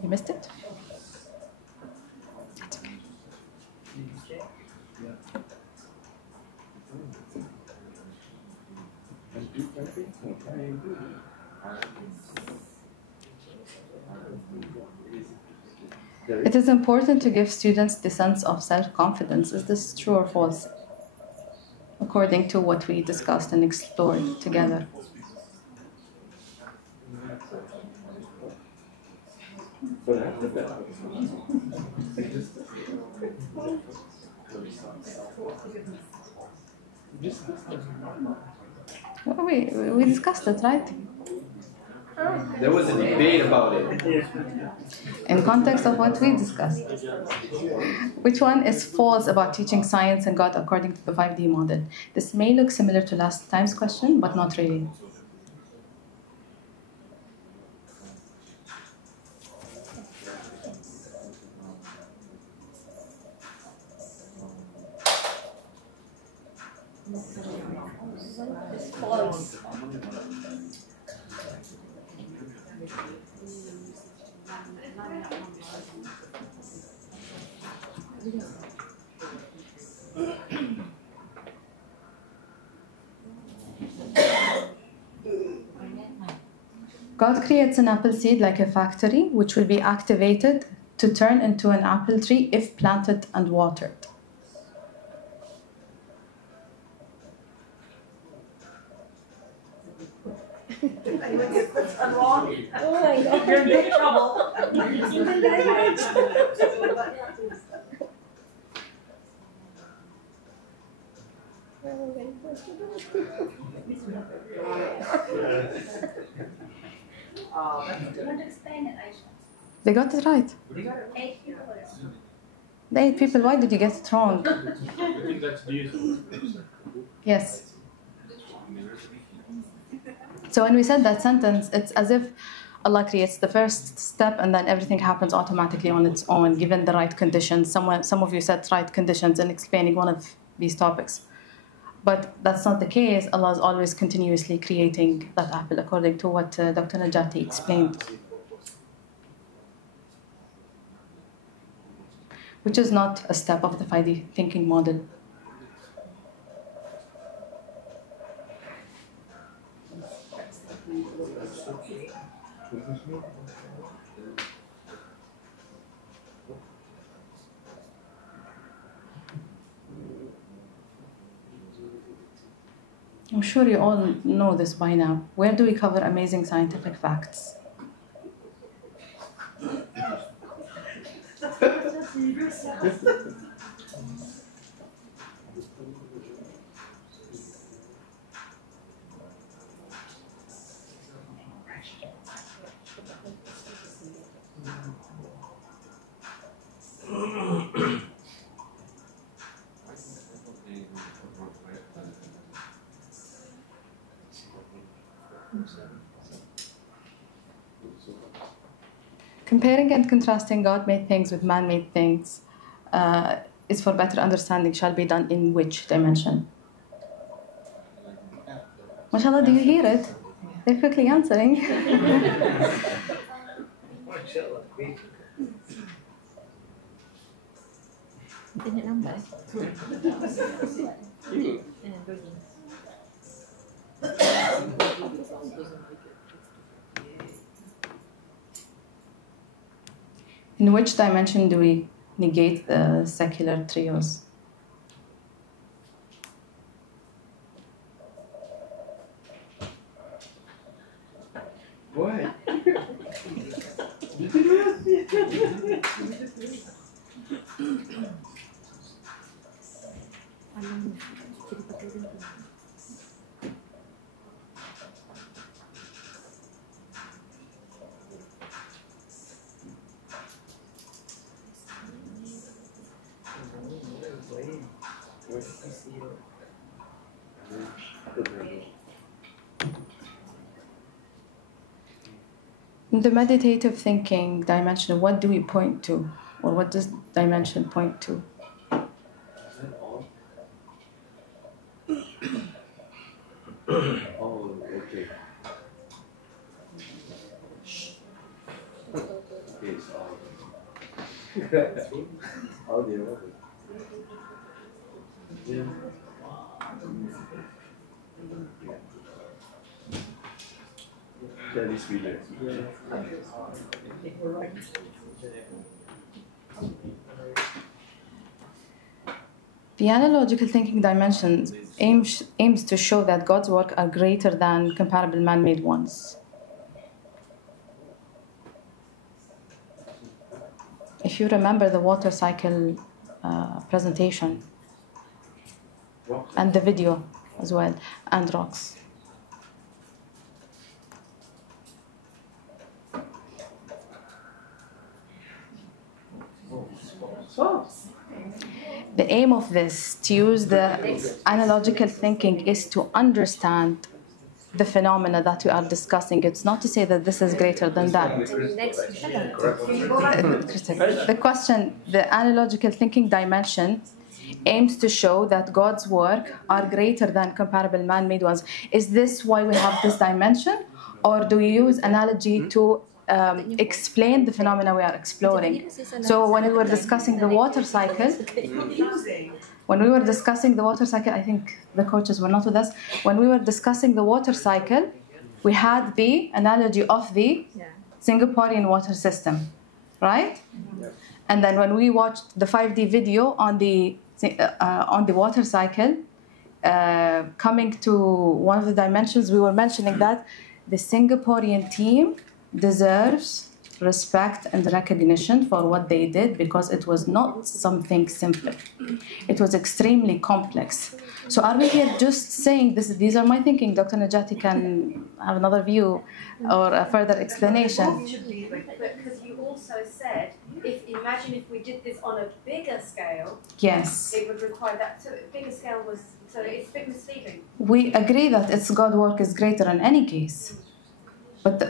You missed it? That's okay. It is important to give students the sense of self-confidence. Is this true or false? According to what we discussed and explored together. Well, we discussed it, right? There was a debate about it. In context of what we discussed. Which one is false about teaching science and God according to the 5D model? This may look similar to last time's question, but not really. It's false. God creates an apple seed like a factory, which will be activated to turn into an apple tree if planted and watered. Anyone gets this one wrong? Oh my God. You're in big trouble. They got it right. The 8 people, why did you get it wrong? Yes. So when we said that sentence, it's as if Allah creates the first step and then everything happens automatically on its own, given the right conditions. Some of you said right conditions in explaining one of these topics. But that's not the case. Allah is always continuously creating that apple, according to what Dr. Necati explained. Which is not a step of the 5D thinking model. I'm sure you all know this by now. Where do we cover amazing scientific facts? Comparing and contrasting God-made things with man-made things is for better understanding shall be done in which dimension? MashaAllah, do you hear it? They're quickly answering. In which dimension do we negate the secular trios? What? In the meditative thinking dimension, what do we point to? Or what does dimension point to? Oh, okay. Okay, so audio. Yeah. That is relaxed. The analogical thinking dimension aims to show that God's work are greater than comparable man-made ones. If you remember the water cycle presentation, and the video as well, and rocks. The aim of this, to use the analogical thinking, is to understand the phenomena that we are discussing. It's not to say that this is greater than that. The question, the analogical thinking dimension, aims to show that God's work are greater than comparable man-made ones. Is this why we have this dimension? Or do we use analogy to explain the phenomena we are exploring? So when we were discussing the water cycle, I think the coaches were not with us. When we were discussing the water cycle, we had the analogy of the Singaporean water system, right? And then when we watched the 5D video on the water cycle, coming to one of the dimensions, we were mentioning that the Singaporean team deserves respect and recognition for what they did, because it was not something simple. It was extremely complex. So are we here just saying this? These are my thinking. Dr. Necati can have another view or a further explanation. Because you also said, imagine if we did this on a bigger scale. Yes. It would require that. So bigger scale was, so it's a bit misleading. We agree that God's work is greater in any case.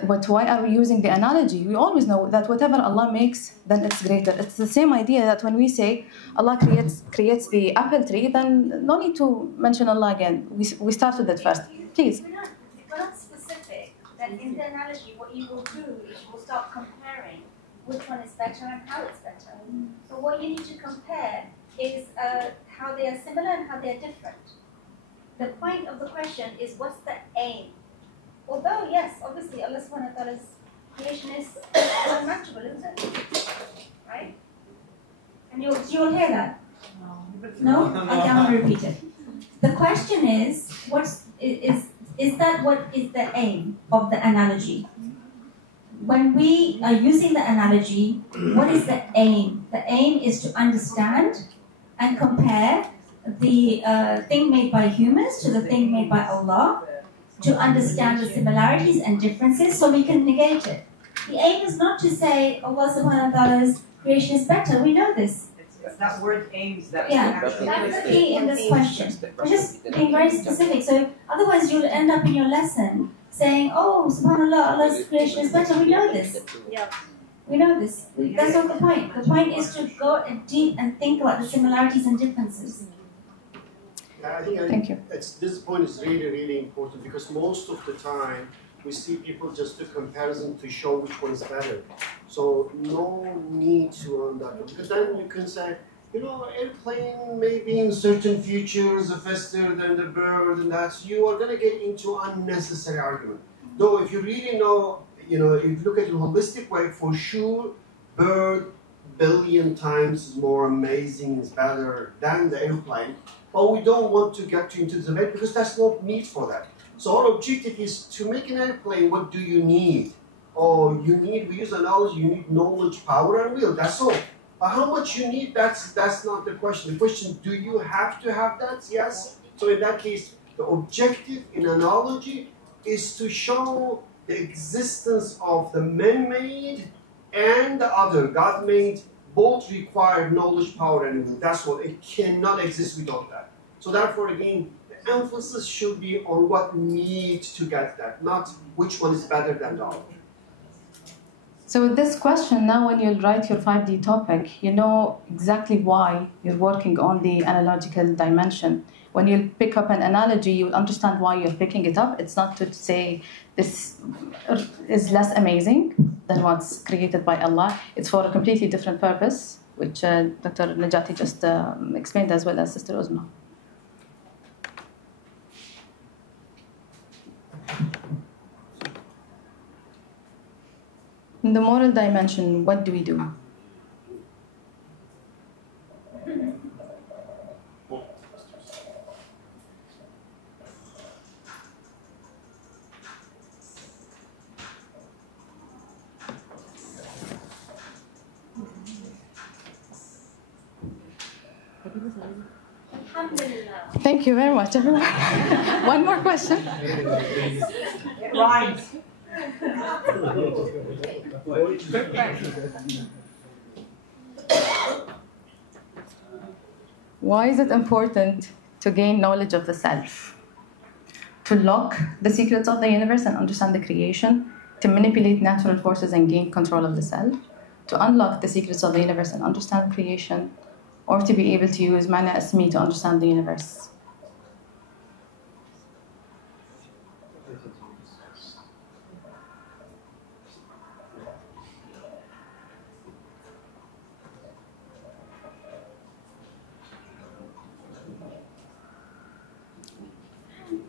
But why are we using the analogy? We always know that whatever Allah makes, then it's greater. It's the same idea that when we say Allah creates the apple tree, then no need to mention Allah again. We start with that first. Please. We're not specific. Then in the analogy, what you will do is you will start comparing which one is better and how it's better. So what you need to compare is how they are similar and how they are different. The point of the question is what's the aim? Although, yes, obviously Allah subhanahu wa ta'ala's creation is unmatchable, isn't it? Right? And you'll hear that? No? Okay, I'm going to repeat it. The question is, is that what is the aim of the analogy? When we are using the analogy, what is the aim? The aim is to understand and compare the thing made by humans to the thing made by Allah, to understand the similarities and differences so we can negate it. The aim is not to say Allah subhanahu wa ta'ala's creation is better. We know this. That word aims that. Yeah, that's the key in this question. We're just being very specific. So otherwise you'll end up in your lesson saying, oh, subhanAllah, Allah's creation is better. We know this. Yeah. We know this. That's not the point. The point is to go deep and think about the similarities and differences. Thank you. This point is really, really important because most of the time we see people just do comparison to show which one is better. So no need to on that because then you can say, you know, airplane maybe in certain features are faster than the bird and that. You are going to get into unnecessary argument. Though if you really know, you know, if you look at it in a holistic way, for sure, bird billion times more amazing, is better than the airplane. But we don't want to get into the debate because there's no need for that. So our objective is to make an airplane, what do you need? Oh, we use analogy, you need knowledge, power, and will, that's all. But how much you need, that's not the question. The question, do you have to have that? Yes. So in that case, the objective in analogy is to show the existence of the man-made and the other, God-made, both require knowledge, power, and will. That's what, it cannot exist without that. So therefore, again, the emphasis should be on what needs to get that, not which one is better than the other. So with this question, now when you write your 5D topic, you know exactly why you're working on the analogical dimension. When you pick up an analogy, you'll understand why you're picking it up. It's not to say this is less amazing than what's created by Allah. It's for a completely different purpose, which Dr. Necati just explained as well as Sister Uzma. In the moral dimension, what do we do? Thank you very much, everyone. One more question. Right. Why is it important to gain knowledge of the self? To lock the secrets of the universe and understand the creation, to manipulate natural forces and gain control of the self, to unlock the secrets of the universe and understand creation, or to be able to use Mana Asmi to understand the universe.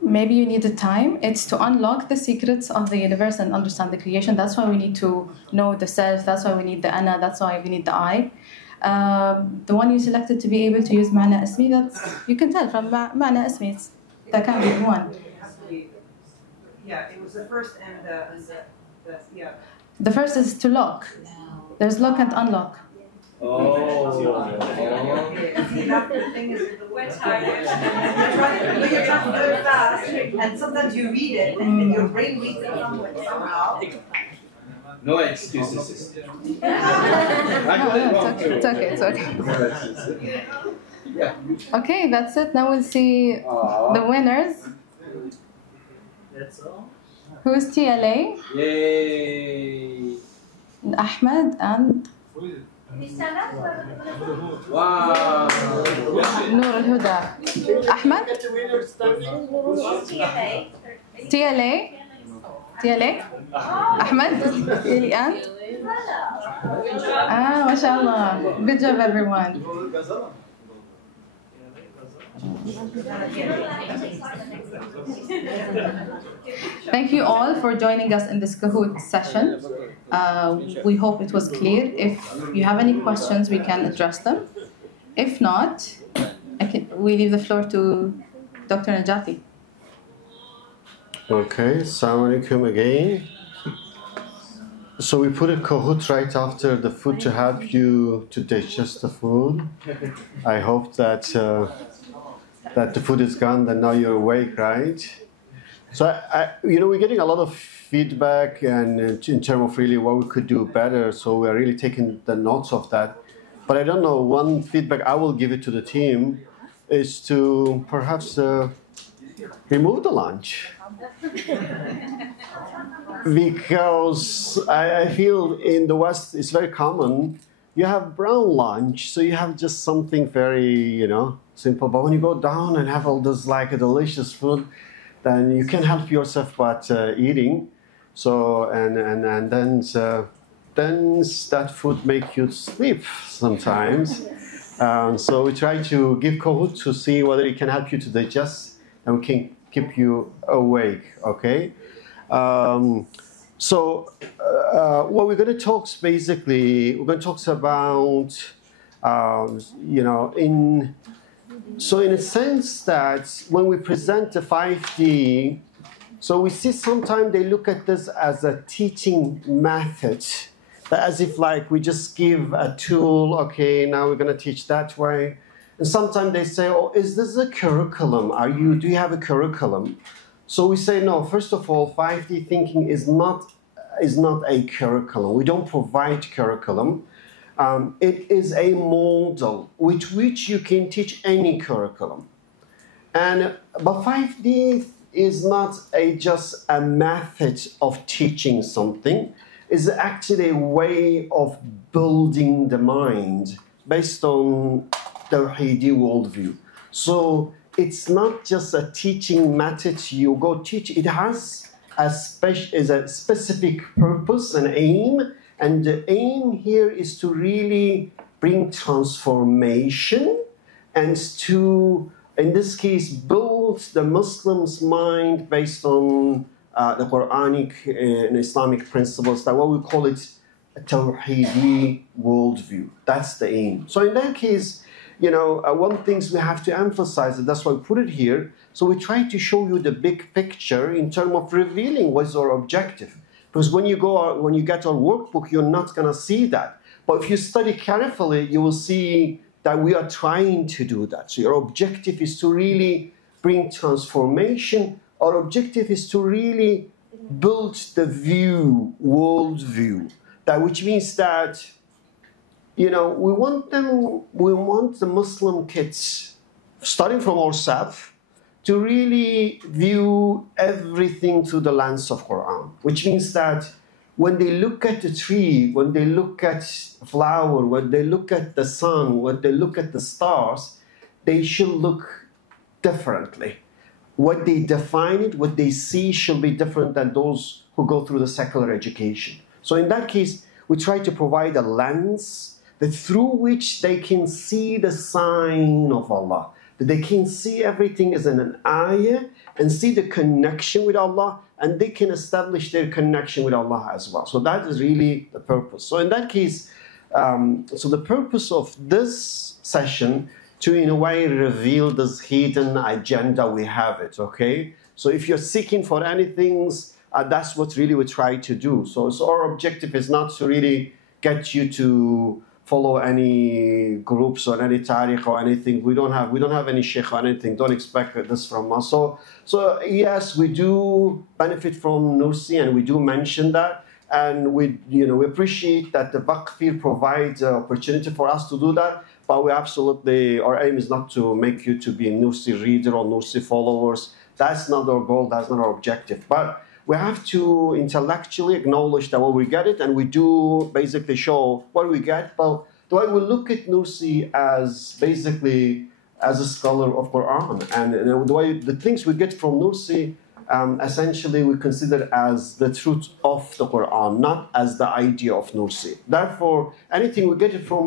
Maybe you need the time. It's to unlock the secrets of the universe and understand the creation. That's why we need to know the self. That's why we need the Ana. That's why we need the I. The one you selected to be able to use Mana Asmi, that's, you can tell from Mana Asmi, that can be the one. Yeah, it was the first and the yeah. The first is to lock. There's lock and unlock. Oh. See, that's the thing is, we're tired. You're trying to do it fast, and sometimes you read it, and your brain reads it somehow. No excuses, sister. It's okay, it's okay. Okay, that's it. Now we'll see the winners. That's all? Who is TLA? Yay! Ahmed and Wow! Noor al-Huda. Ahmed? TLA? TLA? Ahmed? TLA and? MashaAllah. Good job, everyone. Thank you all for joining us in this Kahoot session. We hope it was clear. If you have any questions, we can address them. If not, we leave the floor to Dr. Necati. Okay, Assalamu alaikum again. So we put a Kahoot right after the food to help you to digest the food. I hope that that the food is gone, then now you're awake, right? So, we're getting a lot of feedback and in terms of really what we could do better, so we're really taking the notes of that. But I don't know, one feedback I will give it to the team is to perhaps remove the lunch. Because I feel in the West it's very common, you have brown lunch, so you have just something very, simple. But when you go down and have all this like a delicious food, then you can't help yourself but eating. So and then that food make you sleep sometimes. So we try to give Kahoot to see whether it can help you to digest and we can keep you awake. Okay. What we're going to talk basically, we're going to talk about, in a sense that when we present the 5D, so we see sometimes they look at this as a teaching method, as if like we just give a tool, okay, now we're going to teach that way. And sometimes they say, oh, is this a curriculum? Do you have a curriculum? So we say, no, first of all, 5D thinking is not a curriculum. We don't provide curriculum. It is a model with which you can teach any curriculum. But 5D is not just a method of teaching something. It's actually a way of building the mind based on Tawheedi worldview. So it's not just a teaching method you go teach. It has a specific purpose and aim. And the aim here is to really bring transformation and to, in this case, build the Muslim's mind based on the Quranic and Islamic principles, that what we call it a Tawheedi worldview. That's the aim. So in that case, one thing we have to emphasize, and that's why we put it here, so we try to show you the big picture in terms of revealing what's our objective. Because when you get our workbook, you're not going to see that. But if you study carefully, you will see that we are trying to do that. So your objective is to really bring transformation. Our objective is to really build the worldview. Which means that, we want the Muslim kids, starting from ourselves, to really view everything through the lens of Quran. Which means that when they look at the tree, when they look at flower, when they look at the sun, when they look at the stars, they should look differently. What they define it, what they see should be different than those who go through the secular education. So in that case, we try to provide a lens that through which they can see the sign of Allah, that they can see everything as an ayah and see the connection with Allah, and they can establish their connection with Allah as well. So that is really the purpose. So in that case, so the purpose of this session to in a way reveal this hidden agenda we have it, okay? So if you're seeking for anything, that's what really we try to do. So our objective is not to really get you to follow any groups or any tariq or anything. We don't have any sheikh or anything. Don't expect this from us. So yes, we do benefit from Nursi, and we do mention that, and we appreciate that the Waqf provides an opportunity for us to do that. But we absolutely, our aim is not to make you to be a Nursi reader or Nursi followers. That's not our goal. That's not our objective. But we have to intellectually acknowledge that when we get it, and we do basically show what we get. But the way we look at Nursi as basically as a scholar of Quran, and the way the things we get from Nursi, essentially we consider as the truth of the Quran, not as the idea of Nursi. Therefore, anything we get it from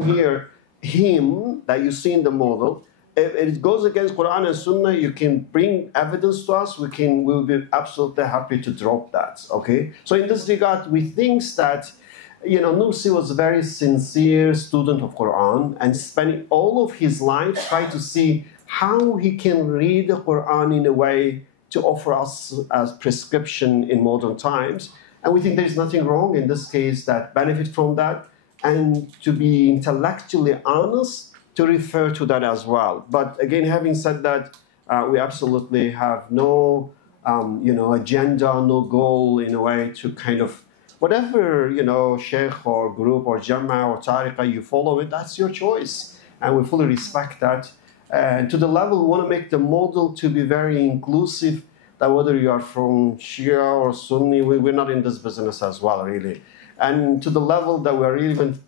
him that you see in the model, if it goes against Quran and Sunnah, you can bring evidence to us. We will be absolutely happy to drop that. Okay. So in this regard, we think that Nursi was a very sincere student of Quran and spending all of his life trying to see how he can read the Quran in a way to offer us as prescription in modern times. And we think there's nothing wrong in this case that benefit from that, and to be intellectually honest, to refer to that as well. But again, having said that, we absolutely have no agenda, no goal in a way to kind of, whatever, sheikh or group or jama or tariqah you follow it, that's your choice. And we fully respect that. And to the level we want to make the model to be very inclusive, that whether you are from Shia or Sunni, we're not in this business as well, really. And to the level that we're even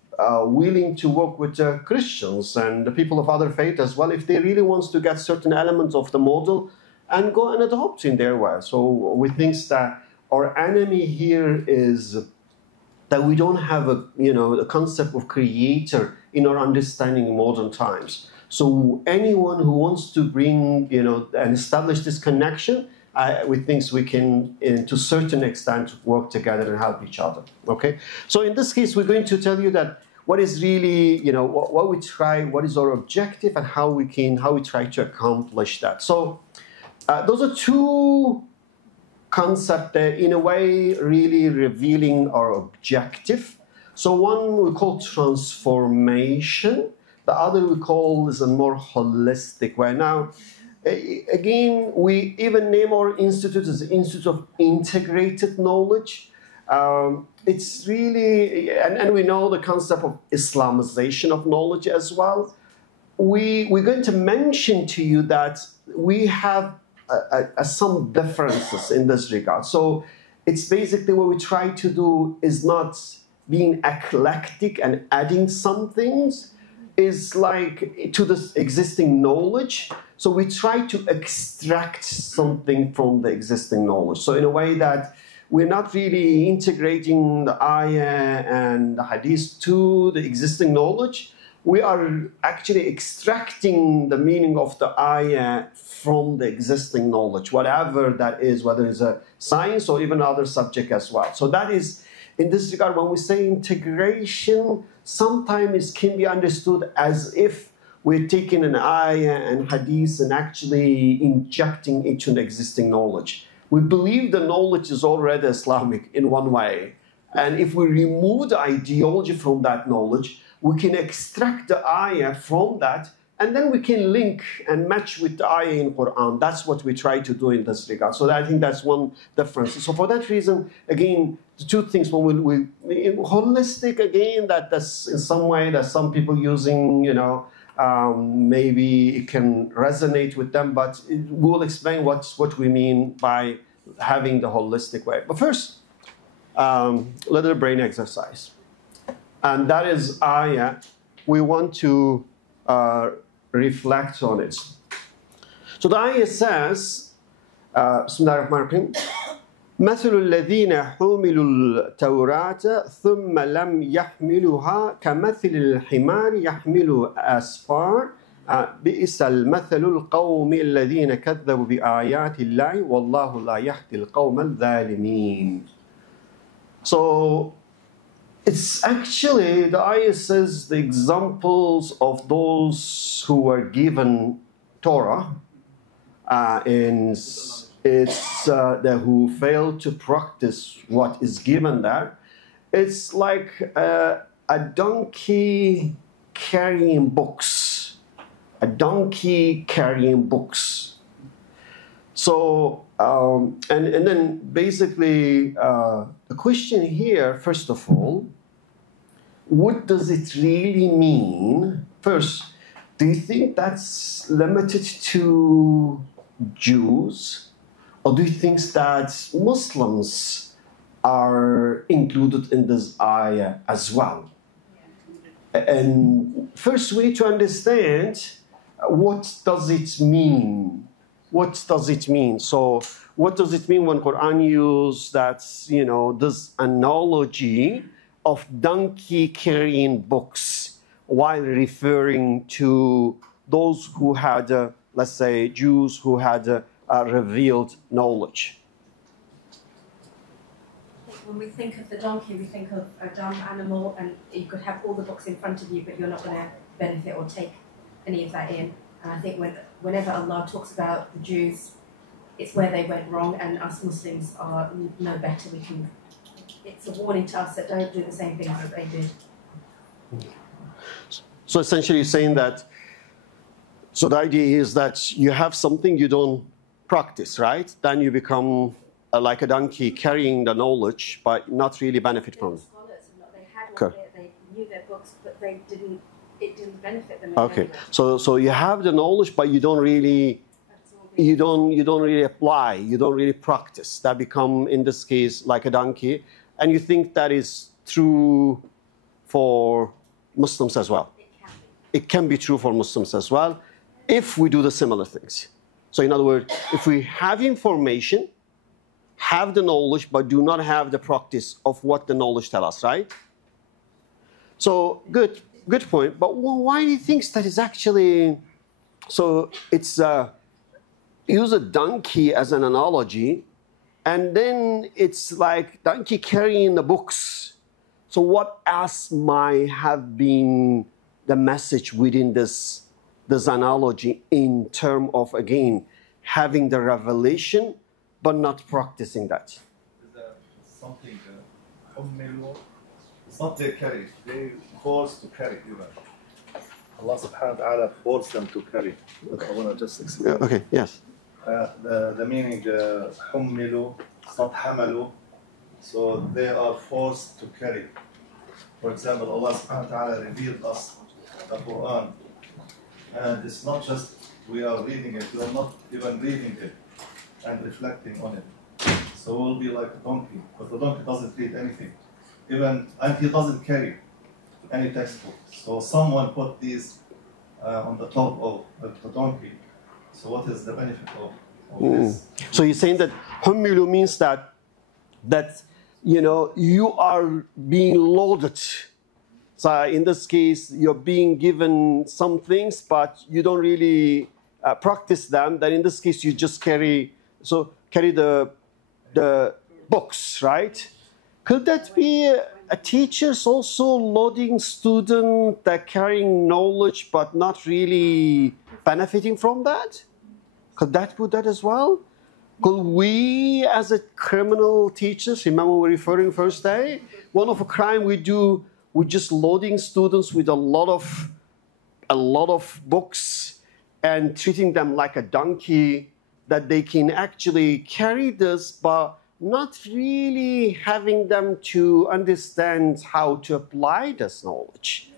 willing to work with Christians and the people of other faith as well, if they really want to get certain elements of the model and go and adopt in their way. So we think that our enemy here is that we don't have a concept of creator in our understanding in modern times. So anyone who wants to bring, and establish this connection, we think we can, to a certain extent, work together and help each other. Okay. So in this case, we're going to tell you that what is really, what we try, what is our objective, and how we try to accomplish that. So those are two concepts that, in a way, really revealing our objective. So one we call transformation. The other we call is a more holistic way. Now, again, we even name our institute as the Institute of Integrated Knowledge. It's really, and we know the concept of Islamization of knowledge as well. We're going to mention to you that we have some differences in this regard. So it's basically what we try to do is not being eclectic and adding some things, is like to this existing knowledge. So we try to extract something from the existing knowledge. So in a way that we're not really integrating the ayah and the hadith to the existing knowledge. We are actually extracting the meaning of the ayah from the existing knowledge, whatever that is, whether it's a science or even other subject as well. So that is, in this regard, when we say integration, sometimes it can be understood as if we're taking an ayah and hadith and actually injecting it into existing knowledge. We believe the knowledge is already Islamic in one way. And if we remove the ideology from that knowledge, we can extract the ayah from that, and then we can link and match with the ayah in Quran. That's what we try to do in this regard. So I think that's one difference. So for that reason, again, the two things, when we holistic, again, that's in some way that some people using, maybe it can resonate with them, but we'll explain what we mean by having the holistic way. But first, little brain exercise. And that is ayah. We want to reflect on it. So the ayah says, Bismillah ar-Rahman ar-Rahim, مثل الذين حملوا التوراة ثم لم يحملوها كمثل الحمار يحمل أسفار بئس المثل القوم الذين كذبوا بآيات الله والله لا يهدي القوم الظالمين. So it's actually, the ayah says the examples of those who were given Torah, and it's who failed to practice what is given there. It's like a donkey carrying books. A donkey carrying books. So, and then basically, the question here, first of all, what does it really mean? First, do you think that's limited to Jews? Or do you think that Muslims are included in this ayah as well? And first we need to understand what does it mean? What does it mean? So what does it mean when Quran uses that, you know, this analogy of donkey carrying books while referring to those who had, let's say, Jews who had revealed knowledge? When we think of the donkey, we think of a dumb animal, and you could have all the books in front of you, but you're not going to benefit or take any of that in. And I think whenever Allah talks about the Jews, it's where they went wrong, and us Muslims are no better. It's a warning to us that don't do the same things that they did. So essentially you're saying that, so the idea is that you have something you don't practice, right? Then you become like a donkey carrying the knowledge, but not really benefit from it. They had they knew their books, but it didn't benefit them. Okay, so you have the knowledge, but you don't really apply, you don't really practice. That become, in this case, like a donkey. And you think that is true for Muslims as well? It can be true for Muslims as well, if we do the similar things. So in other words, if we have information, have the knowledge, but do not have the practice of what the knowledge tells us, right? So good point. But why do you think that is actually, so it's use a donkey as an analogy, and then it's like donkey carrying the books. So what else might have been the message within this analogy in terms of, again, having the revelation but not practicing that? Something, it's not they carry, they forced to carry even. Allah subhanahu wa ta'ala forced them to carry. I want to just explain. Okay, yes. The meaning, hummilu, it's not hamalu, so they are forced to carry. For example, Allah subhanahu wa ta'ala revealed us the Quran, and it's not just we are reading it, we are not even reading it and reflecting on it. So we'll be like a donkey, but the donkey doesn't read anything, and he doesn't carry any textbook. So someone put these on the top of the donkey. So what is the benefit of this? So you're saying that hummilu means that you know, you are being loaded. So in this case, you're being given some things, but you don't really practice them. Then in this case, you just carry the books, right? Could that be a teachers also loading students that carrying knowledge but not really benefiting from that? Could that put that as well? Could we, as a criminal teachers, remember we were referring first day, one of a crime we do, we're just loading students with a lot of books and treating them like a donkey, that they can actually carry this, but not really having them to understand how to apply this knowledge.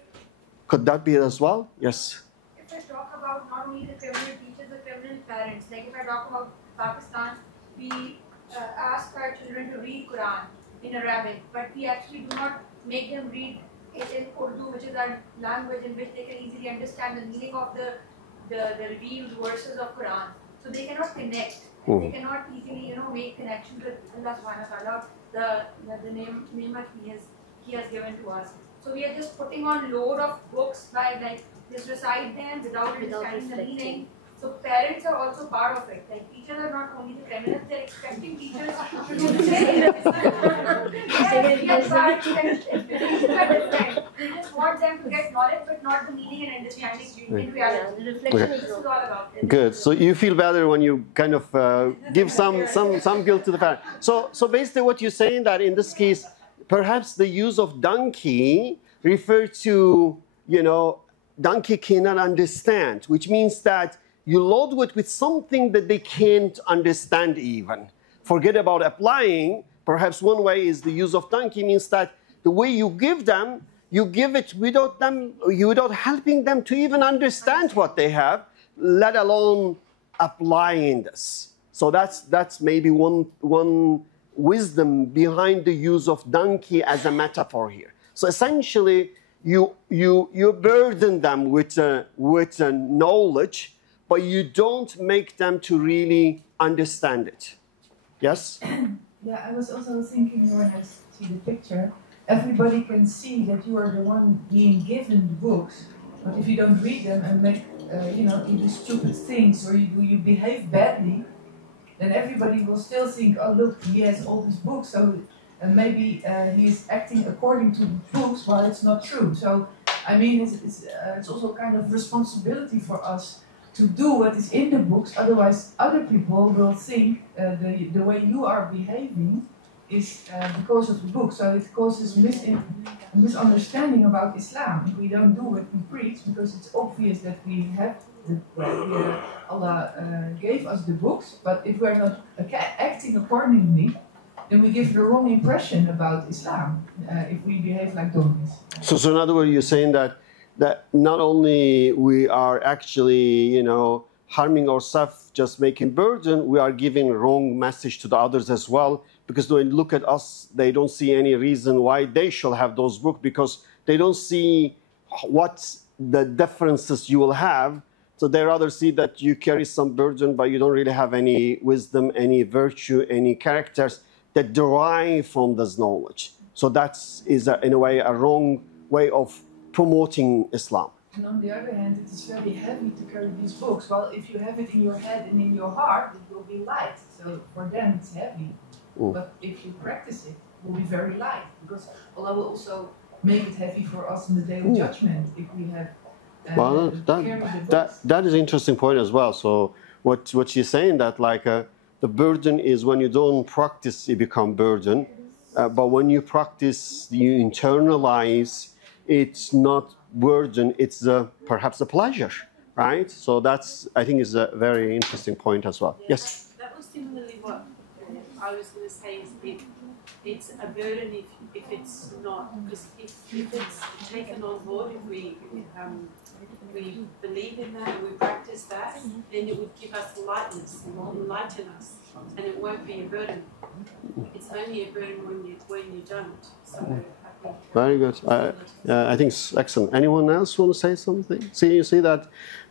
Could that be it as well? Yes. If I talk about not only the criminal teachers, the criminal parents, like if I talk about Pakistan, we ask our children to read Quran in Arabic, but we actually do not make them read it in Urdu, which is our language in which they can easily understand the meaning of the revealed verses of Quran. So they cannot connect. They cannot easily, make connections with Allah subhanahu wa ta'ala, the name that He has given to us. So we are just putting on load of books by just recite them without understanding the meaning. So parents are also part of it. Like teachers are not only the criminals, they're expecting teachers to do the same. They just want them to get knowledge, but not the meaning and understanding in reality. The reflection is all about it. Good. So you feel better when you kind of give some guilt to the parent. So basically what you're saying that in this case, perhaps the use of donkey refers to, donkey cannot understand, which means that you load it with something that they can't understand even. Forget about applying. Perhaps one way is the use of donkey means that the way you give them, you give it without helping them to even understand what they have, let alone applying this. So that's maybe one wisdom behind the use of donkey as a metaphor here. So essentially, you burden them with knowledge, but you don't make them to really understand it. Yes? Yeah, I was also thinking when I see the picture, everybody can see that you are the one being given the books, but if you don't read them and make, you do stupid things or you behave badly, then everybody will still think, oh look, he has all these books, so maybe he is acting according to the books while it's not true. So, I mean, it's also kind of responsibility for us to do what is in the books, otherwise other people will think the way you are behaving is because of the book. So it causes misunderstanding about Islam. If we don't do what we preach, because it's obvious that we have Allah gave us the books, but if we're not acting accordingly, then we give the wrong impression about Islam if we behave like donkeys. So in other words, you're saying that not only we are actually, harming ourselves, just making burden, we are giving wrong message to the others as well, because when they look at us, they don't see any reason why they should have those books, because they don't see what the differences you will have. So they rather see that you carry some burden, but you don't really have any wisdom, any virtue, any characters that derive from this knowledge. So that is, in a way, a wrong way of promoting Islam. And on the other hand, it is very heavy to carry these books. Well, if you have it in your head and in your heart, it will be light. So for them, it's heavy. But if you practice it, it will be very light, because Allah will also make it heavy for us in the Day of Judgment if we have. Well, that is an interesting point as well. So what she's saying, that the burden is when you don't practice, you become burden. But when you practice, you internalize. It's not burden. It's perhaps a pleasure, right? So that's, I think, is a very interesting point as well. Yes. That was similarly what I was going to say. Is it's a burden if it's not, because if it's taken on board, if we believe in that and we practice that, then it would give us lightness, it will enlighten us, and it won't be a burden. It's only a burden when you don't. So I think very good. I think it's excellent. Anyone else want to say something? You see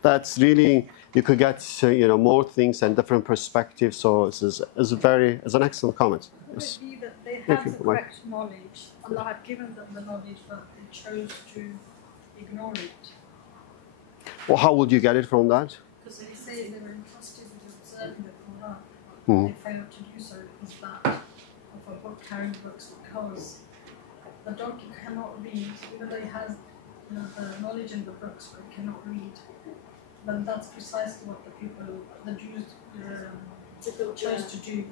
that's really, you could get more things and different perspectives. So it's an excellent comment. Yes. Could it be that they had the correct knowledge, Allah had given them the knowledge, but they chose to ignore it? Well, how would you get it from that? Because they say they were entrusted with observing the Quran. They failed to do so because that of a book carrying books, because the donkey cannot read, even though he has the knowledge in the books, but he cannot read. Then that's precisely what the Jews chose to do.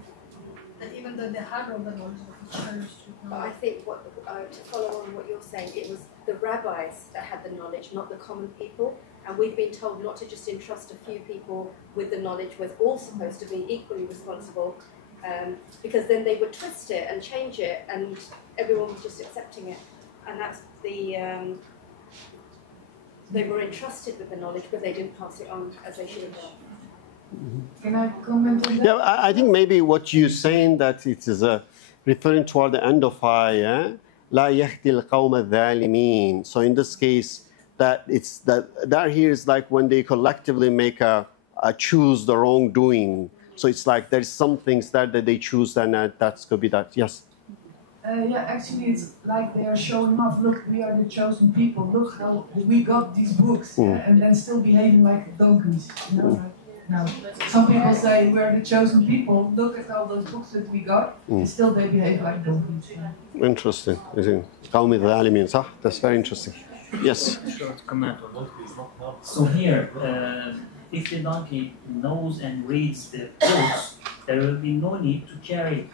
That even though they had all the knowledge, they chose to ignore. But I think to follow on what you're saying, it was the rabbis that had the knowledge, not the common people. And we've been told not to just entrust a few people with the knowledge. We're all supposed to be equally responsible, because then they would twist it and change it, and everyone was just accepting it. And that's the they were entrusted with the knowledge, but they didn't pass it on as they should have done. Can I comment on that? Yeah, I think maybe what you're saying, that it is referring toward the end of ayah, لا يهدي القوم الظالمين. So in this case, that here is like when they collectively make a choose the wrongdoing. So it's like there's some things that they choose, and that could be that. Yes. Yeah, actually, it's like they are showing off. Look, we are the chosen people. Look how we got these books, and then still behaving like donkeys. No. Some people say we're the chosen people. Look at all those books that we got, and still they behave like donkeys. Interesting. That's very interesting. Yes. Short comment on that, please. So here, if the donkey knows and reads the books, there will be no need to carry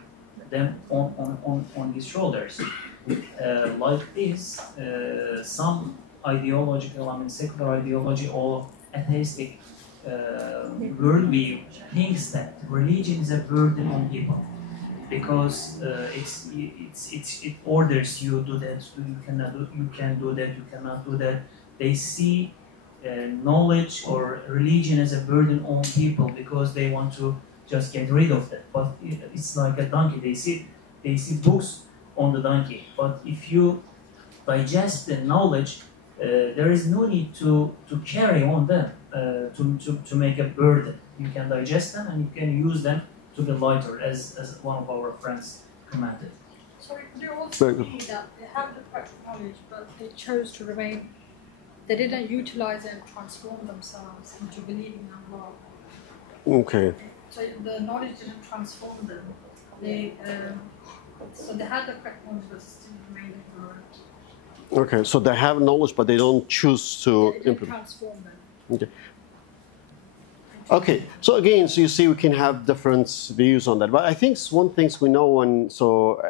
them on his shoulders. Like this, some ideological, secular ideology or atheistic worldview thinks that religion is a burden on people, because it orders you do that, you can do that, you cannot do that. They see knowledge or religion as a burden on people because they want to just get rid of that. But it's like a donkey. They see books on the donkey. But if you digest the knowledge, there is no need to carry on them to make a burden. You can digest them and you can use them to be lighter, as one of our friends commanded. Sorry, could you also be that they have the correct knowledge, but they chose to remain, they didn't utilize it and transform themselves into believing in Allah. Okay. So the knowledge didn't transform them. They, so they had the correct knowledge, but still remained ignorant. Okay, so they have knowledge, but they don't choose to They didn't implement. transform them. Okay. Okay, so again, so you see we can have different views on that. But I think one thing we know, and so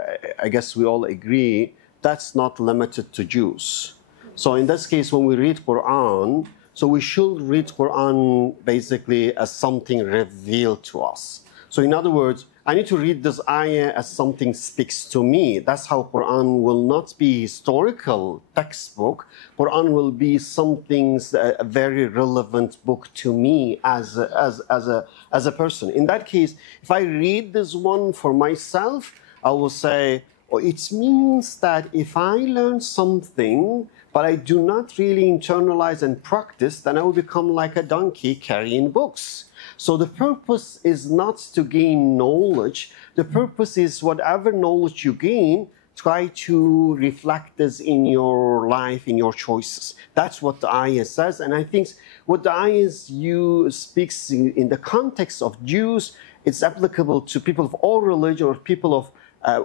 I guess we all agree, that's not limited to Jews. So in this case, when we read Quran, so we should read Quran basically as something revealed to us. So in other words, I need to read this ayah as something speaks to me. That's how Quran will not be historical textbook. Quran will be something, a very relevant book to me as a person. In that case, if I read this one for myself, I will say, oh, it means that if I learn something, but I do not really internalize and practice, then I will become like a donkey carrying books. So the purpose is not to gain knowledge. The purpose is whatever knowledge you gain, try to reflect this in your life, in your choices. That's what the ayah says. And I think what the ayah speaks in the context of Jews, it's applicable to people of all religion or people of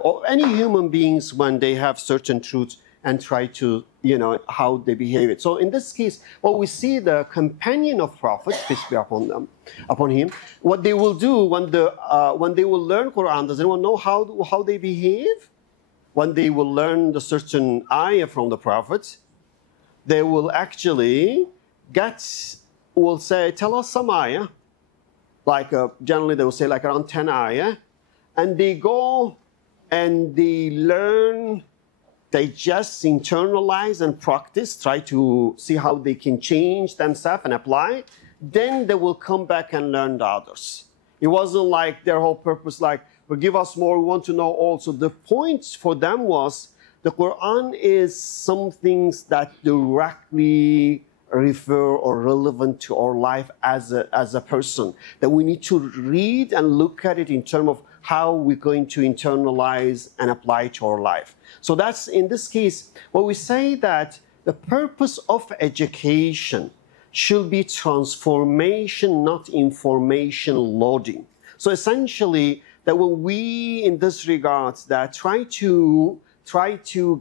or any human beings when they have certain truths and try to, how they behave it. So in this case, what we see the companion of Prophet, peace be upon him, what they will do when they will learn Quran, does anyone know how they behave? When they will learn the certain ayah from the Prophet, they will actually will say, tell us some ayah. Like generally they will say like around 10 ayah. And they go and they learn, digest, internalize, and practice, try to see how they can change themselves and apply. Then they will come back and learn the others. It wasn't like their whole purpose, like, well, give us more, we want to know all. So the point for them was the Quran is some things that directly refer or relevant to our life as a person, that we need to read and look at it in terms of how we're going to internalize and apply to our life. So that's, in this case, what we say that the purpose of education should be transformation, not information loading. So essentially, that when we, in this regard, that try to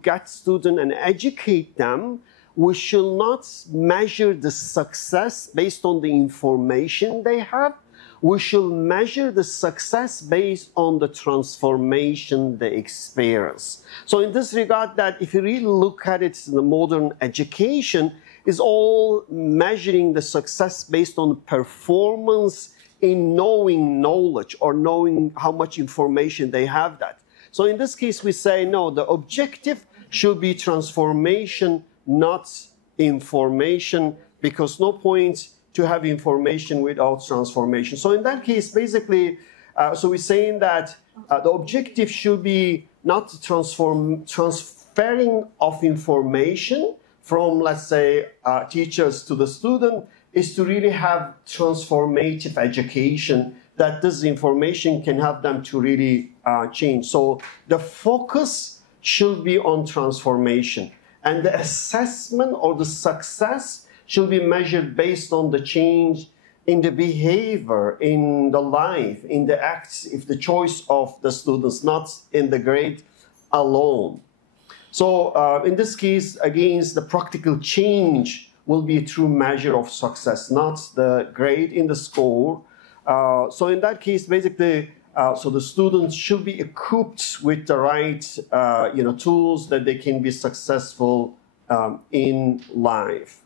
get students and educate them, we should not measure the success based on the information they have. We should measure the success based on the transformation they experience. So in this regard, that if you really look at it, the modern education is all measuring the success based on performance in knowing knowledge or knowing how much information they have that. So in this case, we say, no, the objective should be transformation, not information, because no point to have information without transformation. So in that case, basically, so we're saying that the objective should be not transferring of information from, let's say, teachers to the student, is to really have transformative education, that this information can help them to really change. So the focus should be on transformation, and the assessment or the success should be measured based on the change in the behavior, in the life, in the acts, if the choice of the students, not in the grade alone. So in this case, again, the practical change will be a true measure of success, not the grade in the score. So in that case, basically, so the students should be equipped with the right tools that they can be successful in life.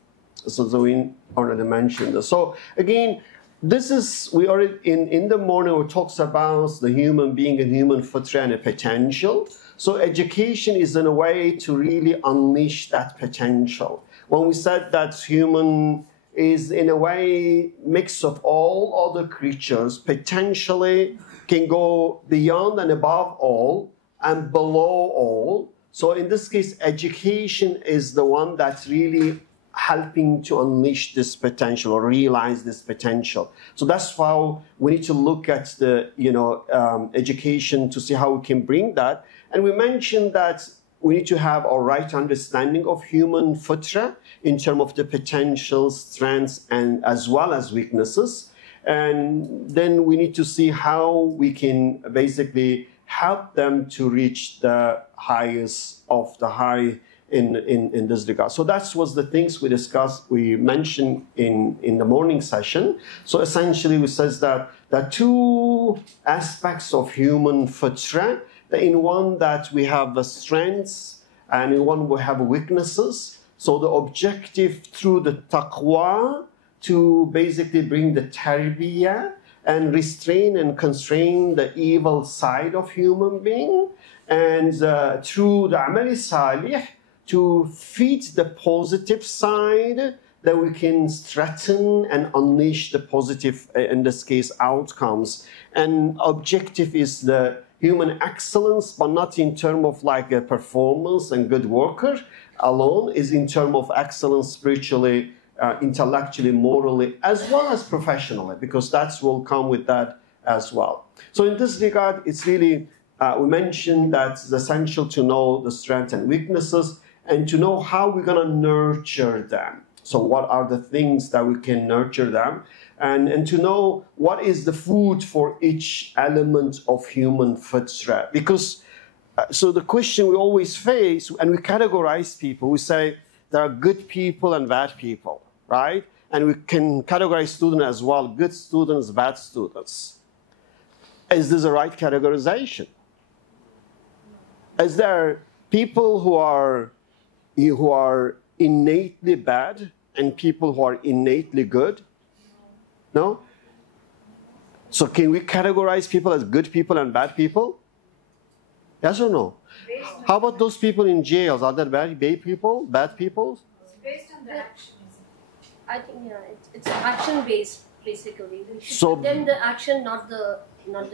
So we already mentioned this. So again, this is, we already, in the morning, we talks about the human being and human fitrah and a potential. So education is in a way to really unleash that potential. When we said that human is in a way mix of all other creatures, potentially can go beyond and above all and below all. So in this case, education is the one that's really helping to unleash this potential or realize this potential. So that's how we need to look at the education to see how we can bring that. And we mentioned that we need to have a right understanding of human fitra in terms of the potential strengths and as well as weaknesses. And then we need to see how we can basically help them to reach the highest of the high in this regard. So that was the things we discussed, we mentioned in the morning session. So essentially we says that there are two aspects of human fitra. In one that we have the strengths and in one we have weaknesses. So the objective through the taqwa to basically bring the tarbiyah and restrain and constrain the evil side of human being, and through the amali salih to feed the positive side that we can strengthen and unleash the positive, in this case, outcomes. And objective is the human excellence, but not in terms of like a performance and good worker alone, is in terms of excellence spiritually, intellectually, morally, as well as professionally, because that will come with that as well. So in this regard, it's really, we mentioned that it's essential to know the strengths and weaknesses and to know how we're going to nurture them. So what are the things that we can nurture them? And to know what is the food for each element of human fitra. Because, so the question we always face, and we categorize people, we say there are good people and bad people, right? And we can categorize students as well, good students, bad students. Is this the right categorization? Is there people who are innately bad and people who are innately good? No? So can we categorize people as good people and bad people? Yes or no? How about those people in jails? Are there bad people? Bad people? It's based on the actions. I think it's action based basically. We should condemn the action, not the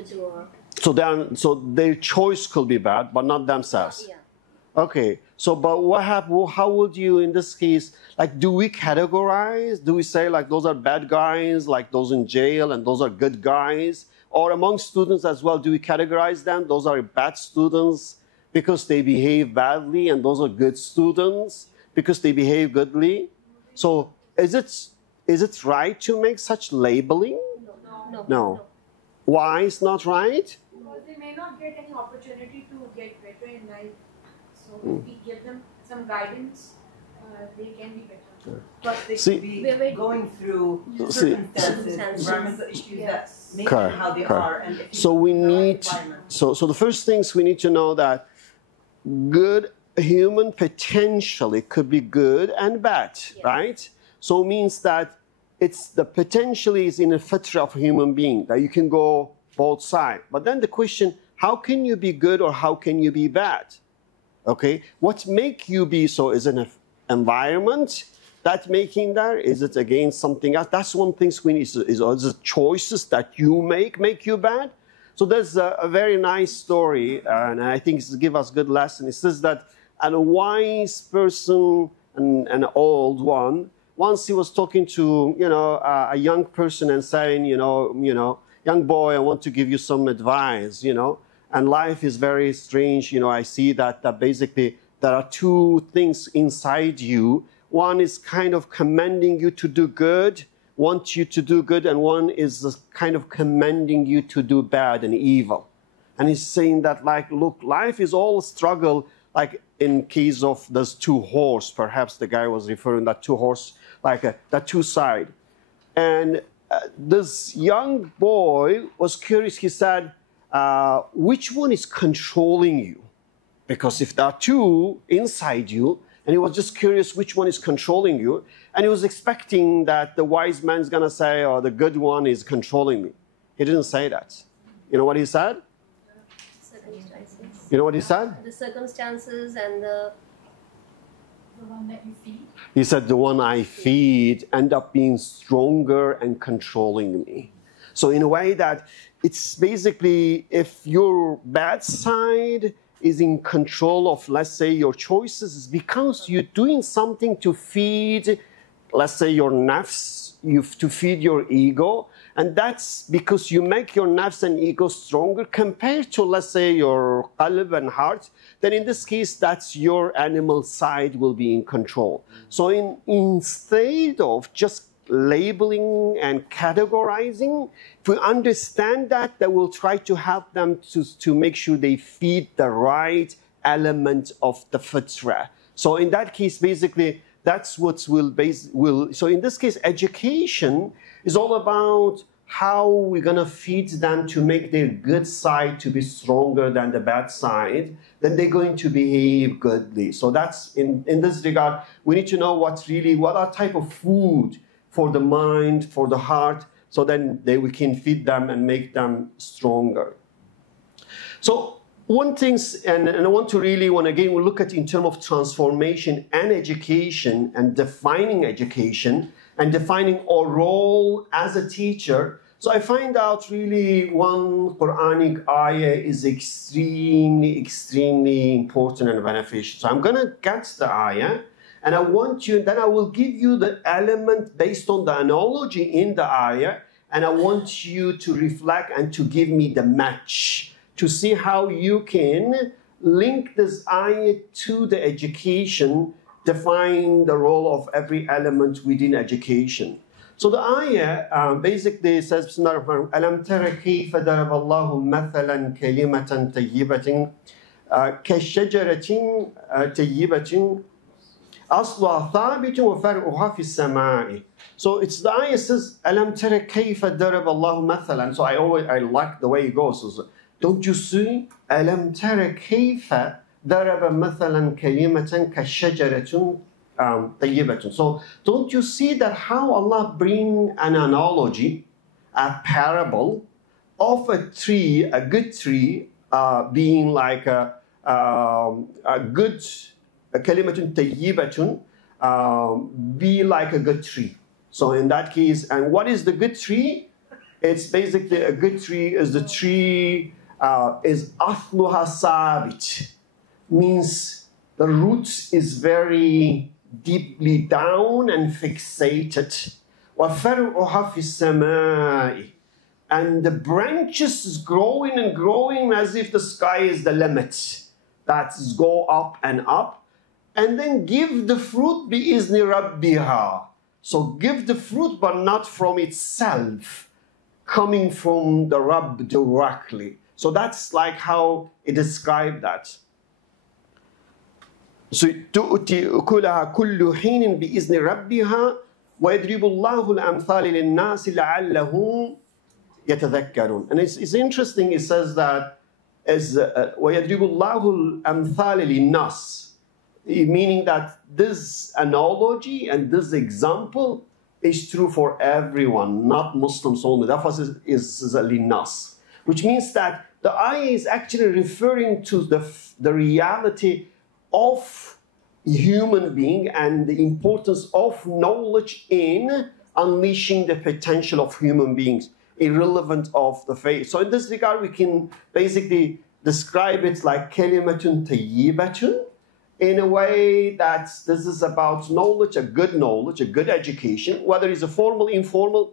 doer. So their choice could be bad, but not themselves. Yeah. Okay. So, but what happened? How would you, in this case, like, do we categorize? Do we say like those are bad guys, like those in jail, and those are good guys? Or among students as well, do we categorize them? Those are bad students because they behave badly, and those are good students because they behave goodly. So, is it right to make such labeling? No. Why is not right? Because they may not get any opportunity to get better in life. So if we give them some guidance, they can be better. But they could be going through circumstances, environmental issues that make them how they are. And if so we need, so the first things we need to know that good human potentially could be good and bad, right? So it means that it's the potentially is in the fitra of a human being, that you can go both sides. But then the question, how can you be good or how can you be bad? Okay, what make you be so? Is it an environment that making that? Is it against something else? That's one thing we need, is the choices that you make you bad? So there's a very nice story, and I think it gives us good lesson. It says that a wise person and an old one, once he was talking to, a young person and saying, young boy, I want to give you some advice, and life is very strange. I see that basically there are two things inside you. One is kind of commending you to do good, wants you to do good, and one is kind of commending you to do bad and evil. And he's saying that, like, look, life is all struggle, like in case of those two horse, perhaps the guy was referring that two horse, like that two side. And this young boy was curious. He said, which one is controlling you? Because if there are two inside you, and he was just curious which one is controlling you, and he was expecting that the wise man is going to say, oh, the good one is controlling me. He didn't say that. You know what he said? Circumstances. You know what he said? The circumstances and the The one that you feed? He said the one I feed end up being stronger and controlling me. So in a way that it's basically if your bad side is in control of, let's say, your choices, it's because you're doing something to feed, let's say, your nafs, to feed your ego. And that's because you make your nafs and ego stronger compared to, let's say, your qalb and heart. Then in this case, that's your animal side will be in control. So instead of just labeling and categorizing, if we understand that, then we'll try to help them to make sure they feed the right element of the fitra. So in that case, basically, that's what so in this case, education is all about how we're going to feed them to make their good side to be stronger than the bad side, then they're going to behave goodly. So that's, in this regard, we need to know what are type of food for the mind, for the heart, so then we can feed them and make them stronger. So one thing, and I want to really, again, we look at in terms of transformation and education and defining education and defining our role as a teacher. So I find out really one Quranic ayah is extremely, extremely important and beneficial. So I'm going to get the ayah, and I want you, then I will give you the element based on the analogy in the ayah, and I want you to reflect and to give me the match, to see how you can link this ayah to the education, define the role of every element within education. So the ayah basically says, Bismillahir Rahmanir Rahim, أَلَمْ تَرَ كَيْفَ ضَرَبَ اللَّهُ مَثَلًا كَلِمَةً طَيِّبَةٍ كَشَجَرَةٍ طَيِّبَةٍ أَصْلُهَا ثَابِتٌ وَفَرْعُهَا فِي السَّمَاءِ. So it's the ayah says, أَلَمْ تَرَ كَيْفَ ضَرَبَ اللَّهُ مَثَلًا. So I like the way it goes. So, don't you see? أَلَمْ تَرَ كَيْفَ ضَرَبَ مَثَلًا كَلِمَةً كَشَجَرَةٍ طَيِّبَةٍ. So don't you see that how Allah bring an analogy, a parable of a tree, a good tree, being like a good كَلِمَةٌ طَيِّبَةٌ, be like a good tree. So in that case, and what is the good tree? It's basically a good tree is the tree is أَثْلُهَا ثَابِتٌ, means the roots is very deeply down and fixated. وَفَرْعُهَا فِي السَّمَاءِ, and the branches is growing and growing as if the sky is the limit. That's go up and up. And then give the fruit بِإِذْنِ رَبِّهَا. So give the fruit, but not from itself, coming from the Rabb directly. So that's like how it described that. So تؤتي أكلها كل حين بإذن ربها ويضرب الله الأمثال للناس لعلهم يتذكرون. And it's interesting. It says that as ويضرب الله الأمثال للناس, meaning that this analogy and this example is true for everyone, not Muslims only. That is linnas, which means that the ayah is actually referring to the reality of human being and the importance of knowledge in unleashing the potential of human beings, irrelevant of the faith. So in this regard, we can basically describe it like kalimatun tayyibatun, in a way that this is about knowledge, a good education, whether it's a formal, informal,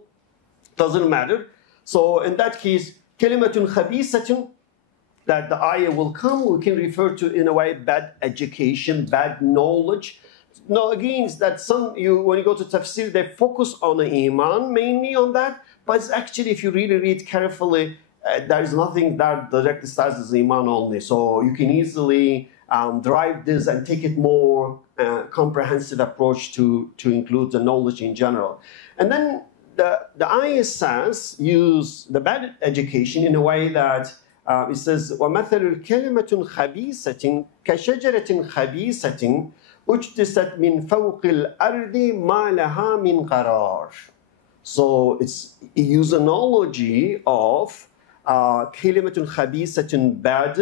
doesn't matter. So in that case, kalimatun khabisatun, that the ayah will come, we can refer to in a way bad education, bad knowledge. No, again, it's that when you go to tafsir, they focus on the iman, mainly on that, but it's actually, if you really read carefully, there is nothing that directly starts as iman only. So you can easily drive this and take it more comprehensive approach to include the knowledge in general. And then the ayah says, use the bad education in a way that it says, وَمَثَلُ الْكَلِمَةٌ خَبِيثَةٍ كَشَجَرَةٍ خَبِيثَةٍ أُجْتِثَتْ مِنْ فَوْقِ الْأَرْضِ مَا لَهَا مِنْ قَرَارٍ. So it's a use analogy of كَلِمَةٌ خَبِيثَةٍ, bad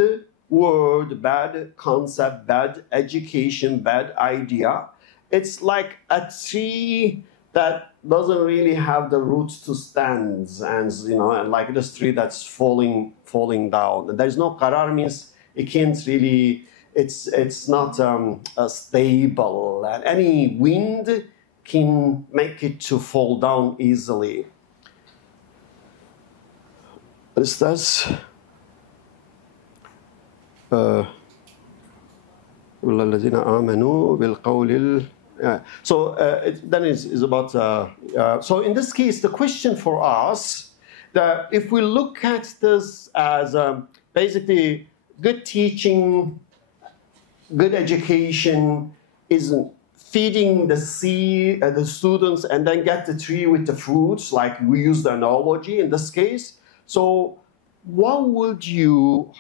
word, bad concept, bad education, bad idea. It's like a tree that doesn't really have the roots to stand, and and like this tree that's falling down. And there's no qarar means it can't really. It's not stable, and any wind can make it to fall down easily. Ustaz, الذين آمنوا بالقول. So then is about. So in this case, the question for us, that if we look at this as basically good teaching, good education is feeding the seed, the students, and then get the tree with the fruits, like we use the analogy in this case. So how would you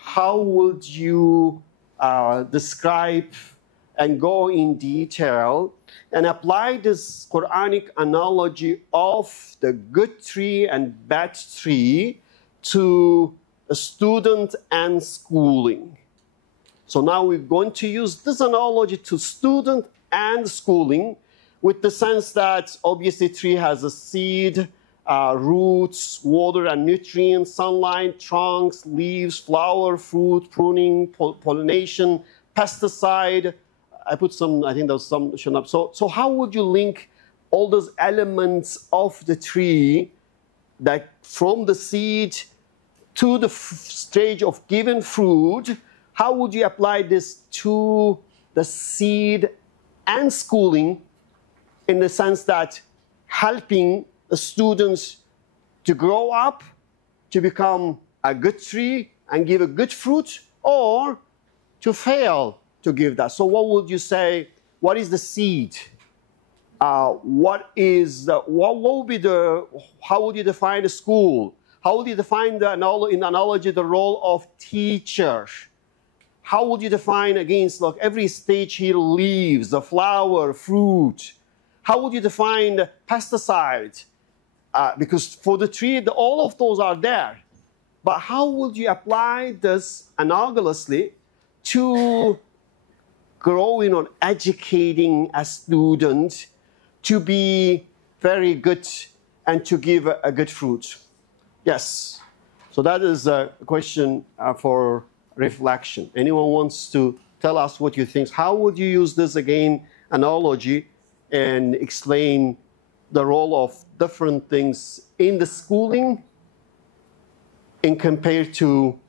describe and go in detail and apply this Quranic analogy of the good tree and bad tree to a student and schooling? So now we're going to use this analogy to student and schooling, with the sense that obviously tree has a seed, roots, water and nutrients, sunlight, trunks, leaves, flower, fruit, pruning, pollination, pesticide. I put some, I think there was some shown up. So how would you link all those elements of the tree, that from the seed to the stage of given fruit? How would you apply this to the seed and schooling, in the sense that helping the students to grow up, to become a good tree and give a good fruit, or to fail to give that? So what would you say, what is the seed? What would be how would you define the school? How would you define in the analogy the role of teacher? How would you define against, look, every stage here, leaves, the flower, fruit? How would you define the pesticide? Because for the tree, all of those are there. But how would you apply this analogously to growing or educating a student to be very good and to give a good fruit? Yes. So that is a question for reflection. Anyone wants to tell us what you think? How would you use this, again, analogy, and explain the role of different things in the schooling in compared to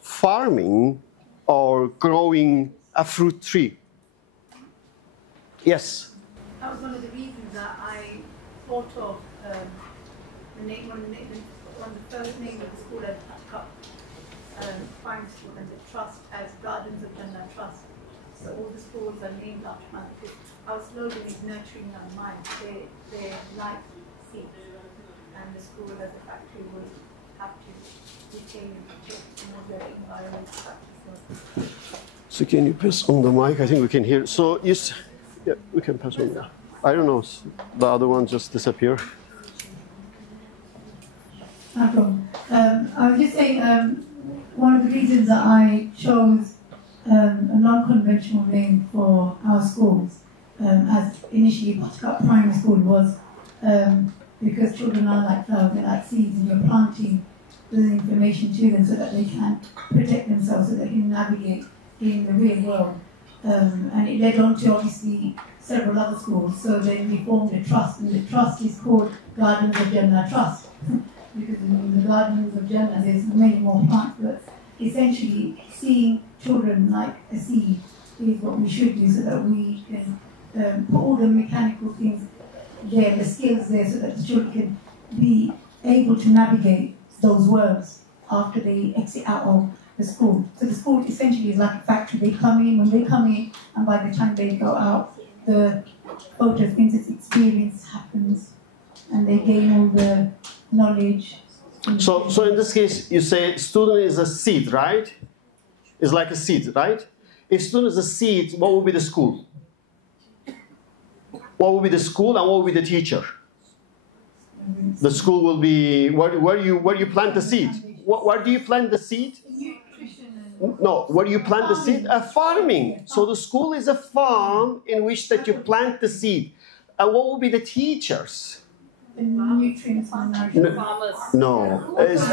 farming or growing a fruit tree? Yes? That was one of the reasons that I thought of one of the first name of the school I took up, primary school, and the trust as Gardens of Jannah Trust. So all the schools are named after man, because our slogan is nurturing our mind. They're like seeds, and the school as a factory would have to retain and protect their environment practices. So can you pass on the mic? I think we can hear. So yes, yeah, we can pass on. I don't know. The other one just disappeared. No problem. I was just saying, one of the reasons that I chose a non-conventional name for our schools, as initially Buttercup Primary School, was because children are like flowers, they're like seeds, and you're planting the information to them so that they can protect themselves, so that they can navigate in the real world. And it led on to obviously several other schools. So then we formed a trust, and the trust is called Gardens of Jannah Trust. Because in the Gardens of Jannah there's many more plants, but essentially seeing children like a seed is what we should do, so that we can put all the mechanical things there, the skills there, so that the children can be able to navigate those worlds after they exit out of the school. So the school essentially is like a factory. They come in, when they come in, and by the time they go out, the photosynthesis experience happens, and they gain all the knowledge. So in this case, you say student is a seed, right? It's like a seed, right? If student is a seed, what would be the school? What would be the school, and what would be the teacher? The school will be where you plant the seed. Where do you plant the seed? Nutrition and No, where you plant the seed? A farming. So the school is a farm in which that you plant the seed. And what will be the teachers? No,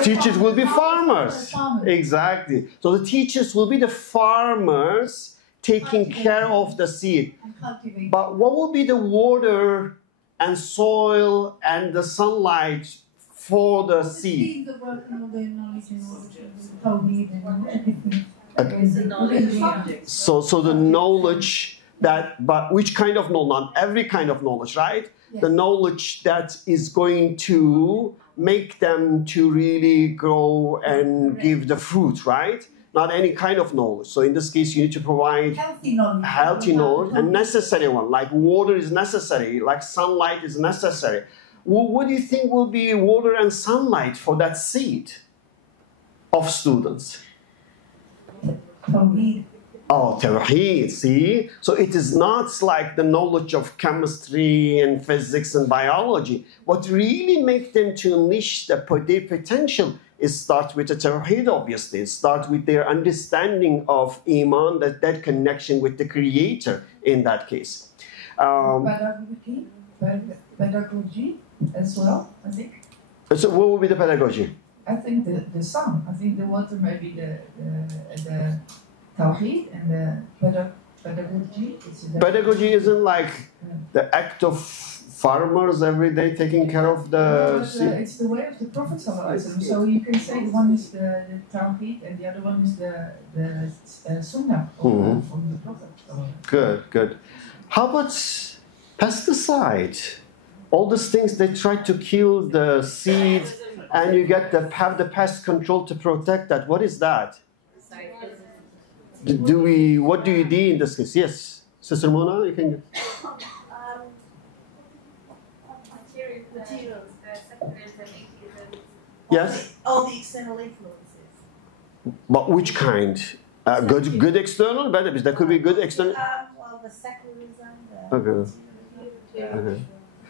teachers will be farmers. Exactly. So the teachers will be the farmers taking care of the seed. But what will be the water and soil and the sunlight for the seed? So the knowledge that, but which kind of knowledge? Not every kind of knowledge, right? Yes. The knowledge that is going to make them to really grow and give the fruit, right? Not any kind of knowledge. So in this case, you need to provide healthy knowledge, and necessary one, like water is necessary, like sunlight is necessary. Well, what do you think will be water and sunlight for that seed of students? Oh, Tawheed, see? So it is not like the knowledge of chemistry and physics and biology. What really makes them to unleash their potential is start with the Tawheed, obviously. It starts with their understanding of Iman, that connection with the Creator in that case. Pedagogy as well, I think. So what would be the pedagogy? I think the sun. I think the water may be the Tawheed, and the pedagogy. Pedagogy isn't like the act of farmers every day taking care of the seed. It's the way of the Prophet. So you can say one is the Tawheed and the other one is the Sunnah from the Prophet. Good. How about pesticide? All these things, they try to kill the seed, and you have the pest control to protect that. What is that? What do you do in this case? Yes, Sister Mona, you can. Materials, Yes. all the external influences. But which kind? Good external, bad. There could be good external. Well, the secularism. Okay.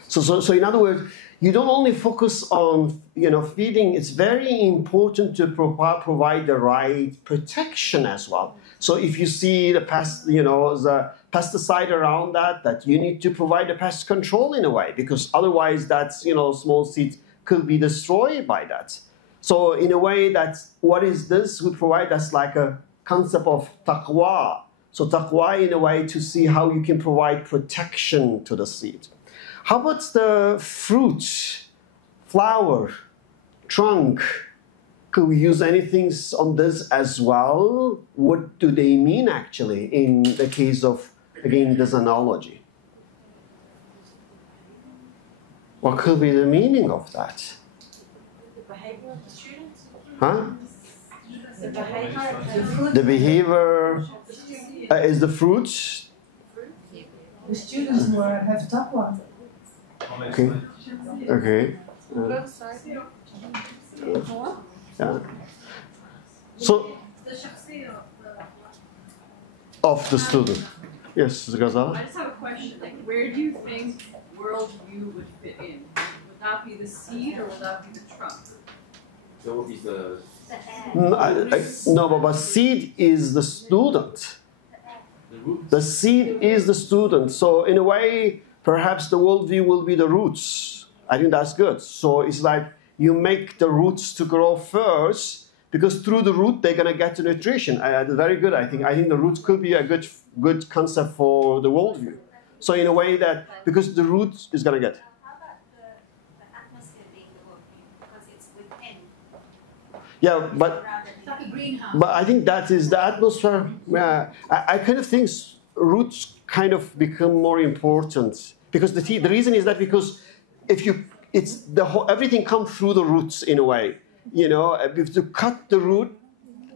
So in other words, you don't only focus on feeding. It's very important to provide the right protection as well. So if you see the pesticide around that you need to provide the pest control in a way, because otherwise small seeds could be destroyed by that. So in a way, what is this? We provide that's like a concept of taqwa. So taqwa in a way to see how you can provide protection to the seed. How about the fruit, flower, trunk? Could we use anything on this as well? What do they mean actually in the case of, again, this analogy? What could be the meaning of that? The behavior of the students? Huh? The behavior is the fruit. The students who have taqwa. Okay. Yeah. So, of the student. Yes, Ghazala? I just have a question. Where do you think worldview would fit in? Would that be the seed or would that be the trunk? That would be the... No, but seed is the student. The seed is the student. So in a way, perhaps the worldview will be the roots. I think that's good. So it's like you make the roots to grow first, because through the root they're gonna get the nutrition. Very good. I think the roots could be a good concept for the worldview. So in a way that because the root is gonna get. Yeah, but I think that is the atmosphere. I kind of think roots kind of become more important, because the reason is that because everything comes through the roots in a way. If you cut the root,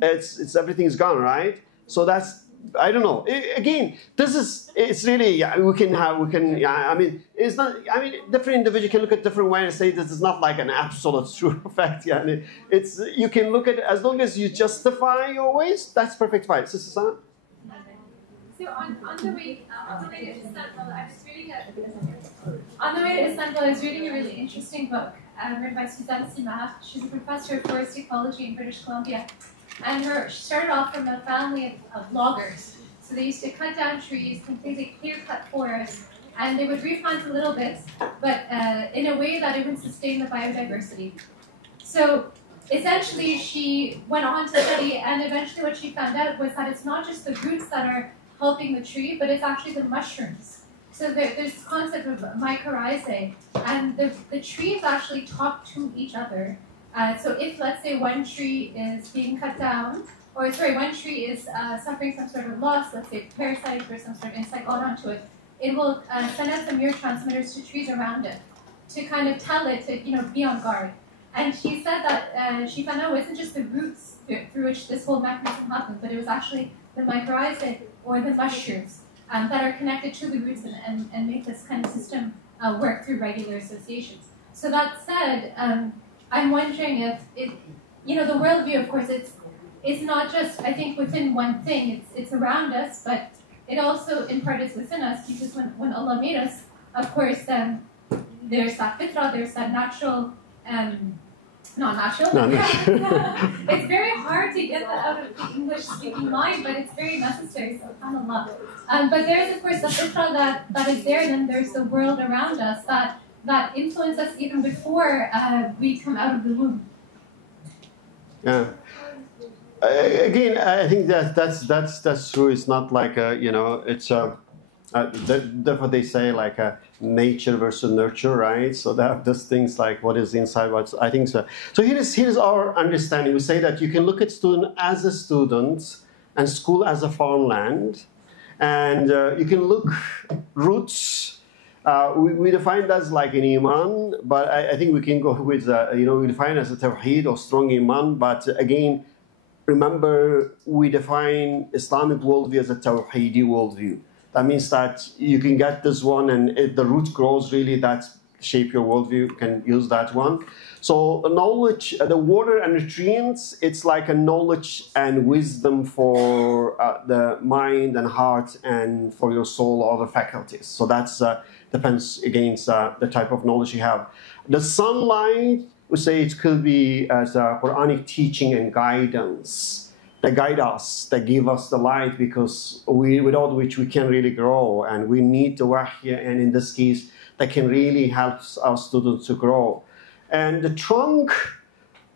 it's everything's gone, right? So that's, I don't know. Again, it's really, it's not, different individuals can look at different ways and say this is not like an absolute true fact. You can look at it, as long as you justify your ways, that's perfect fine. Sister Sana? So on the way to Istanbul, I was reading a really interesting book written by Suzanne Simard. She's a professor of forest ecology in British Columbia. And she started off from a family of loggers. So they used to cut down trees, completely clear-cut forests, and they would replant a little bit, but in a way that it would sustain the biodiversity. So essentially, she went on to study, and eventually what she found out was that it's not just the roots that are helping the tree, but it's actually the mushrooms. So there's this concept of mycorrhizae, and the trees actually talk to each other. So if, let's say, one tree is being cut down, or sorry, one tree is suffering some sort of loss, let's say parasites or some sort of insect got onto it, it will send out some neurotransmitters to trees around it to kind of tell it to, be on guard. And she said that she found out it wasn't just the roots through which this whole mechanism happened, but it was actually the mycorrhizae or the mushrooms that are connected to the roots and make this kind of system work through regular associations. So that said, I'm wondering if the worldview, of course, it's not just, I think, within one thing. It's around us, but it also, in part, is within us, because when Allah made us, of course, there's that fitra, there's that natural, not natural. No. It's very hard to get that out of the English-speaking mind, but it's very necessary, subhanAllah. But there's, of course, the fitra that is there, and then there's the world around us that influence us even before we come out of the womb. Yeah. Again, I think that's true. It's not like it's therefore they say like nature versus nurture, right? So that those things like what is inside, what's I think so. So here's our understanding. We say that you can look at student as a student and school as a farmland, and you can look roots. We define that as like an iman, but I think we can go with we define it as a tawheed or strong iman. But again, remember we define Islamic worldview as a tawheedi worldview. That means that you can get this one, and if the root grows really, that shape your worldview. You can use that one. So the knowledge, the water and nutrients, it's like a knowledge and wisdom for the mind and heart and for your soul or other faculties. So that's depends against the type of knowledge you have. The sunlight, we say it could be as a Quranic teaching and guidance. They guide us, they give us the light, because without which we can't really grow, and we need the wahy, and in this case, that can really help our students to grow. And the trunk,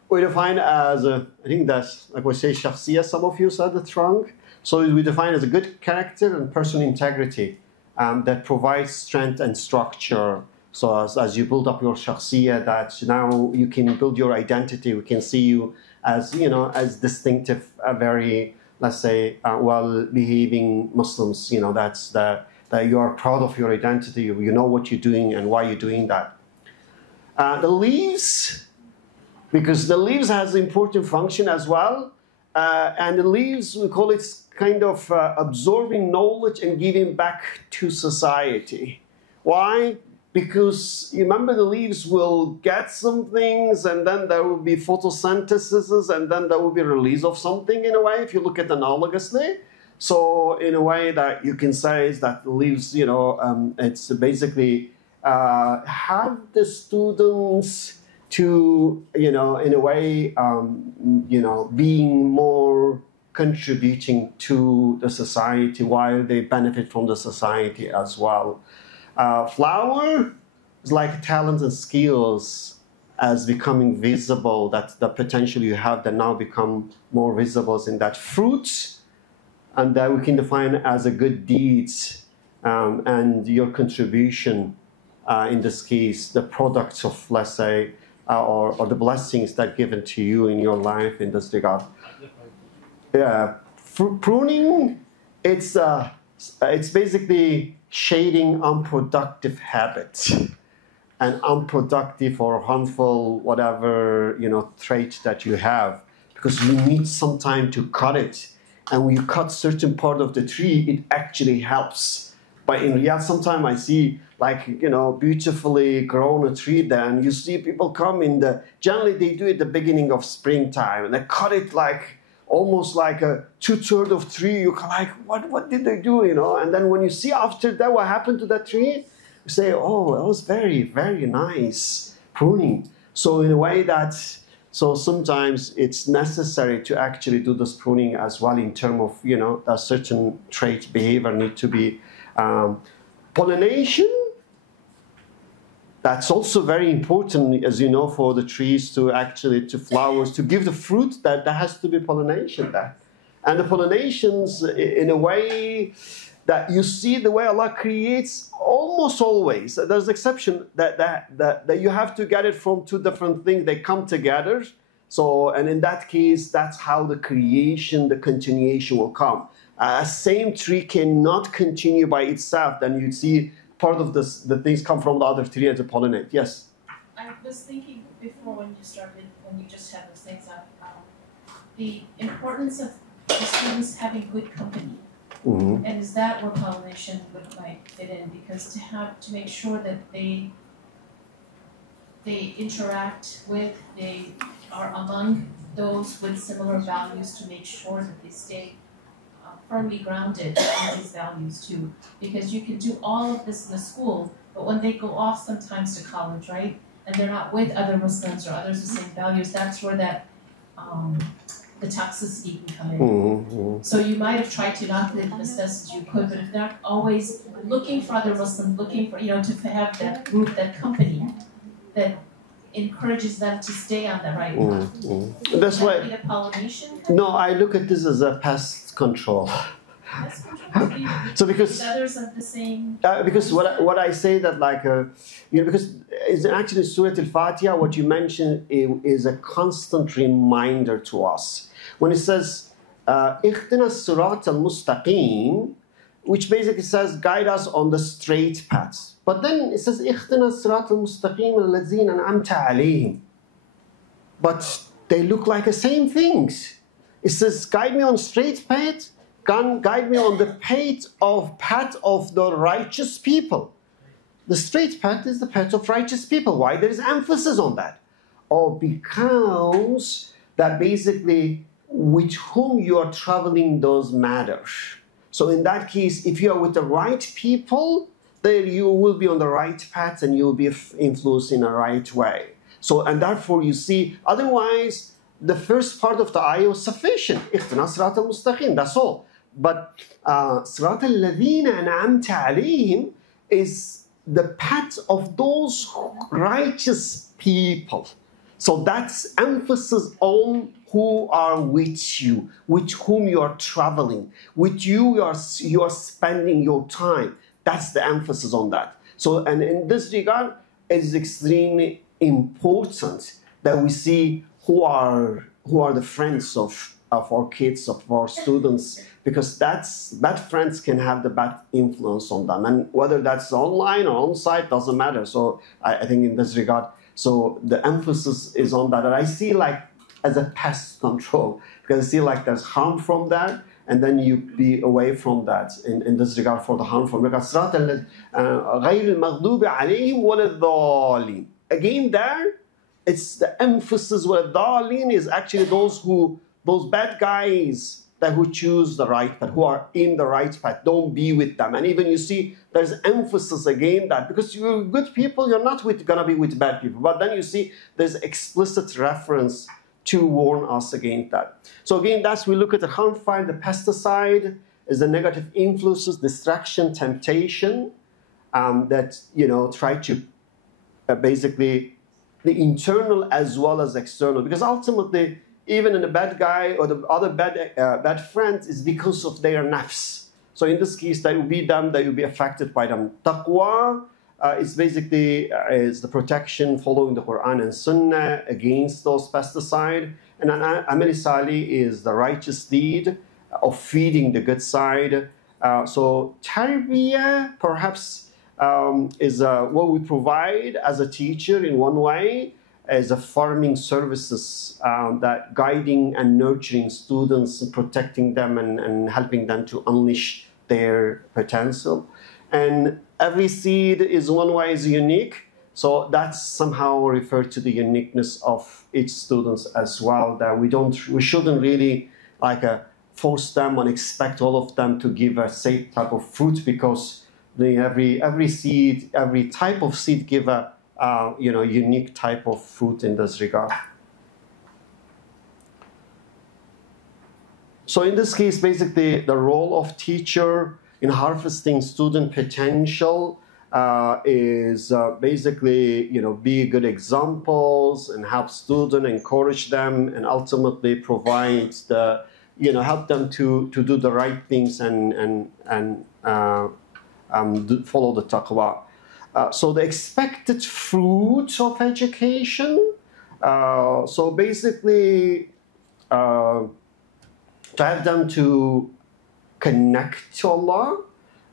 we define as, I think that's, like we say, shakhsiyah, some of you said the trunk. So we define as a good character and personal integrity that provides strength and structure. So as you build up your shakhsiyah, that now you can build your identity, we can see you as, as distinctive, very, let's say, well-behaving Muslims. That's that you are proud of your identity, you know what you're doing and why you're doing that. The leaves, because the leaves has an important function as well, and the leaves, we call it kind of absorbing knowledge and giving back to society. Why? Because you remember the leaves will get some things, and then there will be photosynthesis, and then there will be release of something in a way, if you look at analogously. So in a way that you can say is that the leaves, it's basically have the students to, in a way, being more contributing to the society while they benefit from the society as well. Flower is like talents and skills as becoming visible, that the potential you have that now become more visible in that. Fruit, and that we can define as a good deeds and your contribution, in this case, the products of, let's say, or the blessings that given to you in your life in this regard. Pruning, it's basically shading unproductive habits and unproductive or harmful whatever trait that you have, because you need some time to cut it, and when you cut certain part of the tree, it actually helps. But in reality, sometimes I see like beautifully grown a tree, then you see people come generally they do it at the beginning of springtime, and they cut it like almost like a 2/3 of tree. You're like, what did they do, And then when you see after that what happened to that tree, you say, oh, it was very, very nice pruning. So in a way that So sometimes it's necessary to actually do this pruning as well in terms of, you know, a certain trait behavior need to be pollination. That's also very important, as you know, for the trees to actually, to flowers, to give the fruit, that there has to be pollination there. And the pollinations, in a way that you see the way Allah creates almost always. There's an exception that you have to get it from two different things. They come together. So, and in that case, that's how the creation, the continuation will come. A same tree cannot continue by itself. Then you see part of this, the things come from the other tree and to pollinate. Yes? I was thinking before when you started, when you just had those things up, the importance of the students having good company. Mm-hmm. And is that where pollination might fit in? Because to make sure that they interact with, they are among those with similar values, to make sure that they stay firmly grounded in these values too. Because you can do all of this in the school, but when they go off sometimes to college, right, and they're not with other Muslims or others with the same values, that's where that the toxicity can come in. Mm-hmm. So you might have tried to inoculate them as best as you could, but if they're not always looking for other Muslims, looking for, you know, to have that group, that company, that encourages them to stay on the right path. Mm-hmm. That's why. The pollination? No, I look at this as a pest control. So because others are the same. Because what I say that like you know, because it's actually Surah Al-Fatiha, what you mentioned is a constant reminder to us when it says "Ihdina as-sirat al-mustaqim," which basically says guide us on the straight path. But then it says "Ihdina as-sirat al-mustaqim alladhina an'amta alayhim." But they look like the same things. It says guide me on straight path. Guide me on the path of the righteous people. The straight path is the path of righteous people. Why? There is emphasis on that. Or because that basically with whom you are traveling does matter. So in that case, if you are with the right people, then you will be on the right path and you will be influenced in the right way. So, and therefore you see, otherwise, the first part of the ayah was sufficient. Ihdina as-sirat al-mustaqim, that's all. But صراط الذين أنعمت عليهم is the path of those righteous people. So that's emphasis on who are with you, with whom you are traveling, with you are spending your time. That's the emphasis on that. So, and in this regard, it is extremely important that we see who are the friends of our kids, of our students, because bad friends can have the bad influence on them. And whether that's online or on-site, doesn't matter. So I think in this regard, so the emphasis is on that. And I see like as a pest control, because I see like there's harm from that, and then you be away from that in this regard for the harmful. Because again there, it's the emphasis where dhalin is actually those bad guys who choose the right path, who are in the right path. Don't be with them. And even you see, there's emphasis again that because you're good people, you're not gonna be with bad people. But then you see, there's explicit reference to warn us against that. So again, that's we look at the harmful, the pesticide is the negative influences, distraction, temptation that try to basically the internal as well as external, because ultimately, even in the bad guy or the other bad friends is because of their nafs. So in this case, they will be them, they will be affected by them. Taqwa is basically is the protection following the Quran and Sunnah against those pesticides. And an amal salih is the righteous deed of feeding the good side. So tarbiyah perhaps is what we provide as a teacher in one way, as a farming services that guiding and nurturing students, and protecting them and helping them to unleash their potential. And every seed is one way is unique, so that's somehow referred to the uniqueness of each student as well, that we shouldn't really force them and expect all of them to give a same type of fruit, because every seed, every type of seed give a unique type of fruit in this regard. So in this case, basically, the role of teacher in harvesting student potential is basically, be good examples and help students, encourage them, and ultimately provide the, help them to do the right things and follow the taqwa. So the expected fruit of education. So basically, to have them to connect to Allah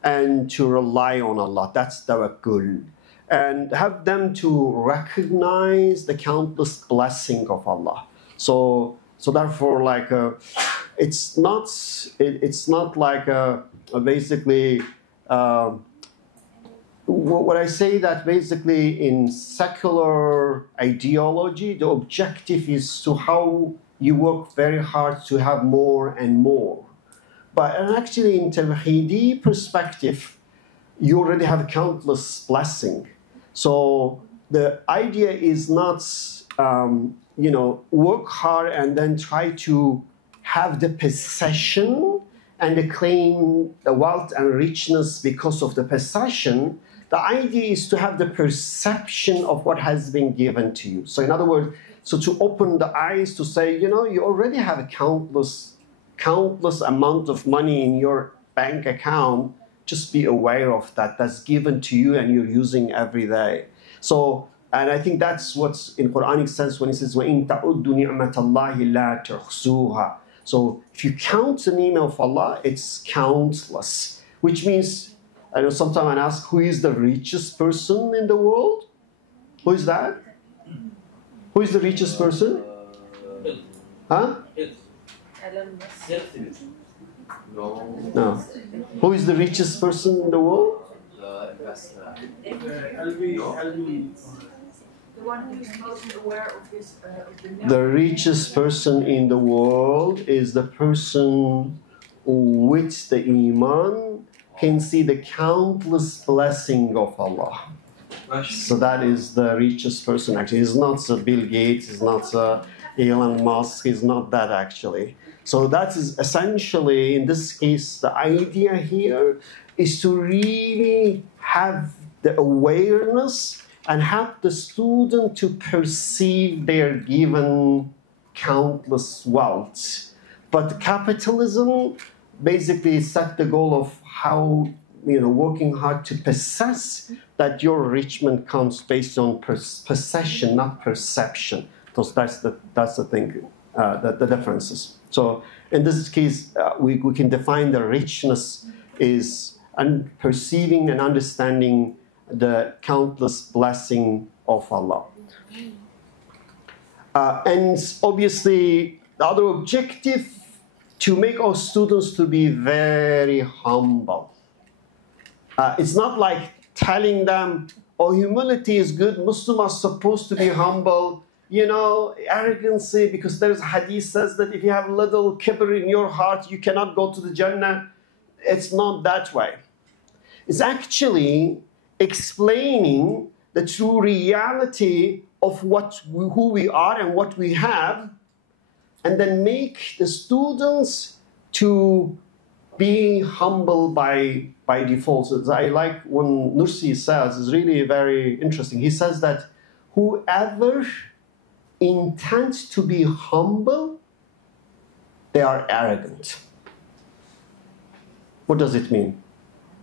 and to rely on Allah. That's tawakkul. And have them to recognize the countless blessing of Allah. So therefore, like, it's not like basically. What I say that basically in secular ideology, the objective is to how you work very hard to have more and more. But actually in Tawheedi perspective, you already have countless blessing. So the idea is not, work hard and then try to have the possession and claim the wealth and richness because of the possession. The idea is to have the perception of what has been given to you. So in other words, so to open the eyes to say, you already have a countless amount of money in your bank account. Just be aware of that. That's given to you and you're using every day. So, and I think that's what's in Quranic sense when it says, وَإِن تَعُدُّ نِعْمَةَ اللَّهِ لَا تُحْصُوهَا. So if you count the name of Allah, it's countless. Which means, I know sometimes I ask, who is the richest person in the world? Who is that? Who is the richest person? Huh? No. Who is the richest person in the world? The one who is most aware of his The richest person in the world is the person with the iman can see the countless blessing of Allah. So that is the richest person actually. He's not Bill Gates, he's not Elon Musk, he's not that actually. So that is essentially, in this case, the idea here is to really have the awareness and help the student to perceive their given countless wealth. But capitalism basically set the goal of how, working hard to possess, that your enrichment comes based on possession, not perception. Because that's the thing, the differences. So in this case, we can define the richness is perceiving and understanding the countless blessing of Allah. And obviously, the other objective, to make our students to be very humble. It's not like telling them, oh, humility is good, Muslims are supposed to be humble, arrogancy, because there's a hadith says that if you have a little kibr in your heart, you cannot go to the Jannah. It's not that way. It's actually explaining the true reality of who we are and what we have, and then make the students to be humble by default. So I like when Nursi says, it's really very interesting. He says that whoever intends to be humble, they are arrogant. What does it mean?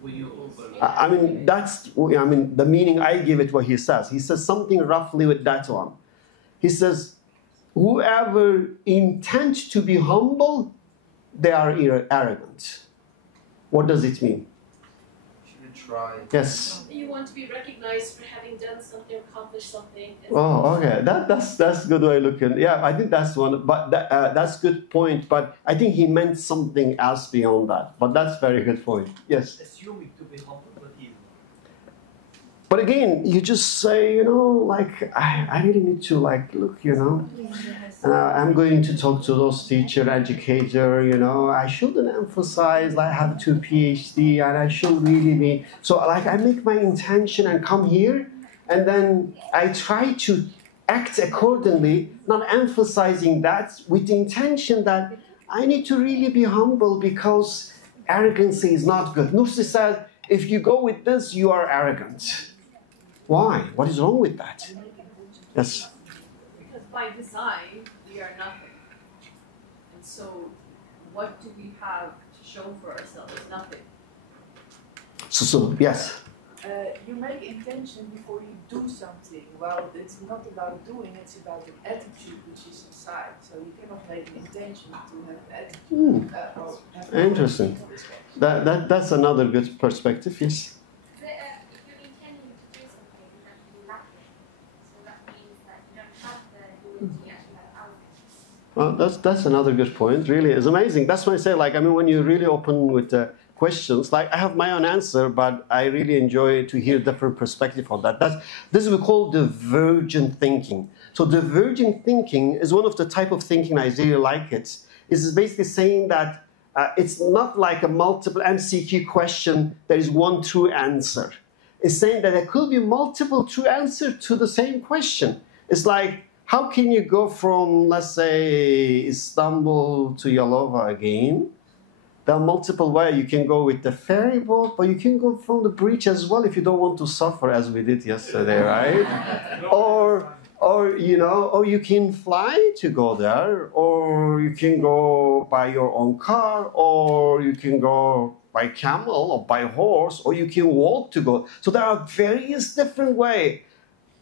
The meaning I give it what he says. He says something roughly with that one. He says, whoever intends to be humble, they are arrogant. What does it mean? Try. Yes. You want to be recognized for having done something, accomplished something. Oh, okay. That's a good way of looking. Yeah, I think that's one. But that's a good point. But I think he meant something else beyond that. But that's a very good point. Yes. Assuming to be humble, but evil. But again, you just say, I really need to, look, I'm going to talk to those teacher, educator, I shouldn't emphasize, I have 2 PhD, and I should really be, so, I make my intention and come here, and then I try to act accordingly, not emphasizing that, with the intention that I need to really be humble because arrogancy is not good. Nursi said, if you go with this, you are arrogant. Why? What is wrong with that? Yes. Because by design, we are nothing. And so, what do we have to show for ourselves? Nothing. So yes. You make intention before you do something. Well, it's not about doing, it's about the attitude which is inside. So you cannot make an intention to have an attitude. Interesting. That's another good perspective, yes. Well, that's another good point. Really, it's amazing. That's why I say, like, I mean, when you really open with questions, like, I have my own answer, but I really enjoy to hear different perspective on that. This is what we call divergent thinking. So divergent thinking is one of the type of thinking I really like it. It's basically saying that it's not like a multiple MCQ question. There is one true answer. It's saying that there could be multiple true answers to the same question. It's like, how can you go from, let's say, Istanbul to Yalova again? There are multiple ways. You can go with the ferry boat, but you can go from the bridge as well if you don't want to suffer, as we did yesterday, right? or you can fly to go there, or you can go by your own car, or you can go by camel or by horse, or you can walk to go. So there are various different ways.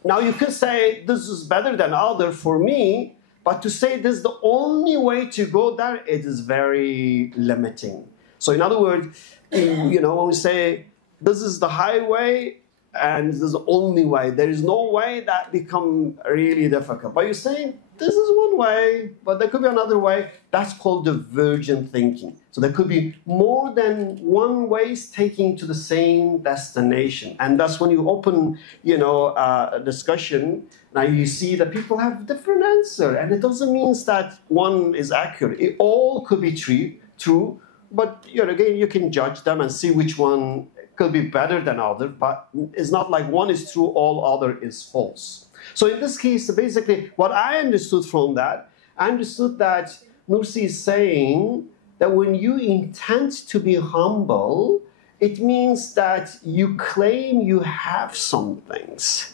Now you can say this is better than other for me, but to say this is the only way to go there, it is very limiting. So in other words, when we say this is the highway and this is the only way, there is no way, that become really difficult. But you're saying this is one way, but there could be another way. That's called divergent thinking. So there could be more than one ways taking to the same destination. And that's when you open, a discussion. Now you see that people have different answer, and it doesn't mean that one is accurate. It all could be true, but again, you can judge them and see which one could be better than other. But it's not like one is true, all other is false. So in this case, basically, what I understood from that, I understood that Nursi is saying that when you intend to be humble, it means that you claim you have some things.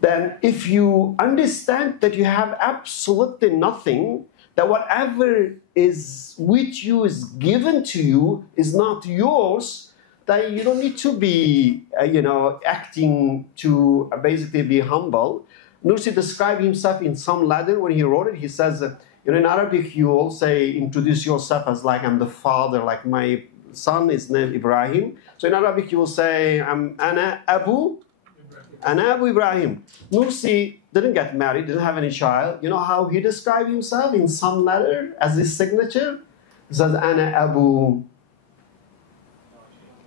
Then if you understand that you have absolutely nothing, that whatever is with you is given to you is not yours, then you don't need to be, acting to basically be humble. Nursi described himself in some letter when he wrote it. He says, in Arabic, you all say, introduce yourself as like, I'm the father, like my son is named Ibrahim. So in Arabic, you will say, Ana Abu Ibrahim. Nursi didn't get married, didn't have any child. You know how he described himself in some letter as his signature? He says, Ana Abu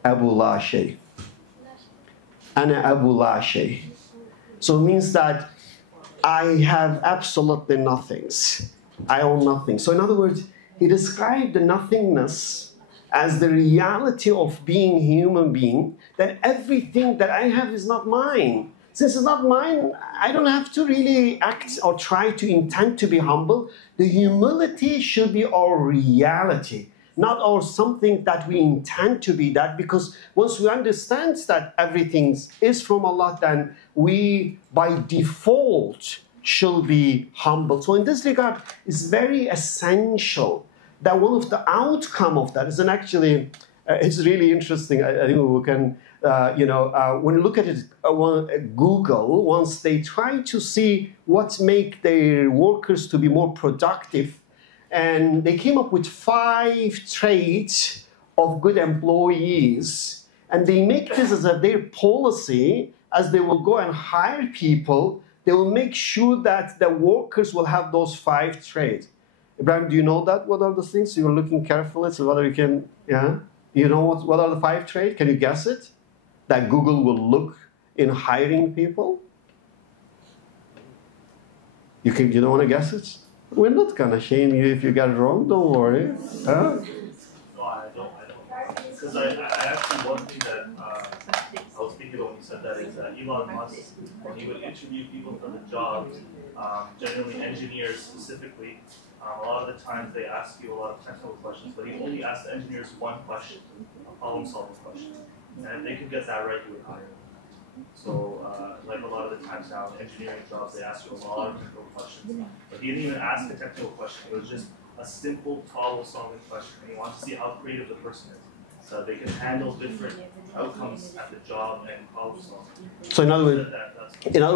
La Shay. Ana Abu La Shay. So it means that I have absolutely nothings. I own nothing. So in other words, he described the nothingness as the reality of being human being, that everything that I have is not mine. Since it's not mine, I don't have to really act or try to intend to be humble. The humility should be our reality, not our something that we intend to be that, because once we understand that everything is from Allah, then we, by default, should be humble. So in this regard, it's very essential that one of the outcome of that is, and actually, it's really interesting. I think we can, when you look at it, Google, once they try to see what make their workers to be more productive, and they came up with 5 traits of good employees, and they make this as their policy as they will go and hire people. They will make sure that the workers will have those 5 traits. Ibrahim, do you know that? What are the things? You're looking carefully, so whether you can, you know what are the 5 traits? Can you guess it? That Google will look in hiring people? You don't want to guess it? We're not going to shame you if you get it wrong, don't worry. Huh? No, I don't. Because I actually, one thing that I was thinking of he said that is Elon Musk, when he would interview people for the job, generally engineers specifically, a lot of the times they ask you a lot of technical questions, but he only asked the engineers one question, a problem-solving question. And if they could get that right, he would hire them. So, like a lot of the times now in engineering jobs, they ask you a lot of technical questions. But he didn't even ask a technical question. It was just a simple problem-solving question. And he wanted to see how creative the person is, so they can handle different outcomes at the job and problem solving. So in other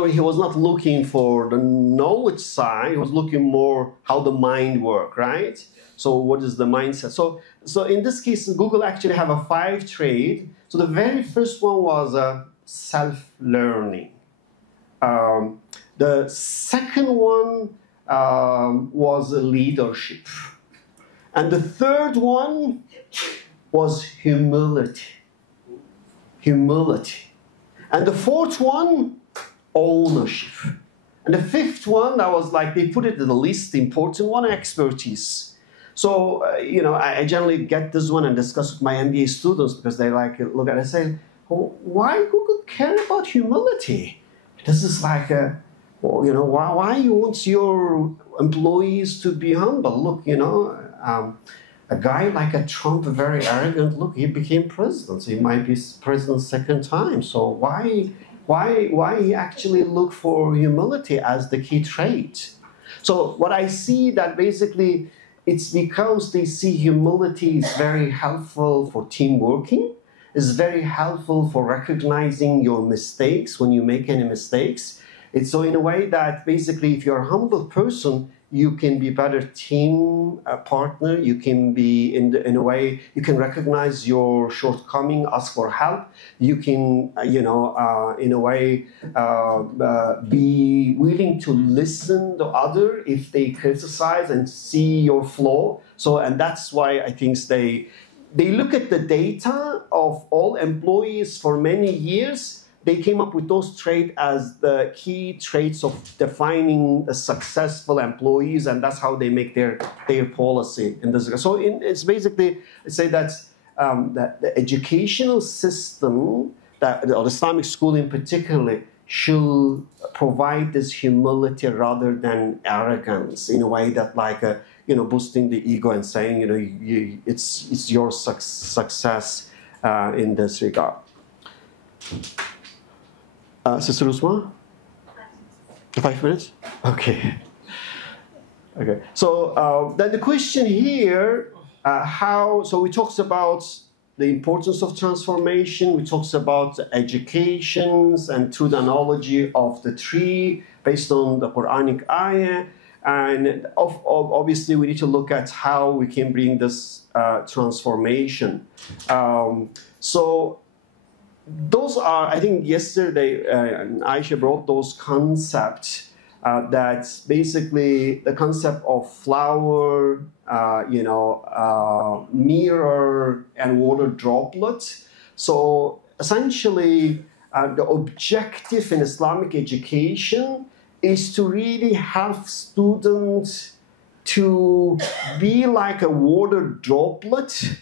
words, he was not looking for the knowledge side. He was looking more how the mind works, right? So what is the mindset? So in this case, Google actually have a 5 trait. So the very first one was self-learning. The second one was leadership. And the third one was humility. Humility. And the fourth one, ownership. And the fifth one, that was like, they put it in the least important one, expertise. So, I generally get this one and discuss with my MBA students because they like look at it and say, well, why Google care about humility? This is like, why you want your employees to be humble? Look, a guy like a Trump, very arrogant, look, he became president. So he might be president second time. So why he actually look for humility as the key trait? So what I see that basically it's because they see humility is very helpful for team working, is very helpful for recognizing your mistakes when you make any mistakes. It's so in a way that basically if you're a humble person, you can be a better team partner. You can be, in a way, you can recognize your shortcoming, ask for help. You can, in a way, be willing to listen to others if they criticize and see your flaw. So, and that's why I think they look at the data of all employees for many years. They came up with those traits as the key traits of defining the successful employees, and that's how they make their policy in this. So it's basically, I say that the educational system, or the Islamic school in particular, should provide this humility rather than arrogance in a way that like, boosting the ego and saying, it's your success in this regard. Sister Usma? 5 minutes? Okay. Okay. So then the question here, so we talked about the importance of transformation, we talked about educations and through the analogy of the tree based on the Quranic ayah, and obviously we need to look at how we can bring this transformation. So those are, I think yesterday Aisha brought those concepts that basically the concept of flower, mirror and water droplet. So essentially the objective in Islamic education is to really help students to be like a water droplet,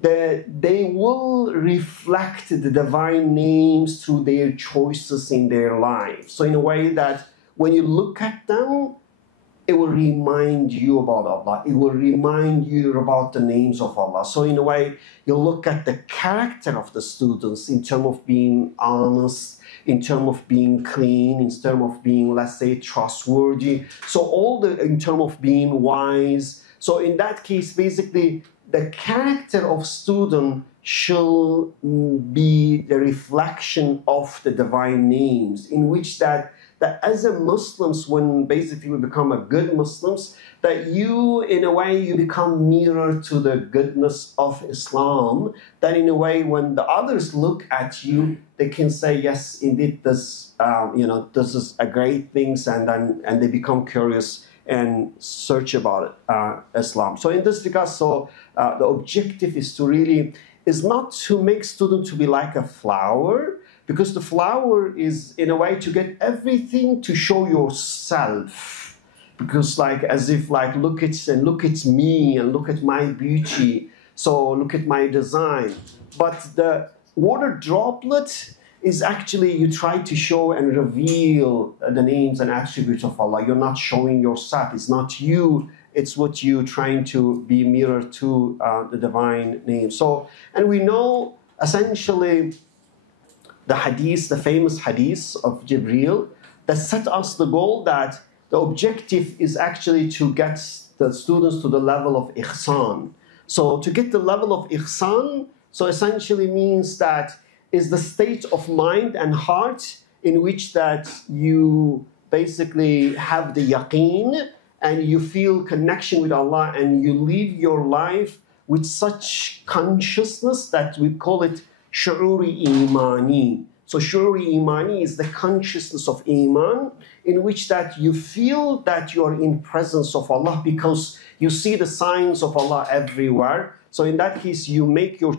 that they will reflect the divine names through their choices in their life. So in a way that when you look at them, it will remind you about Allah. It will remind you about the names of Allah. So in a way, you look at the character of the students in terms of being honest, in terms of being clean, in terms of being, let's say, trustworthy. So in terms of being wise. So in that case, basically, the character of student should be the reflection of the divine names, in which that as a Muslims, when basically we become a good Muslims, that you, in a way, you become nearer to the goodness of Islam, that in a way, when the others look at you, they can say, yes, indeed, this, this is a great thing, and they become curious and search about it, Islam. So in this regard, the objective is not to make students to be like a flower, because the flower is in a way to get everything to show yourself, because like as if like look at me and look at my beauty, so look at my design. But the water droplet is actually you try to show and reveal the names and attributes of Allah. You're not showing yourself. It's not you. It's what you trying to be mirror to the divine name. So, and we know essentially the hadith, the famous hadith of Jibreel, that set us the goal that the objective is actually to get the students to the level of ihsan. So to get the level of ihsan, so essentially means that is the state of mind and heart in which that you basically have the yaqeen and you feel connection with Allah and you live your life with such consciousness that we call it shu'uri imani. So shu'uri imani is the consciousness of iman in which that you feel that you are in presence of Allah because you see the signs of Allah everywhere. So in that case, you make your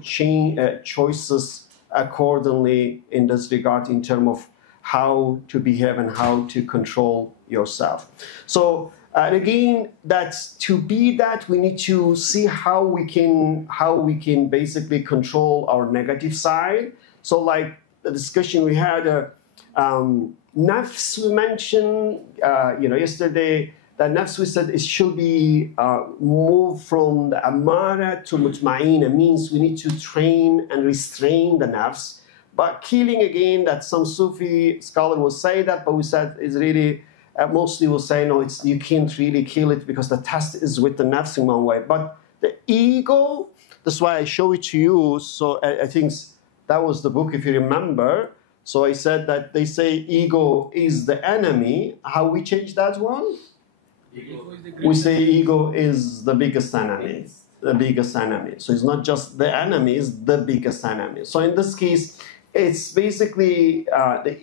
choices accordingly in this regard in terms of how to behave and how to control yourself. So and again, that's to be that we need to see how we can basically control our negative side. So like the discussion we had, nafs we mentioned, yesterday. That nafs we said it should be moved from the amara to mutma'ina, means we need to train and restrain the nafs. But killing again, that some Sufi scholar will say that, but we said is really mostly will say no, it's you can't really kill it because the test is with the nafs in one way. But the ego, that's why I show it to you. So I think that was the book, if you remember. So I said that they say ego is the enemy. How we change that one? We say ego is the biggest enemy. The biggest enemy. So it's not just the enemy, it's the biggest enemy. So in this case, it's basically,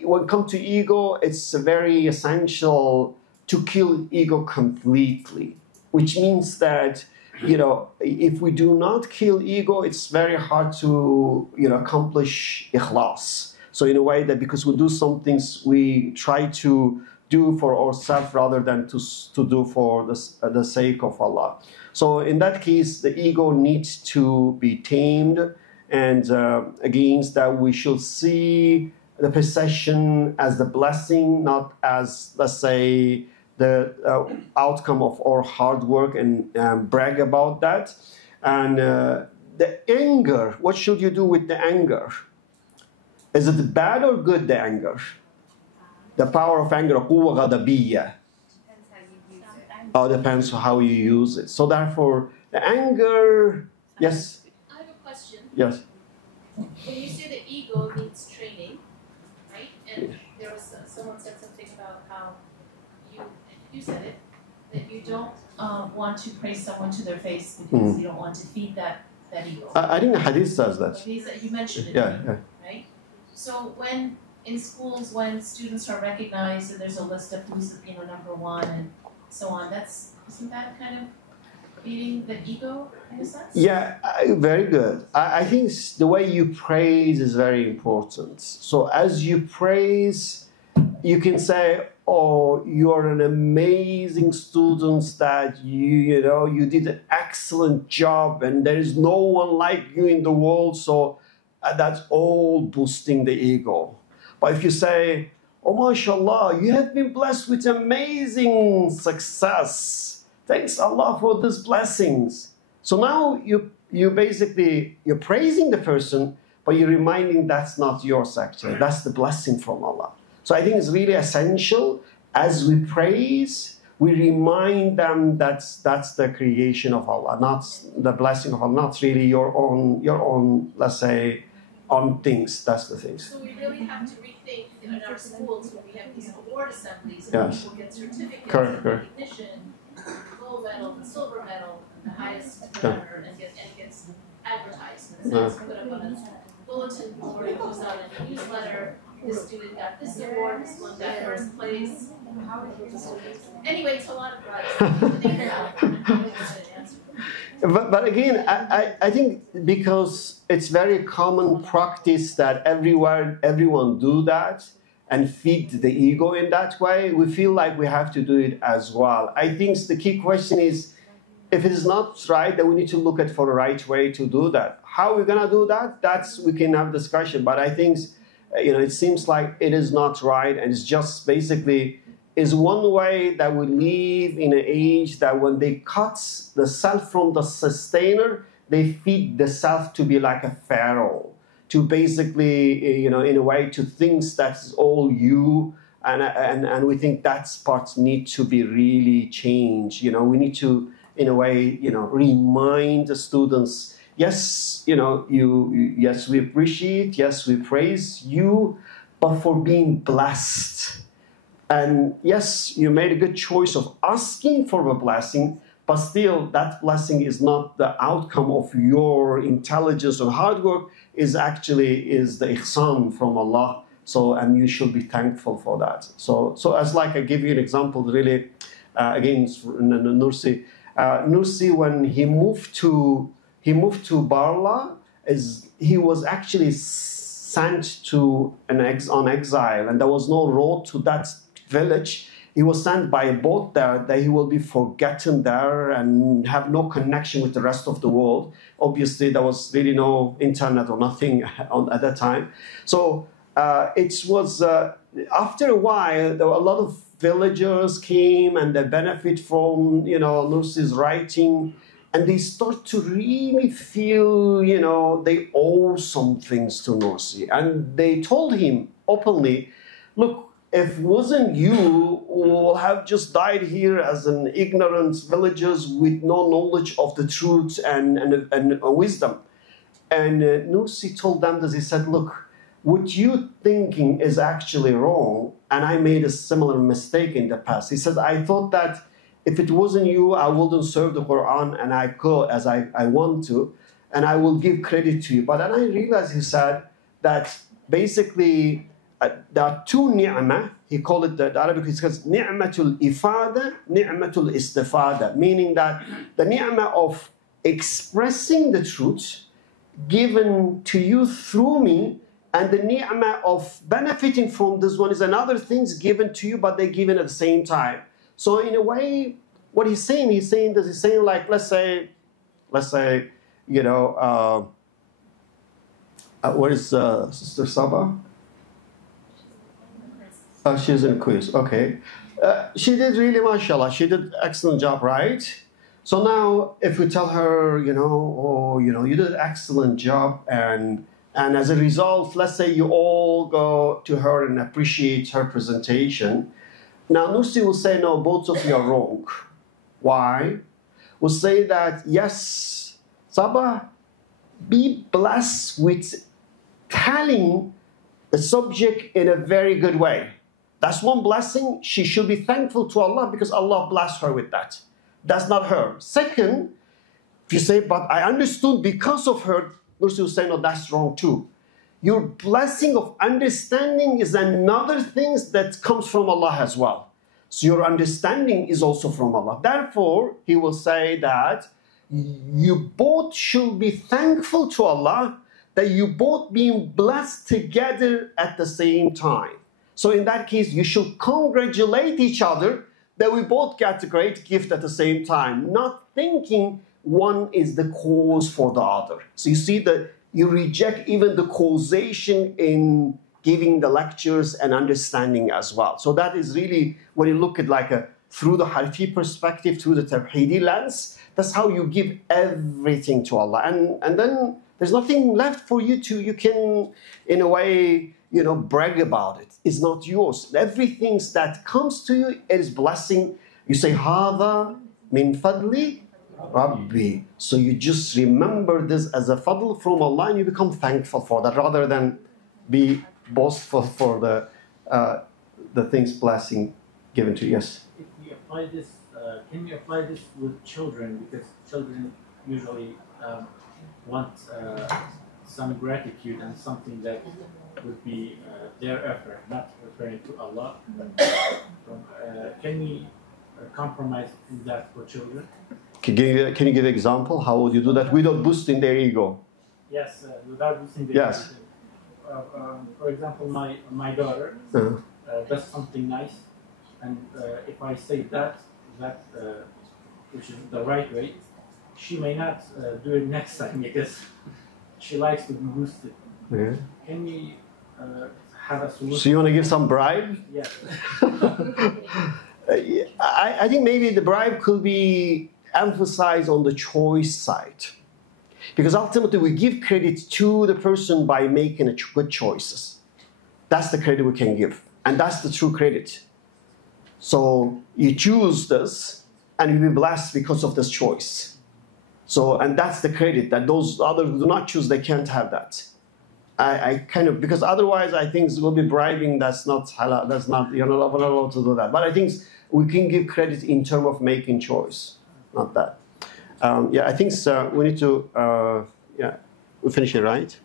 when it comes to ego, it's very essential to kill ego completely. Which means that, if we do not kill ego, it's very hard to, accomplish ikhlas. So in a way that because we do some things, we try to do for ourselves rather than to do for the sake of Allah. So in that case, the ego needs to be tamed, and against that we should see the possession as the blessing, not as, let's say, the outcome of our hard work and brag about that. And the anger, what should you do with the anger? Is it bad or good, the anger? The power of anger, quwwa ghadabiyya. Depends on how you use it. So therefore, the anger, yes? I have a question. Yes. When you say the ego needs training, right? And there was someone said something about how you said it, that you don't want to praise someone to their face because you don't want to feed that ego. I think the hadith says that. You mentioned it. Yeah. Right? So when in schools, when students are recognized and there's a list of who's number one and so on, isn't that kind of feeding the ego in a sense? Yeah, very good. I think the way you praise is very important. So as you praise, you can say, oh, you're an amazing student, that you did an excellent job and there is no one like you in the world. So that's all boosting the ego. But if you say, oh, mashallah, you have been blessed with amazing success. Thanks Allah for these blessings. So now you're praising the person, but you're reminding that's not yours actually. That's the blessing from Allah. So I think it's really essential as we praise, we remind them that's the creation of Allah, not the blessing of Allah, not really your own, let's say, on things. That's the things. So we really have to rethink in our schools when we have these award assemblies and Yes. people get certificates Correct. of recognition, gold medal, the silver medal, the highest whatever, and gets advertised. And Yeah. it's put up on a bulletin board, it goes out in a newsletter. This student got this award, this one got first place. Anyway, it's a lot of But again, I think because it's very common practice that everyone do that and feed the ego in that way, we feel like we have to do it as well. I think the key question is, if it is not right, then we need to look at for the right way to do that. How we're gonna do that? We can have discussion. But I think it seems like it is not right, and it's just basically is one way that we live in an age that when they cut the self from the sustainer, they feed the self to be like a pharaoh, to basically, in a way, to things that's all you, and we think that's parts need to be really changed. We need to, in a way, remind the students, yes, yes, we appreciate, yes, we praise you, but for being blessed. And yes, you made a good choice of asking for a blessing, but still that blessing is not the outcome of your intelligence or hard work, is the ihsan from Allah. So, and you should be thankful for that. So as like I give you an example, really, again, Nursi. Nursi, when he moved to Barla, he was actually sent to on exile, and there was no road to that village. He was sent by a boat there, that he will be forgotten there and have no connection with the rest of the world. Obviously, there was really no internet or nothing at that time. So it was, after a while, there were a lot of villagers came and they benefit from, Nursi's writing, and they start to really feel, they owe some things to Nursi. And they told him openly, look, if it wasn't you who will have just died here as an ignorant villagers with no knowledge of the truth and wisdom. And Nursi told them this, he said, look, what you thinking is actually wrong, and I made a similar mistake in the past. He said, I thought that if it wasn't you, I wouldn't serve the Quran, and I could as I want to, and I will give credit to you. But then I realized, he said, that basically there are two ni'mah. He called it, the Arabic, he says, ni'matul ifada, ni'matul istifada, meaning that the ni'mah of expressing the truth given to you through me, and the ni'mah of benefiting from this one is another things given to you, but they're given at the same time. So in a way, what he's saying like, let's say, where is Sister Saba? She's in a quiz, okay. She did really, mashallah, she did excellent job, right? So now, if we tell her, you did an excellent job, and as a result, let's say you all go to her and appreciate her presentation. Now, Nursi will say, no, both of you are wrong. Why? We'll say that, yes, Sabah, be blessed with telling the subject in a very good way. That's one blessing. She should be thankful to Allah because Allah blessed her with that. That's not her. Second, if you say, but I understood because of her, Nursi will say, no, that's wrong too. Your blessing of understanding is another thing that comes from Allah as well. So your understanding is also from Allah. Therefore, he will say that you both should be thankful to Allah that you both being blessed together at the same time. So in that case, you should congratulate each other that we both get a great gift at the same time, not thinking one is the cause for the other. So you see that you reject even the causation in giving the lectures and understanding as well. So that is really, when you look at through the Harfi perspective, through the Tawheedi lens, that's how you give everything to Allah. And then there's nothing left for you to, you can, in a way, brag about it. It's not yours. Everything that comes to you, it is blessing. You say, Hada min fadli Rabbi. So you just remember this as a fadl from Allah, and you become thankful for that, rather than be boastful for the things blessing given to you. Yes? If we apply this, can we apply this with children? Because children usually want some gratitude and something that would be their effort, not referring to Allah. Can we compromise in that for children? Can you give an example? How would you do that without boosting their ego? Yes, without boosting their yes. ego. For example, my daughter does something nice, and if I say that which is the right way, she may not do it next time because she likes to be boosted. Yeah. Can we have a solution. So you want to give some bribe? Yeah. I think maybe the bribe could be emphasized on the choice side. Because ultimately we give credit to the person by making good choices. That's the credit we can give. And that's the true credit. So you choose this and you'll be blessed because of this choice. So, and that's the credit that those others who do not choose, they can't have that. I kind of, because otherwise I think it will be bribing, that's not halal, that's not, you're not allowed to do that. But I think we can give credit in terms of making choice, not that. Yeah, I think we need to, yeah, we finish it, right?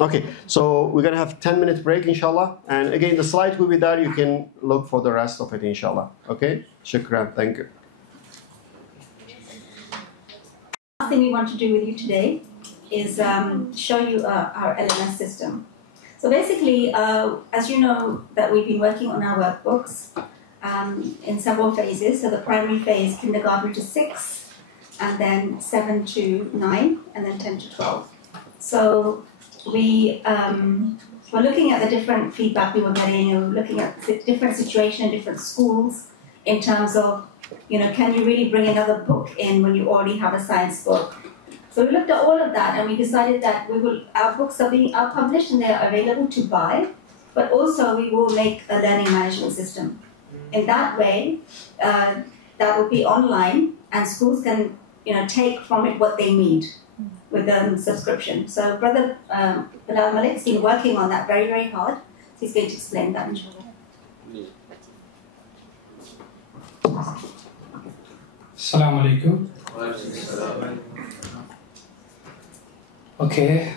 Okay, so we're gonna have 10-minute break, inshallah. And again, the slide will be there, you can look for the rest of it, inshallah. Okay, shukran, thank you. Last thing we want to do with you today is show you our LMS system. So basically, as you know, that we've been working on our workbooks in several phases. So the primary phase, kindergarten to 6, and then 7 to 9, and then 10 to 12. So we were looking at the different feedback we were getting, and we were looking at the different situations in different schools in terms of, you know, can you really bring another book in when you already have a science book? So we looked at all of that and we decided that our books are published and they are available to buy, but also we will make a learning management system. In that way, that will be online and schools can, you know, take from it what they need with the subscription. So Brother Bilal Malik's been working on that very, very hard. So he's going to explain that, inshallah. Assalamu alaikum. Okay.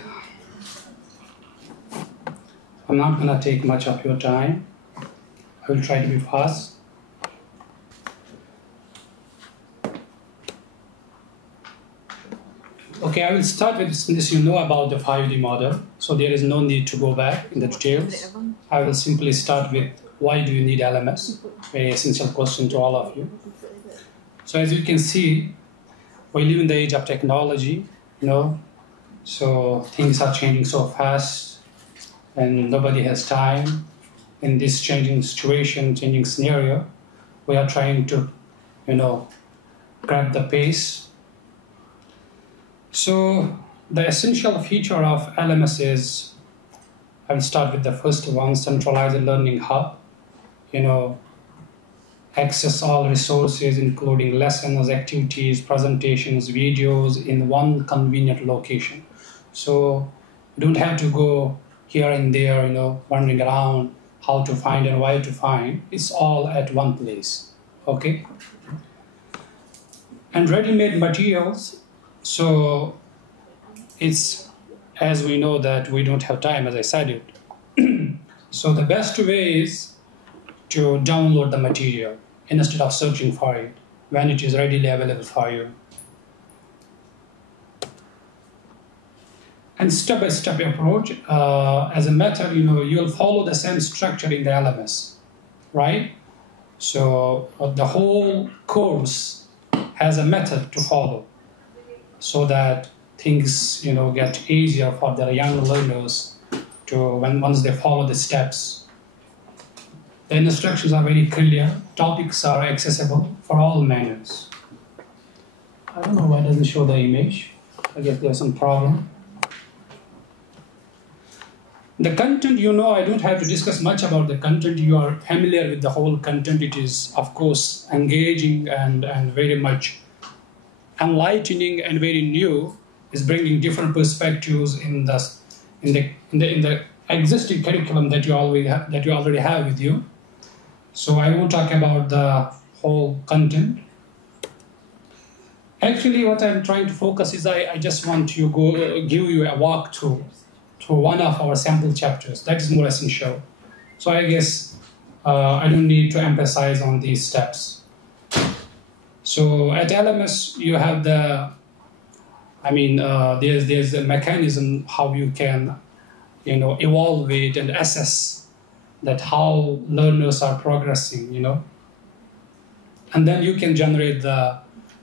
I'm not going to take much of your time. I will try to be fast. Okay, I will start with this. You know about the 5D model, so there is no need to go back in the details. I will simply start with why do you need LMS? Very essential question to all of you. So as you can see, we live in the age of technology, you know, so things are changing so fast and nobody has time. In this changing situation, changing scenario, we are trying to, you know, grab the pace. So the essential feature of LMS is, I will start with the first one, centralized learning hub. You know, access all resources, including lessons, activities, presentations, videos in one convenient location. So you don't have to go here and there, you know, wandering around how to find and why to find. It's all at one place, okay? And ready-made materials, so it's, as we know that we don't have time, as I said it. So the best way is to download the material instead of searching for it when it is readily available for you. And step-by-step approach, as a method, you know, you'll follow the same structure in the LMS, right? So the whole course has a method to follow so that things, you know, get easier for the young learners to, once they follow the steps. The instructions are very clear. Topics are accessible for all manners. I don't know why it doesn't show the image. I guess there's some problem. The content, you know, I don't have to discuss much about the content. You are familiar with the whole content. It is, of course, engaging and very much enlightening and very new. It's bringing different perspectives in the existing curriculum that you already have with you. So I won't talk about the whole content. Actually, what I'm trying to focus is I just want to give you a walkthrough to one of our sample chapters. That is more essential. So I guess I don't need to emphasize on these steps. So at LMS, you have the, there's a mechanism how you can, you know, evaluate and assess that how learners are progressing, you know. And then you can generate the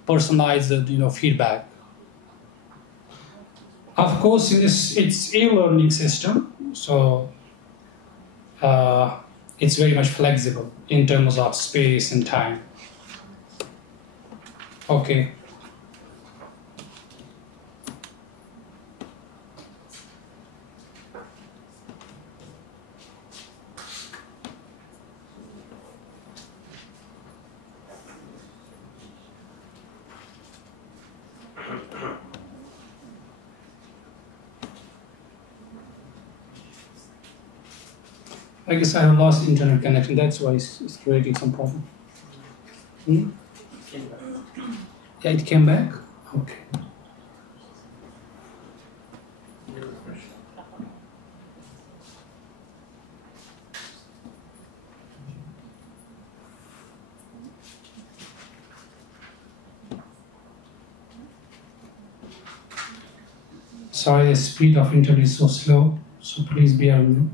personalized, you know, feedback. Of course, in this, it's e-learning system, So it's very much flexible in terms of space and time. Okay. I guess I have lost internet connection. That's why it's creating some problem. Yeah, it came back? Okay. Sorry, the speed of internet is so slow, so please bear with me.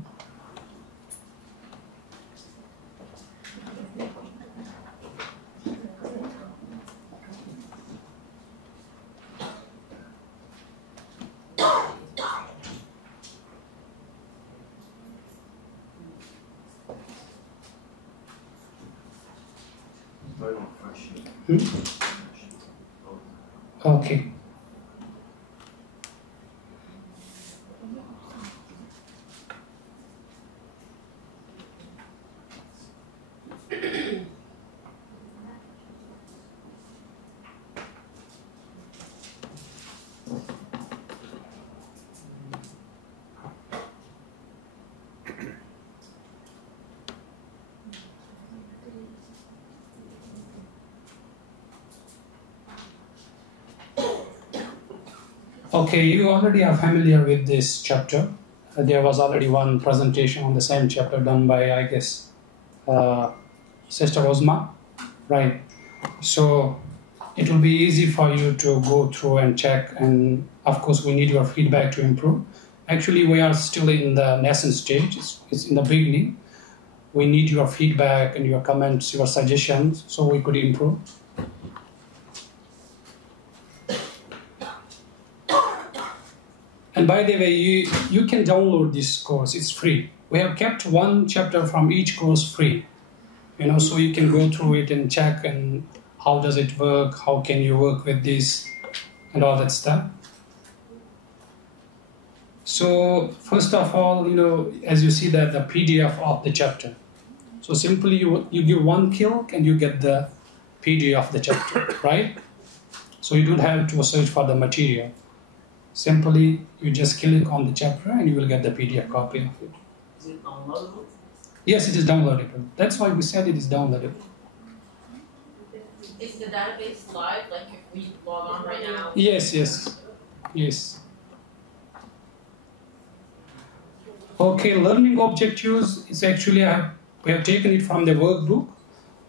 Okay. Okay, you already are familiar with this chapter. There was already one presentation on the same chapter done by, I guess, Sister Osma, right? So it will be easy for you to go through and check, and of course we need your feedback to improve. Actually, we are still in the nascent stage. It's in the beginning. We need your feedback and your comments, your suggestions, so we could improve. And by the way, you can download this course. It's free. We have kept one chapter from each course free, so you can go through it and check and how does it work, how can you work with this, and all that stuff. So first of all, as you see that the PDF of the chapter. So simply you give one click and you get the PDF of the chapter, right? So you don't have to search for the material. Simply, you just click on the chapter and you will get the PDF copy of it. Is it downloadable? Yes, it is downloadable. That's why we said it is downloadable. Is the database live? Like if we log on right now? Yes. Okay, learning objectives is actually, we have taken it from the workbook.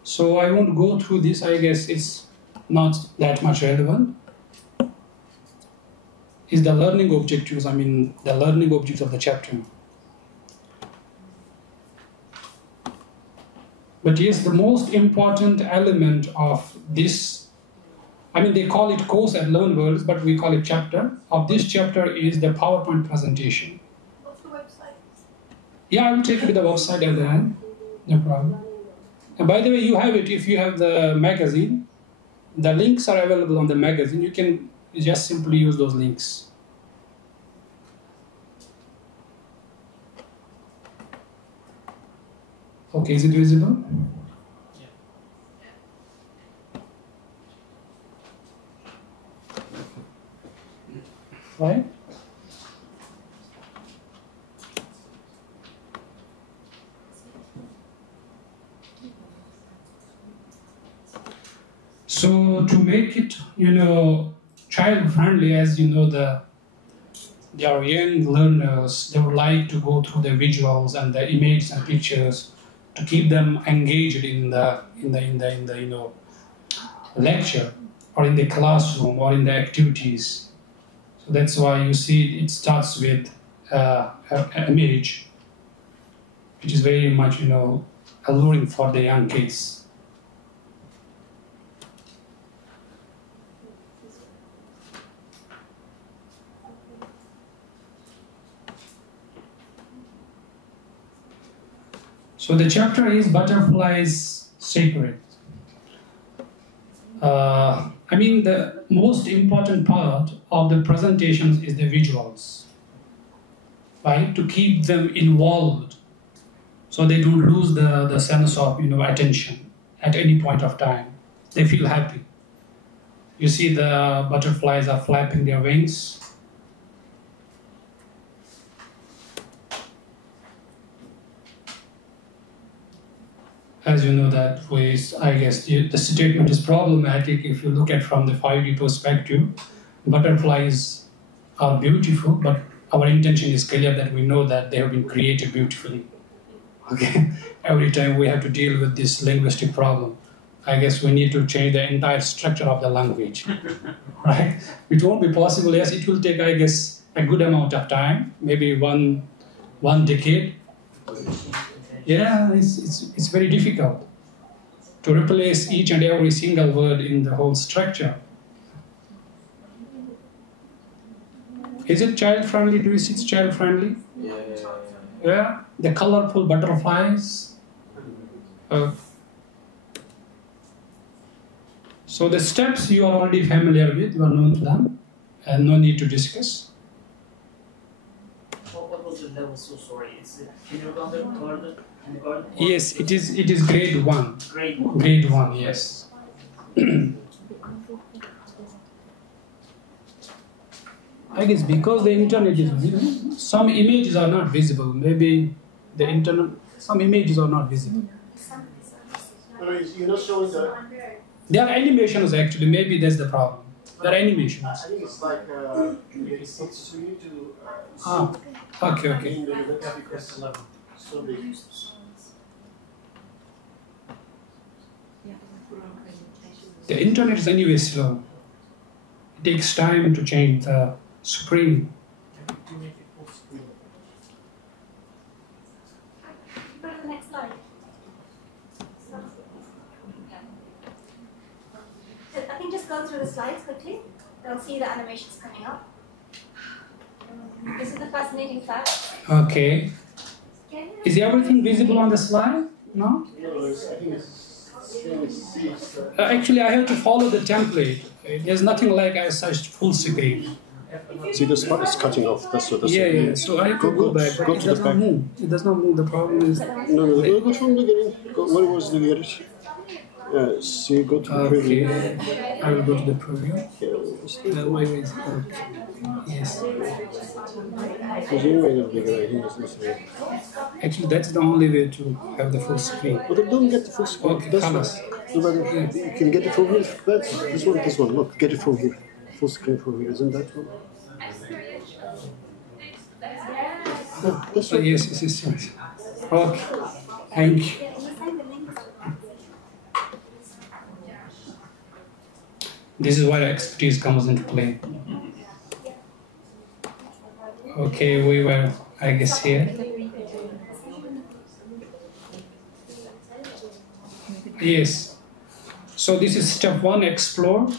So I won't go through this. I guess it's not that much relevant. Is the learning objectives, the learning objectives of the chapter. But yes, the most important element of this, they call it course at LearnWorlds, but we call it chapter. Of this chapter is the PowerPoint presentation. What's the website? Yeah, I will take you to the website at the end. No problem. And by the way, you have it if you have the magazine. The links are available on the magazine. You can just simply use those links. Okay, is it visible? Right? So to make it, child friendly, as you know, they are young learners. They would like to go through the visuals and the images and pictures to keep them engaged in the lecture or in the classroom or in the activities. So that's why you see it starts with an image, which is very much alluring for the young kids. So the chapter is Butterflies Sacred. I mean, the most important part of the presentations is the visuals, right? To keep them involved, so they don't lose the sense of attention at any point of time. They feel happy. You see the butterflies are flapping their wings. As you know that I guess the statement is problematic if you look at from the 5D perspective. Butterflies are beautiful, but our intention is clear that we know that they have been created beautifully. Okay, every time we have to deal with this linguistic problem, I guess we need to change the entire structure of the language, right? It won't be possible. Yes, it will take, I guess, a good amount of time, maybe one decade. Yeah, it's very difficult to replace each and every single word in the whole structure. Is it child-friendly? Do you see it's child-friendly? Yeah, the colorful butterflies. So the steps you are already familiar with, you are known to them, and no need to discuss. What was the level? So sorry. It's kindergarten. Yes, it is grade 1. Grade 1. Grade 1, yes. I guess because the internet is visible, some images are not visible. Maybe the internet, some images are not visible. You're not showing the... There are animations actually, maybe that's the problem. There are animations. I think it's like, you need to... Okay. So big. The internet is anyway slow. It takes time to change the screen. Go to the next slide. I can just go through the slides quickly. They'll see the animations coming up. This is the fascinating fact. Okay. Is everything visible on the slide? No? Actually, I have to follow the template. There's nothing like as such full screen. See, the spot is cutting off. That's what. Yeah. So I have to go back, but it does not move. It does not move. The problem is. No. Go from the beginning. What was the beginning? See, go to the preview. I will go to the preview. Wait. Yes. Actually, that's the only way to have the full screen. But don't get the full screen. Okay, colors. You can get it from here. This one. Look, get it from here. Full screen from here. Isn't that one? No, this one. Yes. Okay. Thank you. This is where expertise comes into play. Okay, we were, I guess, here. Yes. So this is step 1, explore.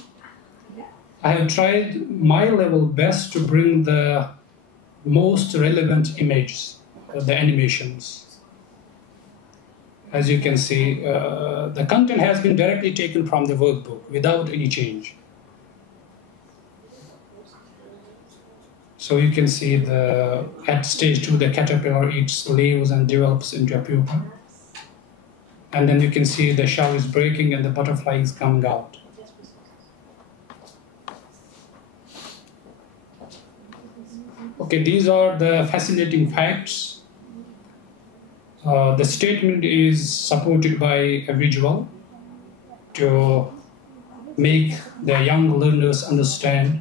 I have tried my level best to bring the most relevant images, the animations. As you can see, the content has been directly taken from the workbook without any change. So you can see at stage 2, the caterpillar eats leaves and develops into a pupa. And then you can see the shell is breaking and the butterfly is coming out. Okay, these are the fascinating facts. The statement is supported by a visual to make the young learners understand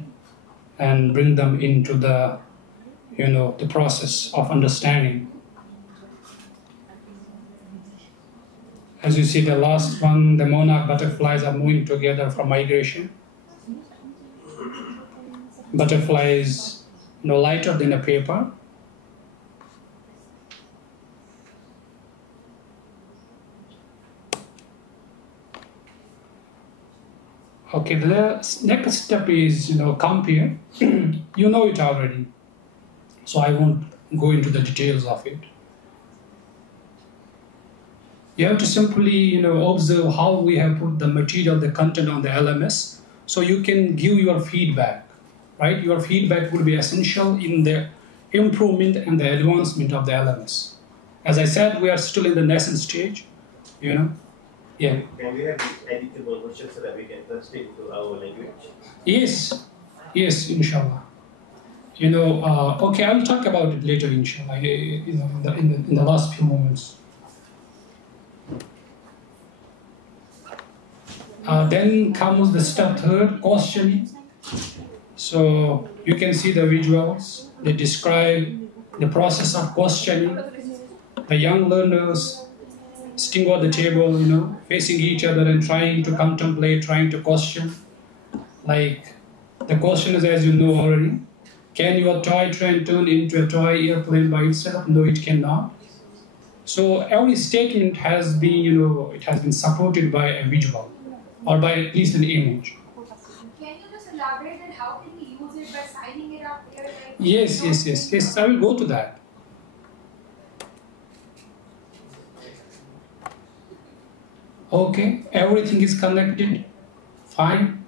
and bring them into the process of understanding. As you see the last one, the monarch butterflies are moving together for migration. Butterflies lighter than a paper. Okay, the next step is, compare. You know it already, so I won't go into the details of it. You have to simply, observe how we have put the material, the content on the LMS, so you can give your feedback, right? Your feedback will be essential in the improvement and the advancement of the LMS. As I said, we are still in the nascent stage, Yeah. Can we have this editable version so that we can translate into our language? Yes, inshallah. Okay, I will talk about it later, inshallah, in the last few moments. Then comes the step 3, questioning. So you can see the visuals. They describe the process of questioning. The young learners sitting at the table, facing each other and trying to contemplate, trying to question. Like, the question is, as you know already, can your toy train turn into a toy airplane by itself? No, it cannot. So every statement has been, it has been supported by a visual, or by at least an image. Can you just elaborate on how can we use it by signing it up here? Yes, I will go to that. Okay, everything is connected, fine.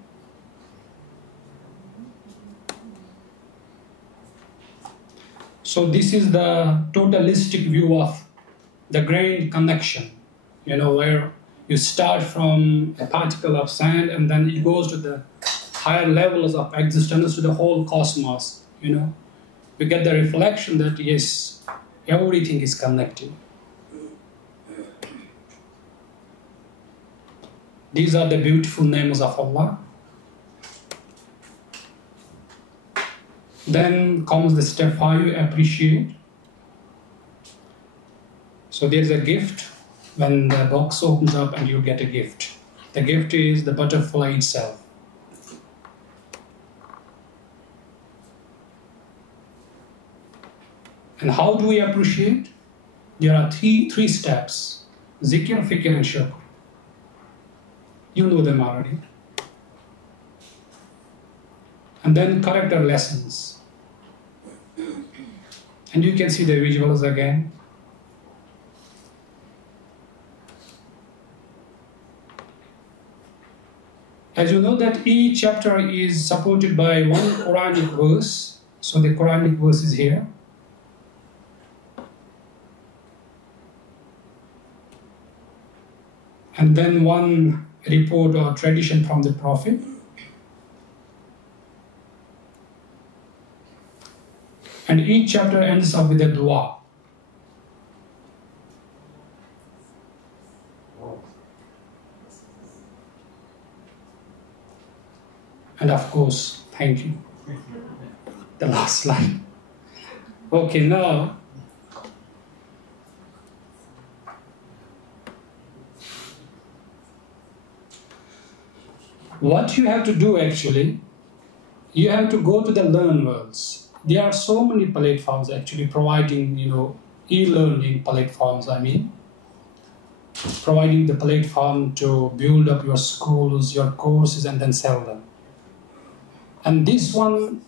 So this is the totalistic view of the grand connection, where you start from a particle of sand and then it goes to the higher levels of existence, to the whole cosmos, You get the reflection that, yes, everything is connected. These are the beautiful names of Allah. Then comes the step 5, appreciate. So there's a gift. When the box opens up and you get a gift. The gift is the butterfly itself. And how do we appreciate? There are three steps. Zikr, fikr and shukr. You know them already. And then character lessons. And you can see the visuals again. As you know that each chapter is supported by one Quranic verse. So the Quranic verse is here. And then one report or tradition from the Prophet. And each chapter ends up with a dua. And of course, thank you. The last slide. Okay, now what you have to do actually, you have to go to the Learn Worlds. There are so many platforms actually providing, e-learning platforms, providing the platform to build up your schools, your courses, and then sell them. And this one,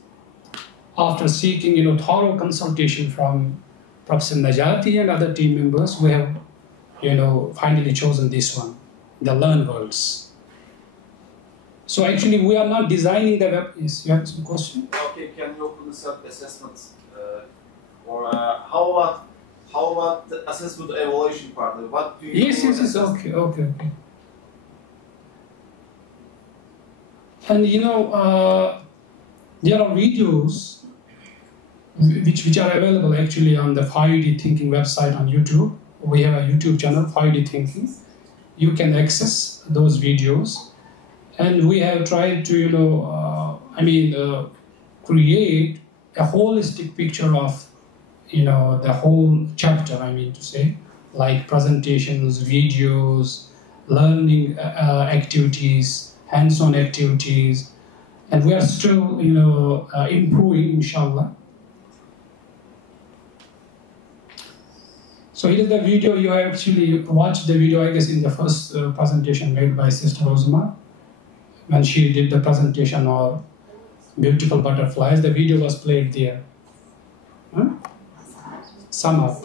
after seeking, thorough consultation from Prof. Necati and other team members, we have, finally chosen this one, the Learn Worlds. So actually, we are not designing the web. Yes, you have some question? Okay, can you open the self-assessments? Or how about the assessment evaluation part? What do you? Yes. Okay. And there are videos which are available actually on the 5D Thinking website on YouTube. We have a YouTube channel, 5D Thinking. You can access those videos. And we have tried to, create a holistic picture of, the whole chapter, like presentations, videos, learning activities, hands-on activities. And we are still, improving, inshallah. So here is the video. You have actually watched the video, I guess, in the first presentation made by Sister Rosma. When she did the presentation on beautiful butterflies, the video was played there. Huh? Somehow.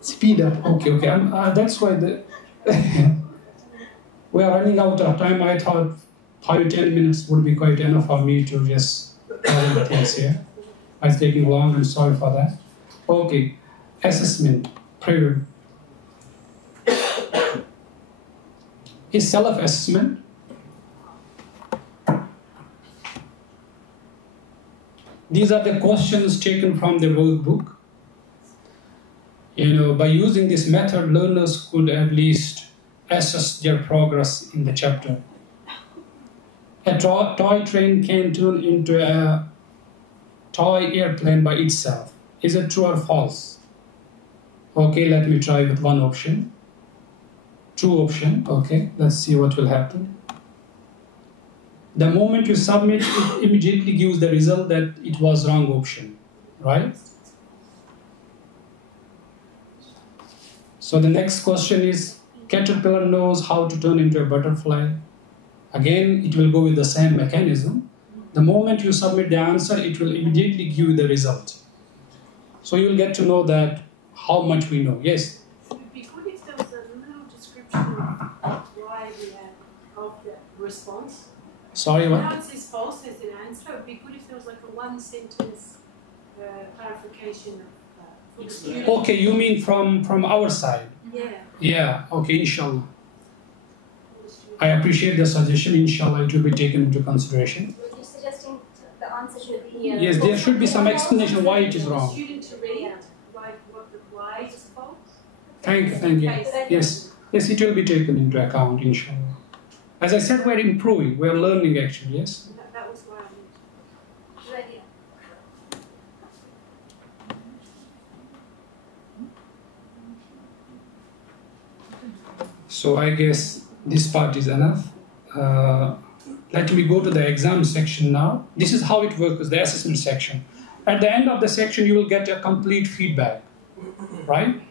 Speed up. Okay, okay. That's why we are running out of time. I thought 5-10 minutes would be quite enough for me to just cover the things here. It's taking long. I'm sorry for that. Okay, assessment. Prayer. Is self-assessment. These are the questions taken from the workbook. By using this method, learners could at least assess their progress in the chapter. A toy train can turn into a toy airplane by itself. Is it true or false? Okay, let me try with one option. True option. Okay, let's see what will happen. The moment you submit, it immediately gives the result that it was wrong option, right? So the next question is, caterpillar knows how to turn into a butterfly. Again, it will go with the same mechanism. The moment you submit the answer, it will immediately give you the result. So you will get to know that how much we know. Yes? It would be good if there was a little description of why we had of the response. Sorry, what? Now it says false as an answer. It would be good if there was like a one-sentence clarification for the student. Okay, you mean from our side? Yeah. Yeah, okay, inshallah. I appreciate the suggestion. Inshallah, it will be taken into consideration. You're suggesting the answer should be... Yes, there should be some explanation why it is wrong. Student to read, like what the why is false. Thank you. Yes, it will be taken into account, inshallah. As I said, we're improving, we're learning actually, yes? That was why I meant. Ready. So I guess this part is enough. Let me go to the exam section now. This is how it works, the assessment section. At the end of the section, you will get a complete feedback, right?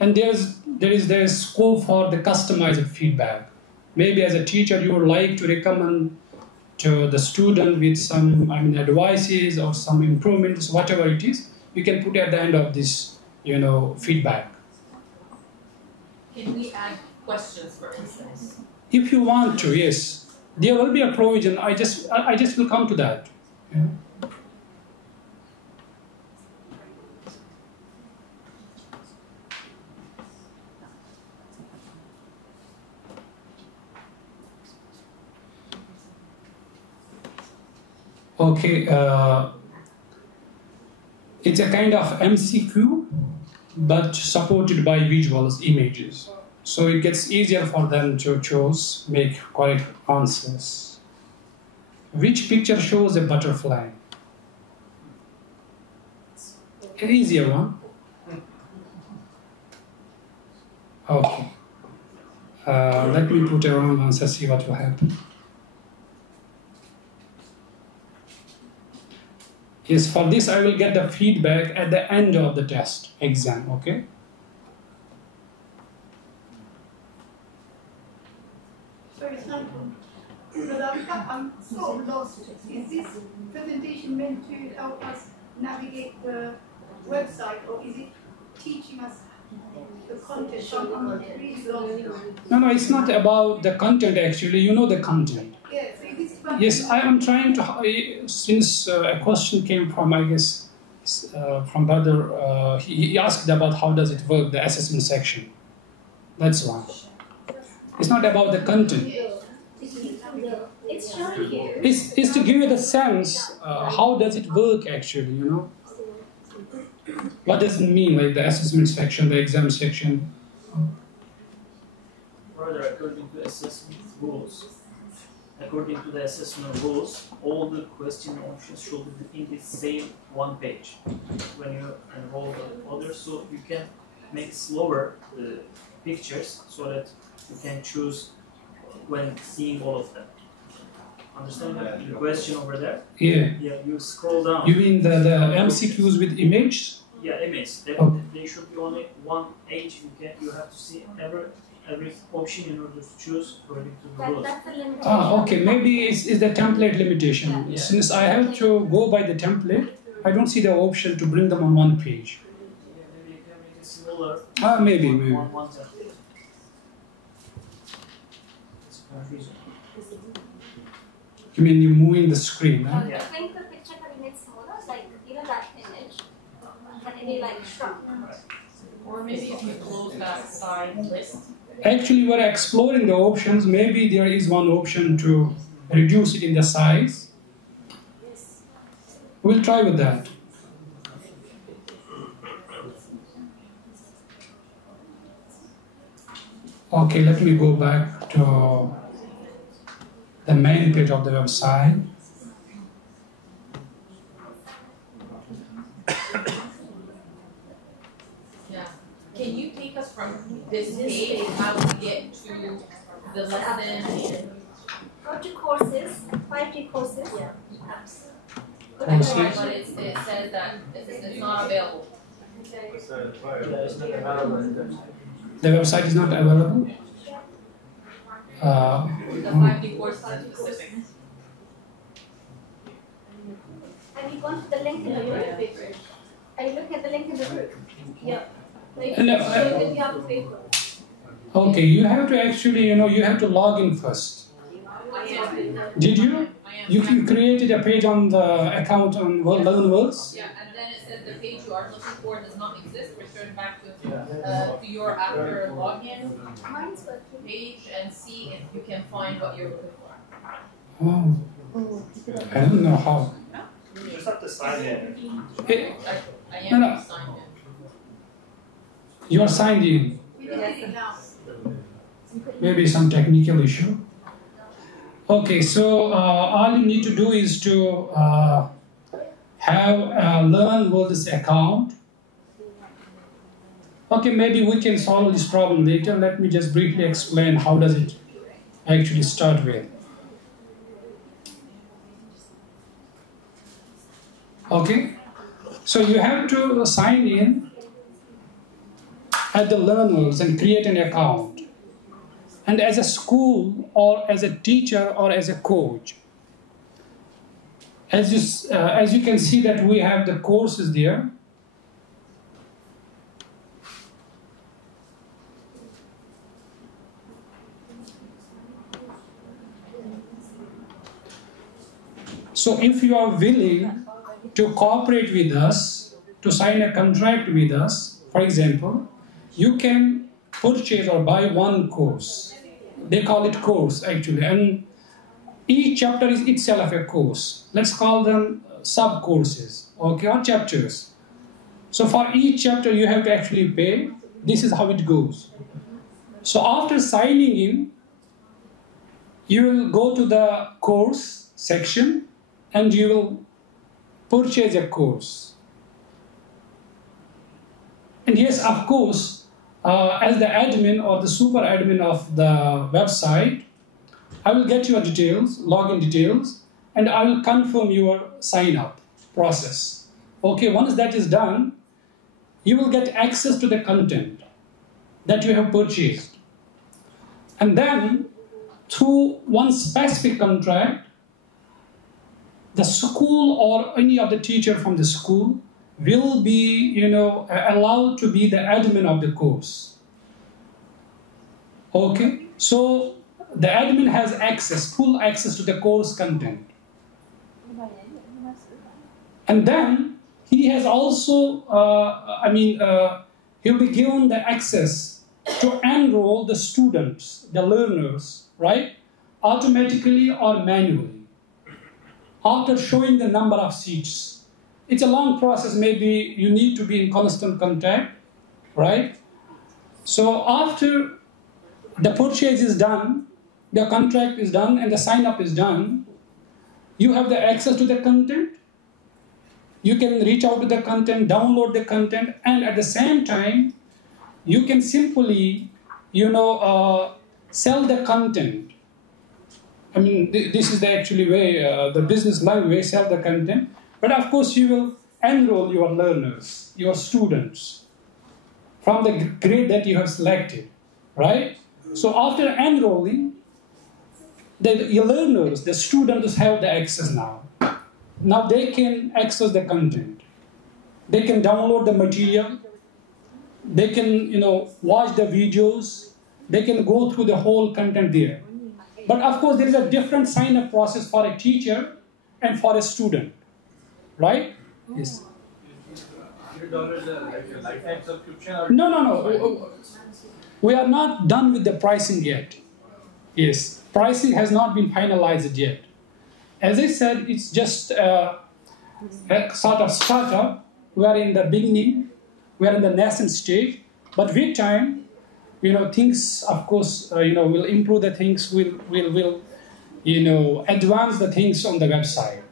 And there is scope for the customized feedback. Maybe as a teacher, you would like to recommend to the student with some advices or some improvements, whatever it is, you can put at the end of this, feedback. Can we add questions, for instance? If you want to, yes. There will be a provision. I just will come to that. Yeah. Okay, it's a kind of MCQ, but supported by visuals, images. So it gets easier for them to make correct answers. Which picture shows a butterfly? An easier one. Okay. Let me put a wrong answer, see what will happen. Yes, for this I will get the feedback at the end of the test exam, okay? For example, but I'm sort of lost. Is this presentation meant to help us navigate the website, or is it teaching us the content? So I'm really lost. No, it's not about the content actually, you know the content. Yeah, so this is Yes, I am trying to, since a question came from, I guess, from brother, he asked about how does it work, the assessment section. That's one. It's not about the content. It's showing you. It's to give you the sense, how does it work actually, What does it mean, like the assessment section, the exam section? Further, according to assessment rules, all the question options should be in the same one page. When you enroll the others, so you can make slower pictures so that you can choose when seeing all of them. Understand the question over there? Yeah. Yeah, you scroll down. You mean the MCQs with image? Yeah, image. They should be only one page. You have to see every option in order to choose according to the rules. That's the limitation. Okay, maybe it's the template limitation. Yeah. Since I have to go by the template, I don't see the option to bring them on one page. Maybe you can make it similar. Maybe. You mean you're moving the screen, huh? I think the picture can be made smaller, like even that image can be like shrunk. Or maybe if you close that side list. Actually, we're exploring the options. Maybe there is one option to reduce it in the size. We'll try with that. Okay, let me go back to the main page of the website. Yeah. Can you take us from this page, how we get to the lesson? Go to courses, 5G courses. Yeah. But it says that it's not available. The website is not available? The 5D courses are specific. Have you gone to the link in the group? Are you looking at the link in the group? Yeah. Like, No, so you have to pay for it. Okay, you have to actually, you have to log in first. Did you? You created a page on the account on Learn Worlds? Yeah, and then it says the page you are looking for does not exist. Return back to your after login page and see if you can find what you're looking for. Oh, I don't know how. You just have to sign in. I am signed in. You are signed in. We did it now. Maybe some technical issue. Okay, so all you need to do is to have a Learn Worlds account. Okay, maybe we can solve this problem later. Let me just briefly explain how does it actually start with. Okay, so you have to sign in at the Learn Worlds and create an account. And as a school or as a teacher or as a coach, as you can see that we have the courses there. So if you are willing to cooperate with us, to sign a contract with us, for example, you can purchase or buy one course. They call it course actually, and each chapter is itself a course. Let's call them sub-courses, okay, or chapters. So for each chapter you have to actually pay. This is how it goes. So after signing in, you will go to the course section and you will purchase a course. And yes, of course, as the admin or the super admin of the website, I will get your details, login details, and I will confirm your sign up process. Okay, once that is done, you will get access to the content that you have purchased. And then through one specific contract, the school or any of the teacher from the school will be, allowed to be the admin of the course. Okay, so the admin has access, full access to the course content. And then he has also, he'll be given the access to enroll the students, the learners, right? Automatically or manually, after showing the number of seats. It's a long process, maybe you need to be in constant contact, right? So after the purchase is done, the contract is done, and the sign up is done, you have the access to the content. You can reach out to the content, download the content, and at the same time, you can simply, sell the content. I mean, this is the actually way, the business language, sell the content. But of course, you will enroll your learners, your students, from the grade that you have selected, right? So after enrolling, your learners, the students have the access now. Now they can access the content. They can download the material. they can, watch the videos, they can go through the whole content there. But of course, there is a different sign-up process for a teacher and for a student, right? Yes. No. We are not done with the pricing yet. Yes, pricing has not been finalized yet. As I said, it's just a sort of startup. We are in the beginning. We are in the nascent stage. But with time, things, of course, will improve the things. Will advance the things on the website.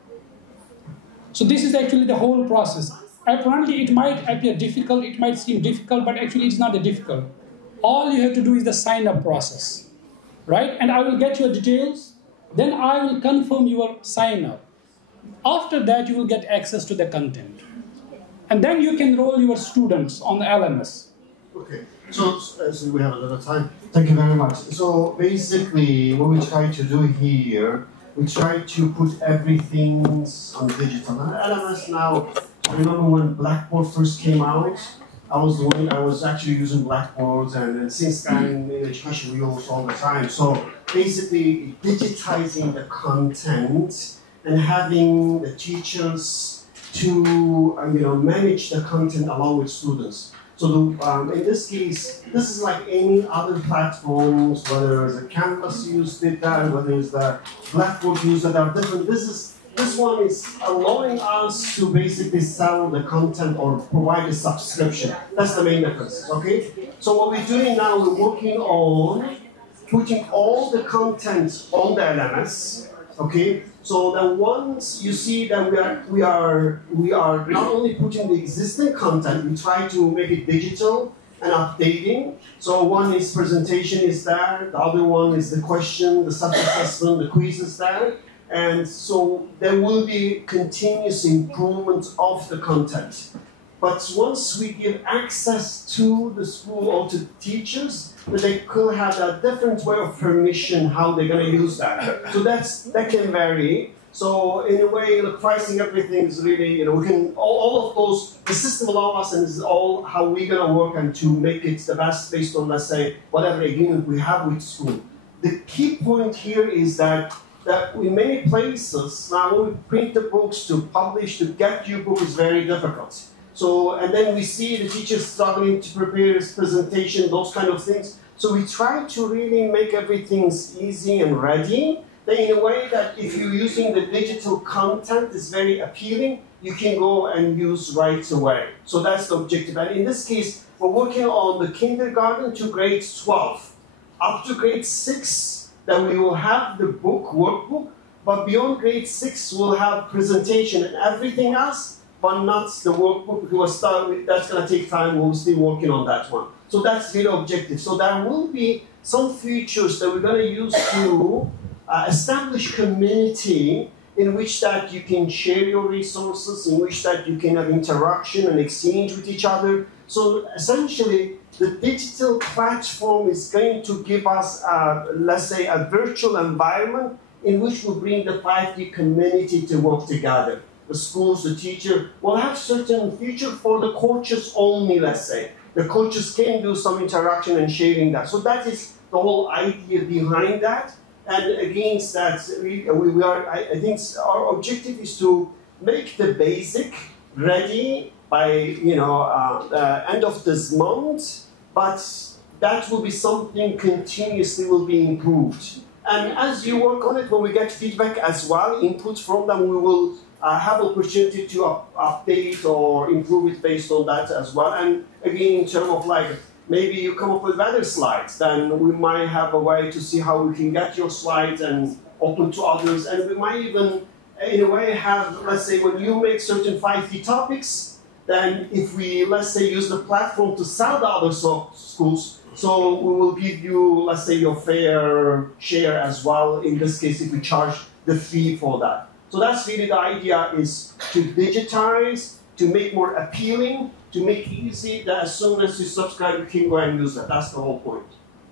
So this is actually the whole process. Apparently, it might appear difficult. It might seem difficult, but actually, it's not that difficult. All you have to do is the sign-up process, right? And I will get your details. Then I will confirm your sign-up. After that, you will get access to the content. And then you can enroll your students on the LMS. Okay, so we have a little time. Thank you very much. So basically, what we try to do here, we try to put everything on digital. And LMS now, I remember when Blackboard first came out, I was actually using Blackboards, and since then in education we use all the time. So basically, digitizing the content and having the teachers to manage the content along with students. So in this case, this is like any other platforms, whether it's a Canvas used it that, whether it's the Blackboard used that are different. This one is allowing us to basically sell the content or provide a subscription. That's the main difference, okay? So what we're doing now, we're working on putting all the content on the LMS, okay? So that once you see that we are not only putting the existing content, we try to make it digital and updating. So one is presentation is there, the other one is the question, the self-assessment, the quiz is there. And so there will be continuous improvement of the content. But once we give access to the school or to teachers, they could have a different way of permission how they're going to use that. So that can vary. So in a way, the pricing, everything is really, we can, all of those, the system allows us, and is all how we're going to work and to make it the best based on, let's say, whatever agreement we have with school. The key point here is that in many places, now when we print the books to publish, to get your book is very difficult. So, and then we see the teachers struggling to prepare his presentation, those kind of things. So we try to really make everything easy and ready, in a way that if you're using the digital content, it's very appealing, you can go and use right away. So that's the objective. And in this case, we're working on the kindergarten to grade 12. Up to grade 6, then we will have the book, workbook, but beyond grade 6, we'll have presentation and everything else, but not the workbook, because that's going to take time. We'll still working on that one. So that's the objective. So there will be some features that we're going to use to establish community in which that you can share your resources, in which that you can have interaction and exchange with each other. So essentially, the digital platform is going to give us, let's say, a virtual environment in which we bring the 5D community to work together. The schools, the teacher will have certain features for the coaches only, let's say. The coaches can do some interaction and sharing that. So that is the whole idea behind that. And against that, I think our objective is to make the basic ready by end of this month, but that will be something continuously will be improved. And as you work on it, when we get feedback as well, input from them, we will have opportunity to update or improve it based on that as well. And again, in terms of maybe you come up with better slides, then we might have a way to see how we can get your slides and open to others. And we might even, in a way, have, let's say, when you make certain 5D topics, then if we, let's say, use the platform to sell the other schools, so we will give you, let's say, your fair share as well. In this case, if we charge the fee for that. So that's really the idea, is to digitize, to make more appealing, to make it easy that as soon as you subscribe, you can go and use that. That's the whole point.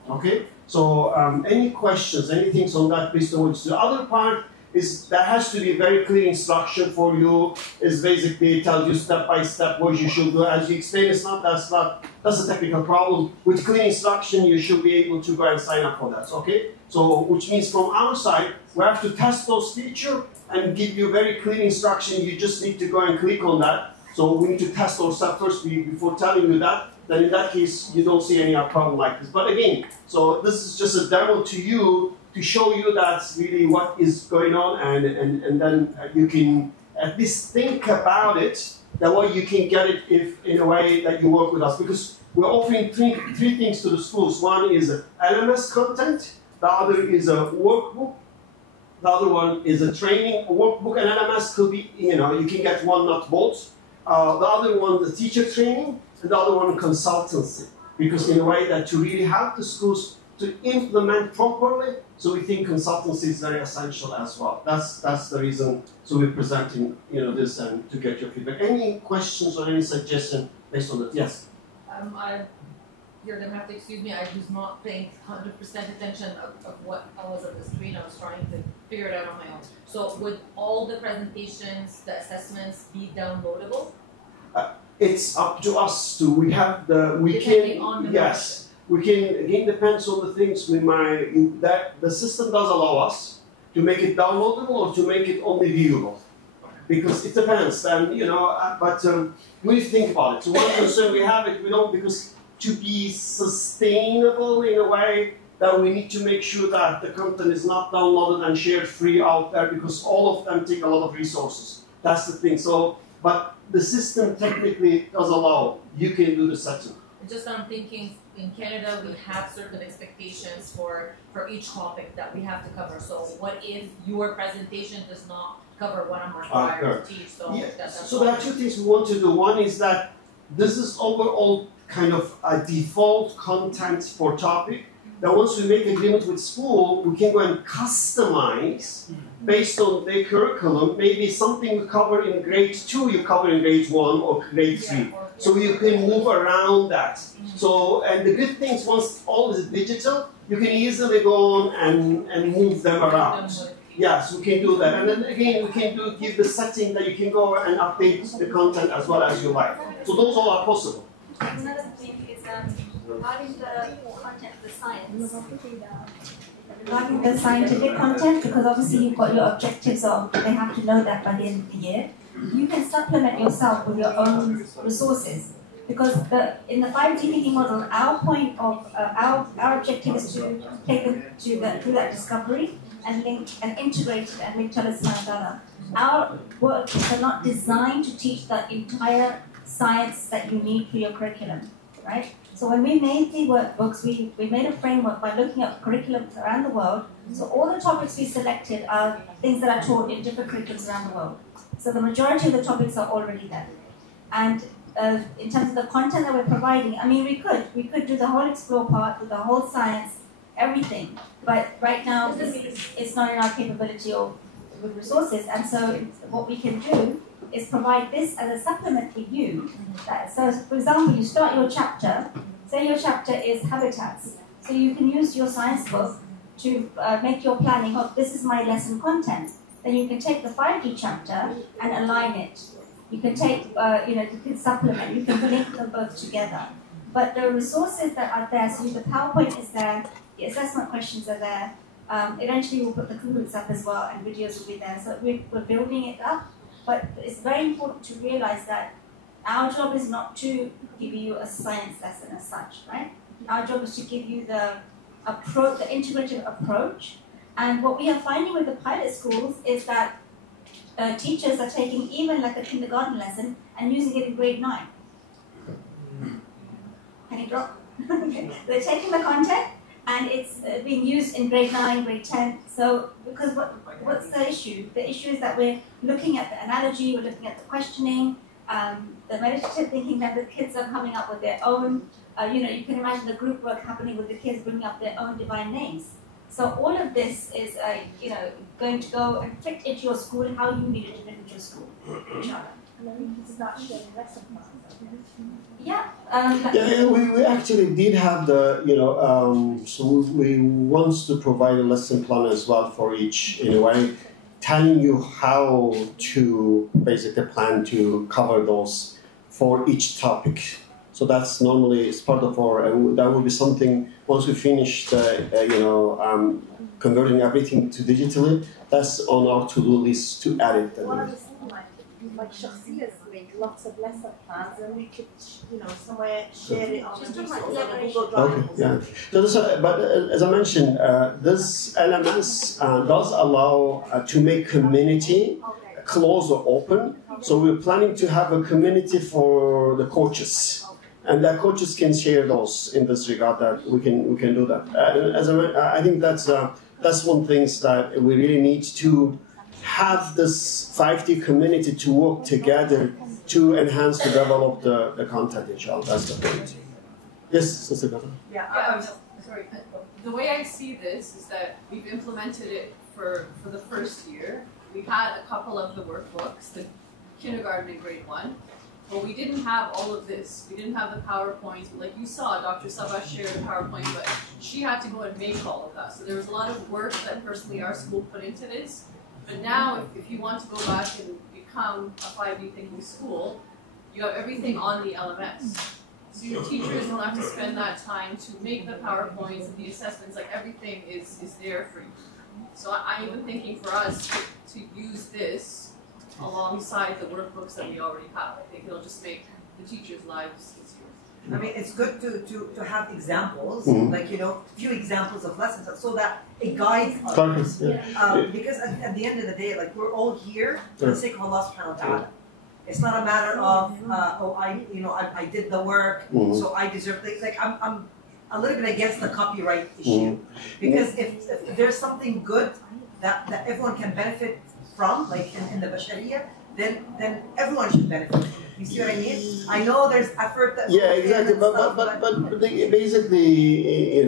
Okay? So any questions, anything on that based on which the other part is that has to be very clear instruction for you, is basically tells you step by step what you should do. As you explain, that's not that's a technical problem. With clean instruction, you should be able to go and sign up for that, okay? So, which means from our side, we have to test those features and give you very clean instruction. You just need to go and click on that. So we need to test ourselves first before telling you that. Then in that case, you don't see any problem like this. But again, so this is just a demo to you to show you that's really what is going on, and then you can at least think about it, that way you can get it if in a way that you work with us. Because we're offering three things to the schools. One is LMS content, the other is a workbook, the other one is a training. A workbook and LMS could be, you can get one, not both. The other one, the teacher training, and the other one, consultancy. Because in a way that to really help the schools to implement properly, so we think consultancy is very essential as well. That's the reason. So we're presenting, this and to get your feedback. Any questions or any suggestion based on that? Yes. You're gonna have to excuse me. I was not paying 100% attention of what I was on the screen. I was trying to figure it out on my own. So would all the presentations, the assessments be downloadable? It's up to us to. We have the. We Depending can. on the Yes. We can. Again, depends on the things that the system does allow us to make it downloadable or to make it only viewable. Because it depends, and but we think about it. So one concern we have it, we don't, because to be sustainable in a way that we need to make sure that the content is not downloaded and shared free out there, because all of them take a lot of resources. That's the thing. So, but the system technically does allow you can do the setting. Just I'm thinking, in Canada we have certain expectations for each topic that we have to cover. So what if your presentation does not cover what I'm required to teach? So, So there are two things we want to do. One is that this is overall kind of a default content for topic. That once we make agreement with school, we can go and customize based on their curriculum. Maybe something we cover in grade 2, you cover in grade 1 or grade 3. So you can move around that. So, and the good things, once all is digital, you can easily go on and move them around. Yes, we can do that. And then again, we can give the setting that you can go and update the content as well as you like. So those all are possible. Another thing is regarding the content of the science. Regarding the scientific content, because obviously you've got your objectives of they have to know that by the end of the year, you can supplement yourself with your own resources. Because in the 5D thinking model, our point of our objective is to take them through that discovery and link and integrate it and link to data. Our workshops are not designed to teach the entire science that you need for your curriculum, right? So when we made the workbooks, we made a framework by looking at curriculums around the world. So all the topics we selected are things that are taught in different curriculums around the world. So the majority of the topics are already there. And in terms of the content that we're providing, I mean, we could do the whole explore part with the whole science, everything. But right now, it's not in our capability or with resources. And so what we can do is provide this as a supplement for you. So for example, you start your chapter, say your chapter is habitats. So you can use your science book to make your planning of this is my lesson content. Then you can take the 5D chapter and align it. You can take, you can supplement, you can link them both together. But the resources that are there, so the PowerPoint is there, the assessment questions are there. Eventually we'll put the Kahoot up as well, and videos will be there. So we're building it up. But it's very important to realize that our job is not to give you a science lesson as such, right? Our job is to give you the approach, the integrative approach. And what we are finding with the pilot schools is that teachers are taking even like a kindergarten lesson and using it in grade 9. Can you drop? They're taking the content and it's being used in grade 9, grade 10. So, because what's the issue? The issue is that we're looking at the analogy, we're looking at the questioning, the meditative thinking that the kids are coming up with their own, you can imagine the group work happening with the kids bringing up their own divine names. So all of this is, going to go and fit into your school and how you need it to fit into your school. We actually did have the, so we want to provide a lesson plan as well for each, in a way, telling you how to basically plan to cover those for each topic. So that's normally it's part of our, and that will be something once we finish converting everything to digitally. That's on our to-do list to add it. Like Shakhsiyas make lots of lesson plans, and we could, somewhere share it on Google Drive. Okay, yeah. So but as I mentioned, this LMS does allow to make community close or open. So we're planning to have a community for the coaches, and that coaches can share those in this regard. That we can do that. I think that's one thing that we really need to have this 5D community to work together to enhance, to develop the content, inshallah. That's the point. Yes, Sister Gata. Yeah, sorry. The way I see this is that we've implemented it for the first year. We've had a couple of the workbooks, the kindergarten and grade 1, but we didn't have all of this. We didn't have the PowerPoints. Like you saw, Dr. Sabah shared a PowerPoint, but she had to go and make all of that. So there was a lot of work that personally our school put into this. But now, if you want to go back and become a 5D thinking school, you have everything on the LMS. So your teachers don't have to spend that time to make the PowerPoints and the assessments, like everything is there for you. So I'm even thinking for us to use this alongside the workbooks that we already have. I think it'll just make the teachers' lives easier. I mean, it's good to have examples, like, few examples of lessons so that it guides others. Because at the end of the day, like, we're all here for the sake of Allah subhanahu wa ta'ala. It's not a matter of, I did the work, so I deserve things. Like, I'm a little bit against the copyright issue. Because if there's something good that everyone can benefit from, like in the Bashariya, then everyone should benefit from it. You see what I mean? I know there's effort that exactly. But basically,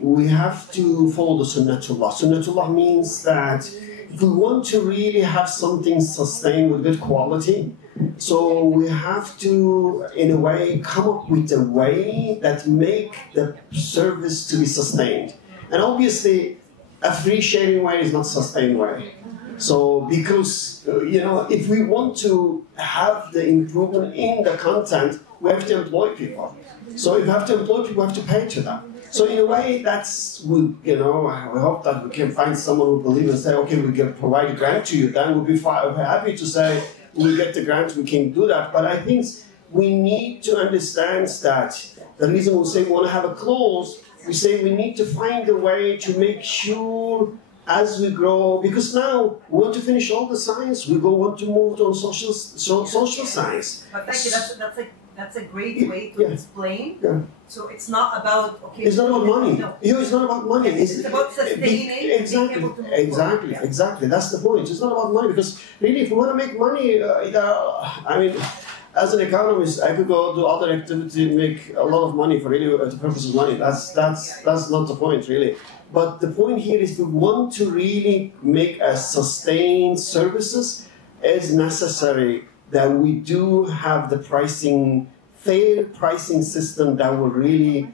we have to follow the Sunnatullah. Sunnatullah means that if we want to really have something sustained with good quality, so we have to, in a way, come up with a way that make the service to be sustained. And obviously, a free sharing way is not sustained way. So, because, if we want to have the improvement in the content, we have to employ people. So, if we have to employ people, we have to pay to them. So, in a way, we hope that we can find someone who believes and say, okay, we can provide a grant to you, then we'll be fine. We're happy to say, we get the grant, we can do that. But I think we need to understand that the reason we say we want to have a clause, we say we need to find a way to make sure as we grow, because now we want to finish all the science, we want to move on social science. But thank you, that's a great way to explain. So it's not about, it's not about money. No. It's not about money. It's about sustaining and being able to move forward. Exactly. That's the point. It's not about money, because really, if we want to make money, as an economist, I could go do other activities and make a lot of money for really the purpose of money. That's not the point, really. But the point here is we want to really make a sustained services as necessary that we do have the fair pricing system that will really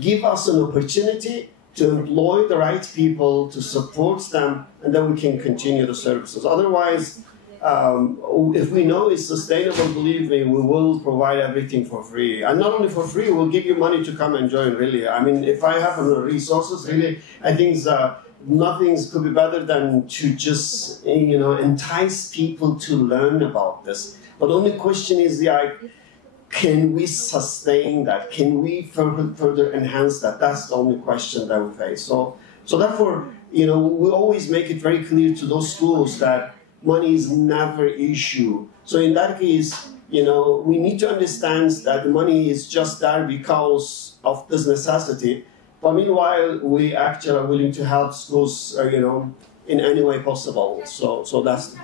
give us an opportunity to employ the right people, to support them, and then we can continue the services. Otherwise, if we know it's sustainable, believe me, we will provide everything for free. And not only for free, we'll give you money to come and join, really. I mean, if I have resources, really, I think nothing could be better than to just, entice people to learn about this. But the only question is, can we sustain that? Can we further enhance that? That's the only question that we face. So therefore, we always make it very clear to those schools that money is never an issue. So in that case, we need to understand that the money is just there because of this necessity. But meanwhile, we actually are willing to help schools, in any way possible. So that's...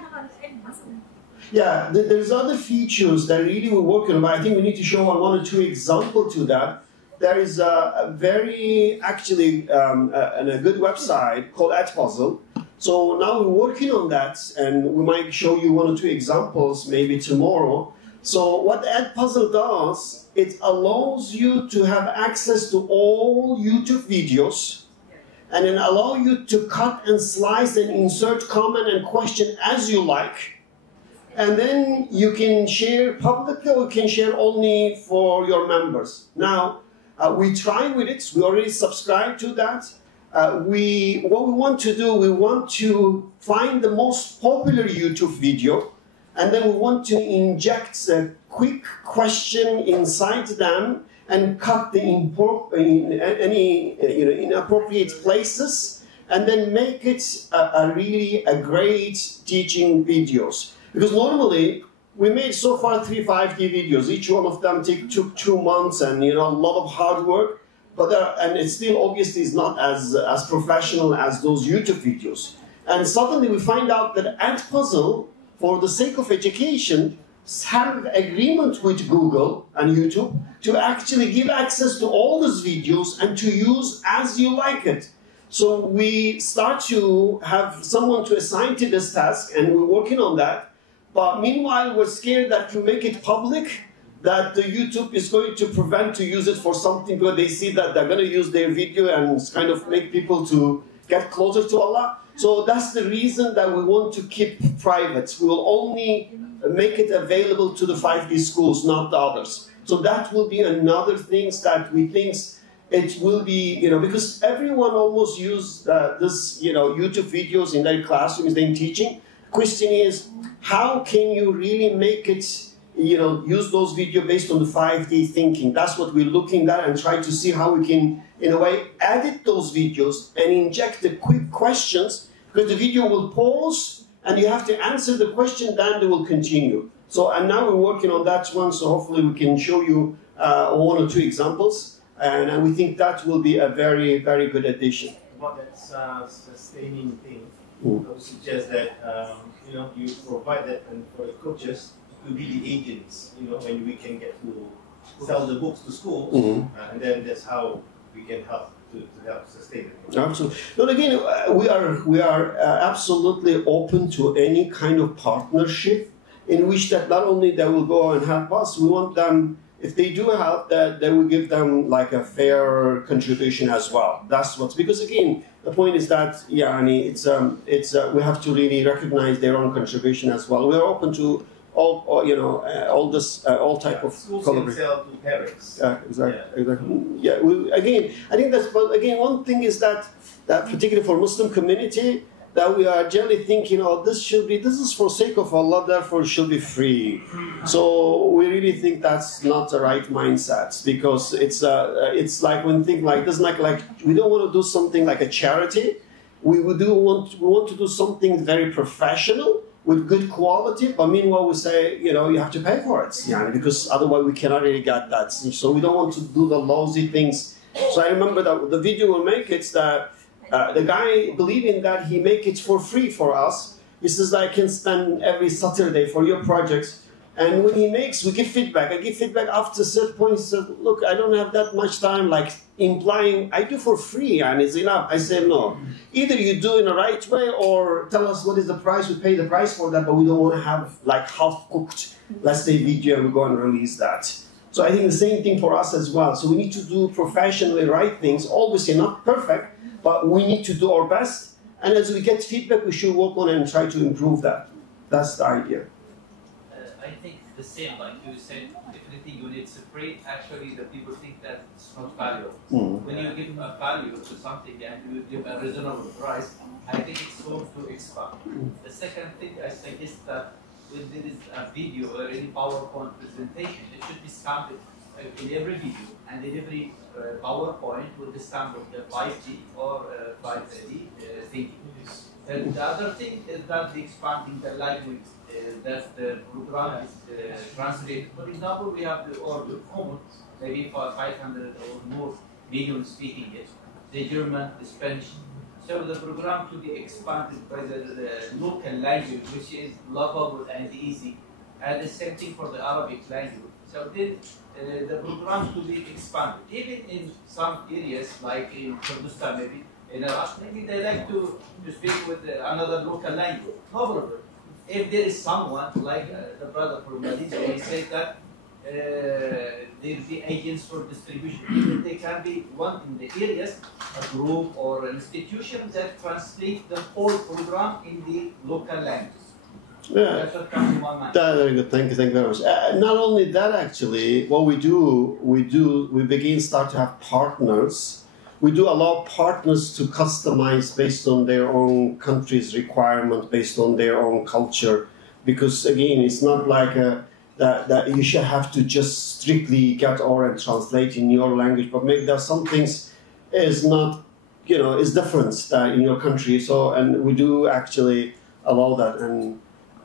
Yeah, there's other features that really we're working on, but I think we need to show one or two examples to that. There is a very, actually, a good website called Edpuzzle. So now we're working on that, and we might show you one or two examples maybe tomorrow. So what Edpuzzle does, it allows you to have access to all YouTube videos, and then allow you to cut and slice and insert comment and question as you like. and then you can share publicly or you can share only for your members. Now, we try with it, we already subscribe to that. What we want to do, we want to find the most popular YouTube video, and then we want to inject a quick question inside them and cut the any inappropriate places, and then make it really a great teaching videos. Because normally we made so far 3 5D videos. Each one of them took 2 months and a lot of hard work. But and it still obviously is not as professional as those YouTube videos. And suddenly we find out that Edpuzzle, for the sake of education, have agreement with Google and YouTube to actually give access to all those videos and to use as you like it. So we start to have someone to assign to this task, and we're working on that. But meanwhile, we're scared that to make it public, that the YouTube is going to prevent to use it for something because they see that they're going to use their video and kind of make people to get closer to Allah. So that's the reason that we want to keep private. We will only make it available to the 5D schools, not the others. So that will be another thing that we think it will be, because everyone almost use this, YouTube videos in their classrooms, in teaching. Question is, how can you really make it use those videos based on the 5D thinking? That's what we're looking at, and try to see how we can, in a way, edit those videos and inject the quick questions, because the video will pause and you have to answer the question, then they will continue. So, and now we're working on that one, so hopefully we can show you 1 or 2 examples, and we think that will be a very, very good addition. About that sustaining thing, I would suggest that you provide that and for the coaches to be the agents, when we can get to sell the books to schools, and then that's how we can help to help sustain it. Absolutely. But again, we are absolutely open to any kind of partnership in which that not only they will go and help us, we want them, if they do help, that they will give them like a fair contribution as well. That's what's, because again, the point is that we have to really recognize their own contribution as well. We are open to all type of schools sell to parents. Exactly. Yeah. Again, I think that's. But again, one thing is that particularly for Muslim community, that we are generally thinking, this is for sake of Allah, therefore it should be free. So we really think that's not the right mindset, because it's like when think like this, like we don't want to do something like a charity. We want to do something very professional, with good quality, but meanwhile we say, you have to pay for it, because otherwise we cannot really get that. So we don't want to do the lousy things. So I remember that the video will make it that the guy believing that he make it for free for us. He says that I can spend every Saturday for your projects. And when he makes, we give feedback. I give feedback after a certain point. He said, look, I don't have that much time, like implying I do for free and it's enough. I said, no. Either you do in the right way or tell us what is the price, we pay the price for that, but we don't want to have like half-cooked, let's say, video and we go and release that. So I think the same thing for us as well. So we need to do professionally right things, obviously not perfect, but we need to do our best. And as we get feedback, we should work on it and try to improve that. That's the idea. I think the same, like you said, everything when it's free, actually the people think that it's not valuable. When you give a value to something and you give a reasonable price, I think it's going to expand. The second thing I suggest that when there is a video or any PowerPoint presentation, it should be stamped in every video and in every PowerPoint with the stamp of the 5G or 5D thinking. And the other thing is that the expanding the language that the program is translated. For example, we have the Urdu, maybe for 500 or more million speaking it, the German, the Spanish. So the program to be expanded by the local language, which is lovable and easy, and the same thing for the Arabic language. So then the program to be expanded, even in some areas like in Kurdistan, maybe in Iraq, maybe they like to speak with another local language. No problem. If there is someone like the brother from Malaysia, he said that there will be agents for distribution. Even they can be one in the areas, a group or an institution that translate the whole program in the local language. Yeah. That's what comes to my mind. Very good. Thank you very much. Not only that, actually, what we start to have partners. We do allow partners to customize based on their own country's requirement, based on their own culture. Because again, it's not like that you should have to just strictly get or and translate in your language, but maybe there are some things is not, is different in your country. So, and we do actually allow that. And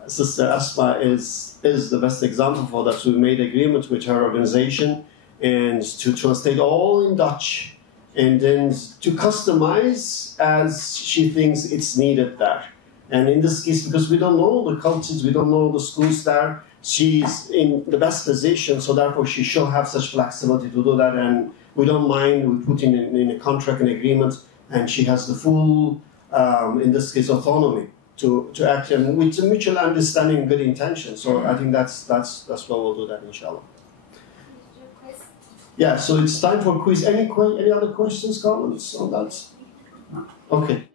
Sister Asma is the best example for that. So we made agreement with her organization and to translate all in Dutch and then to customize as she thinks it's needed there. And in this case, because we don't know the cultures, we don't know the schools there, she's in the best position, so therefore she should have such flexibility to do that, and we don't mind, we put in a contract, an agreement, and she has the full, in this case, autonomy to act, and with a mutual understanding and good intention. So I think that's what we'll do that, inshallah. Yeah, so it's time for quiz. Any other questions, comments on that? Okay.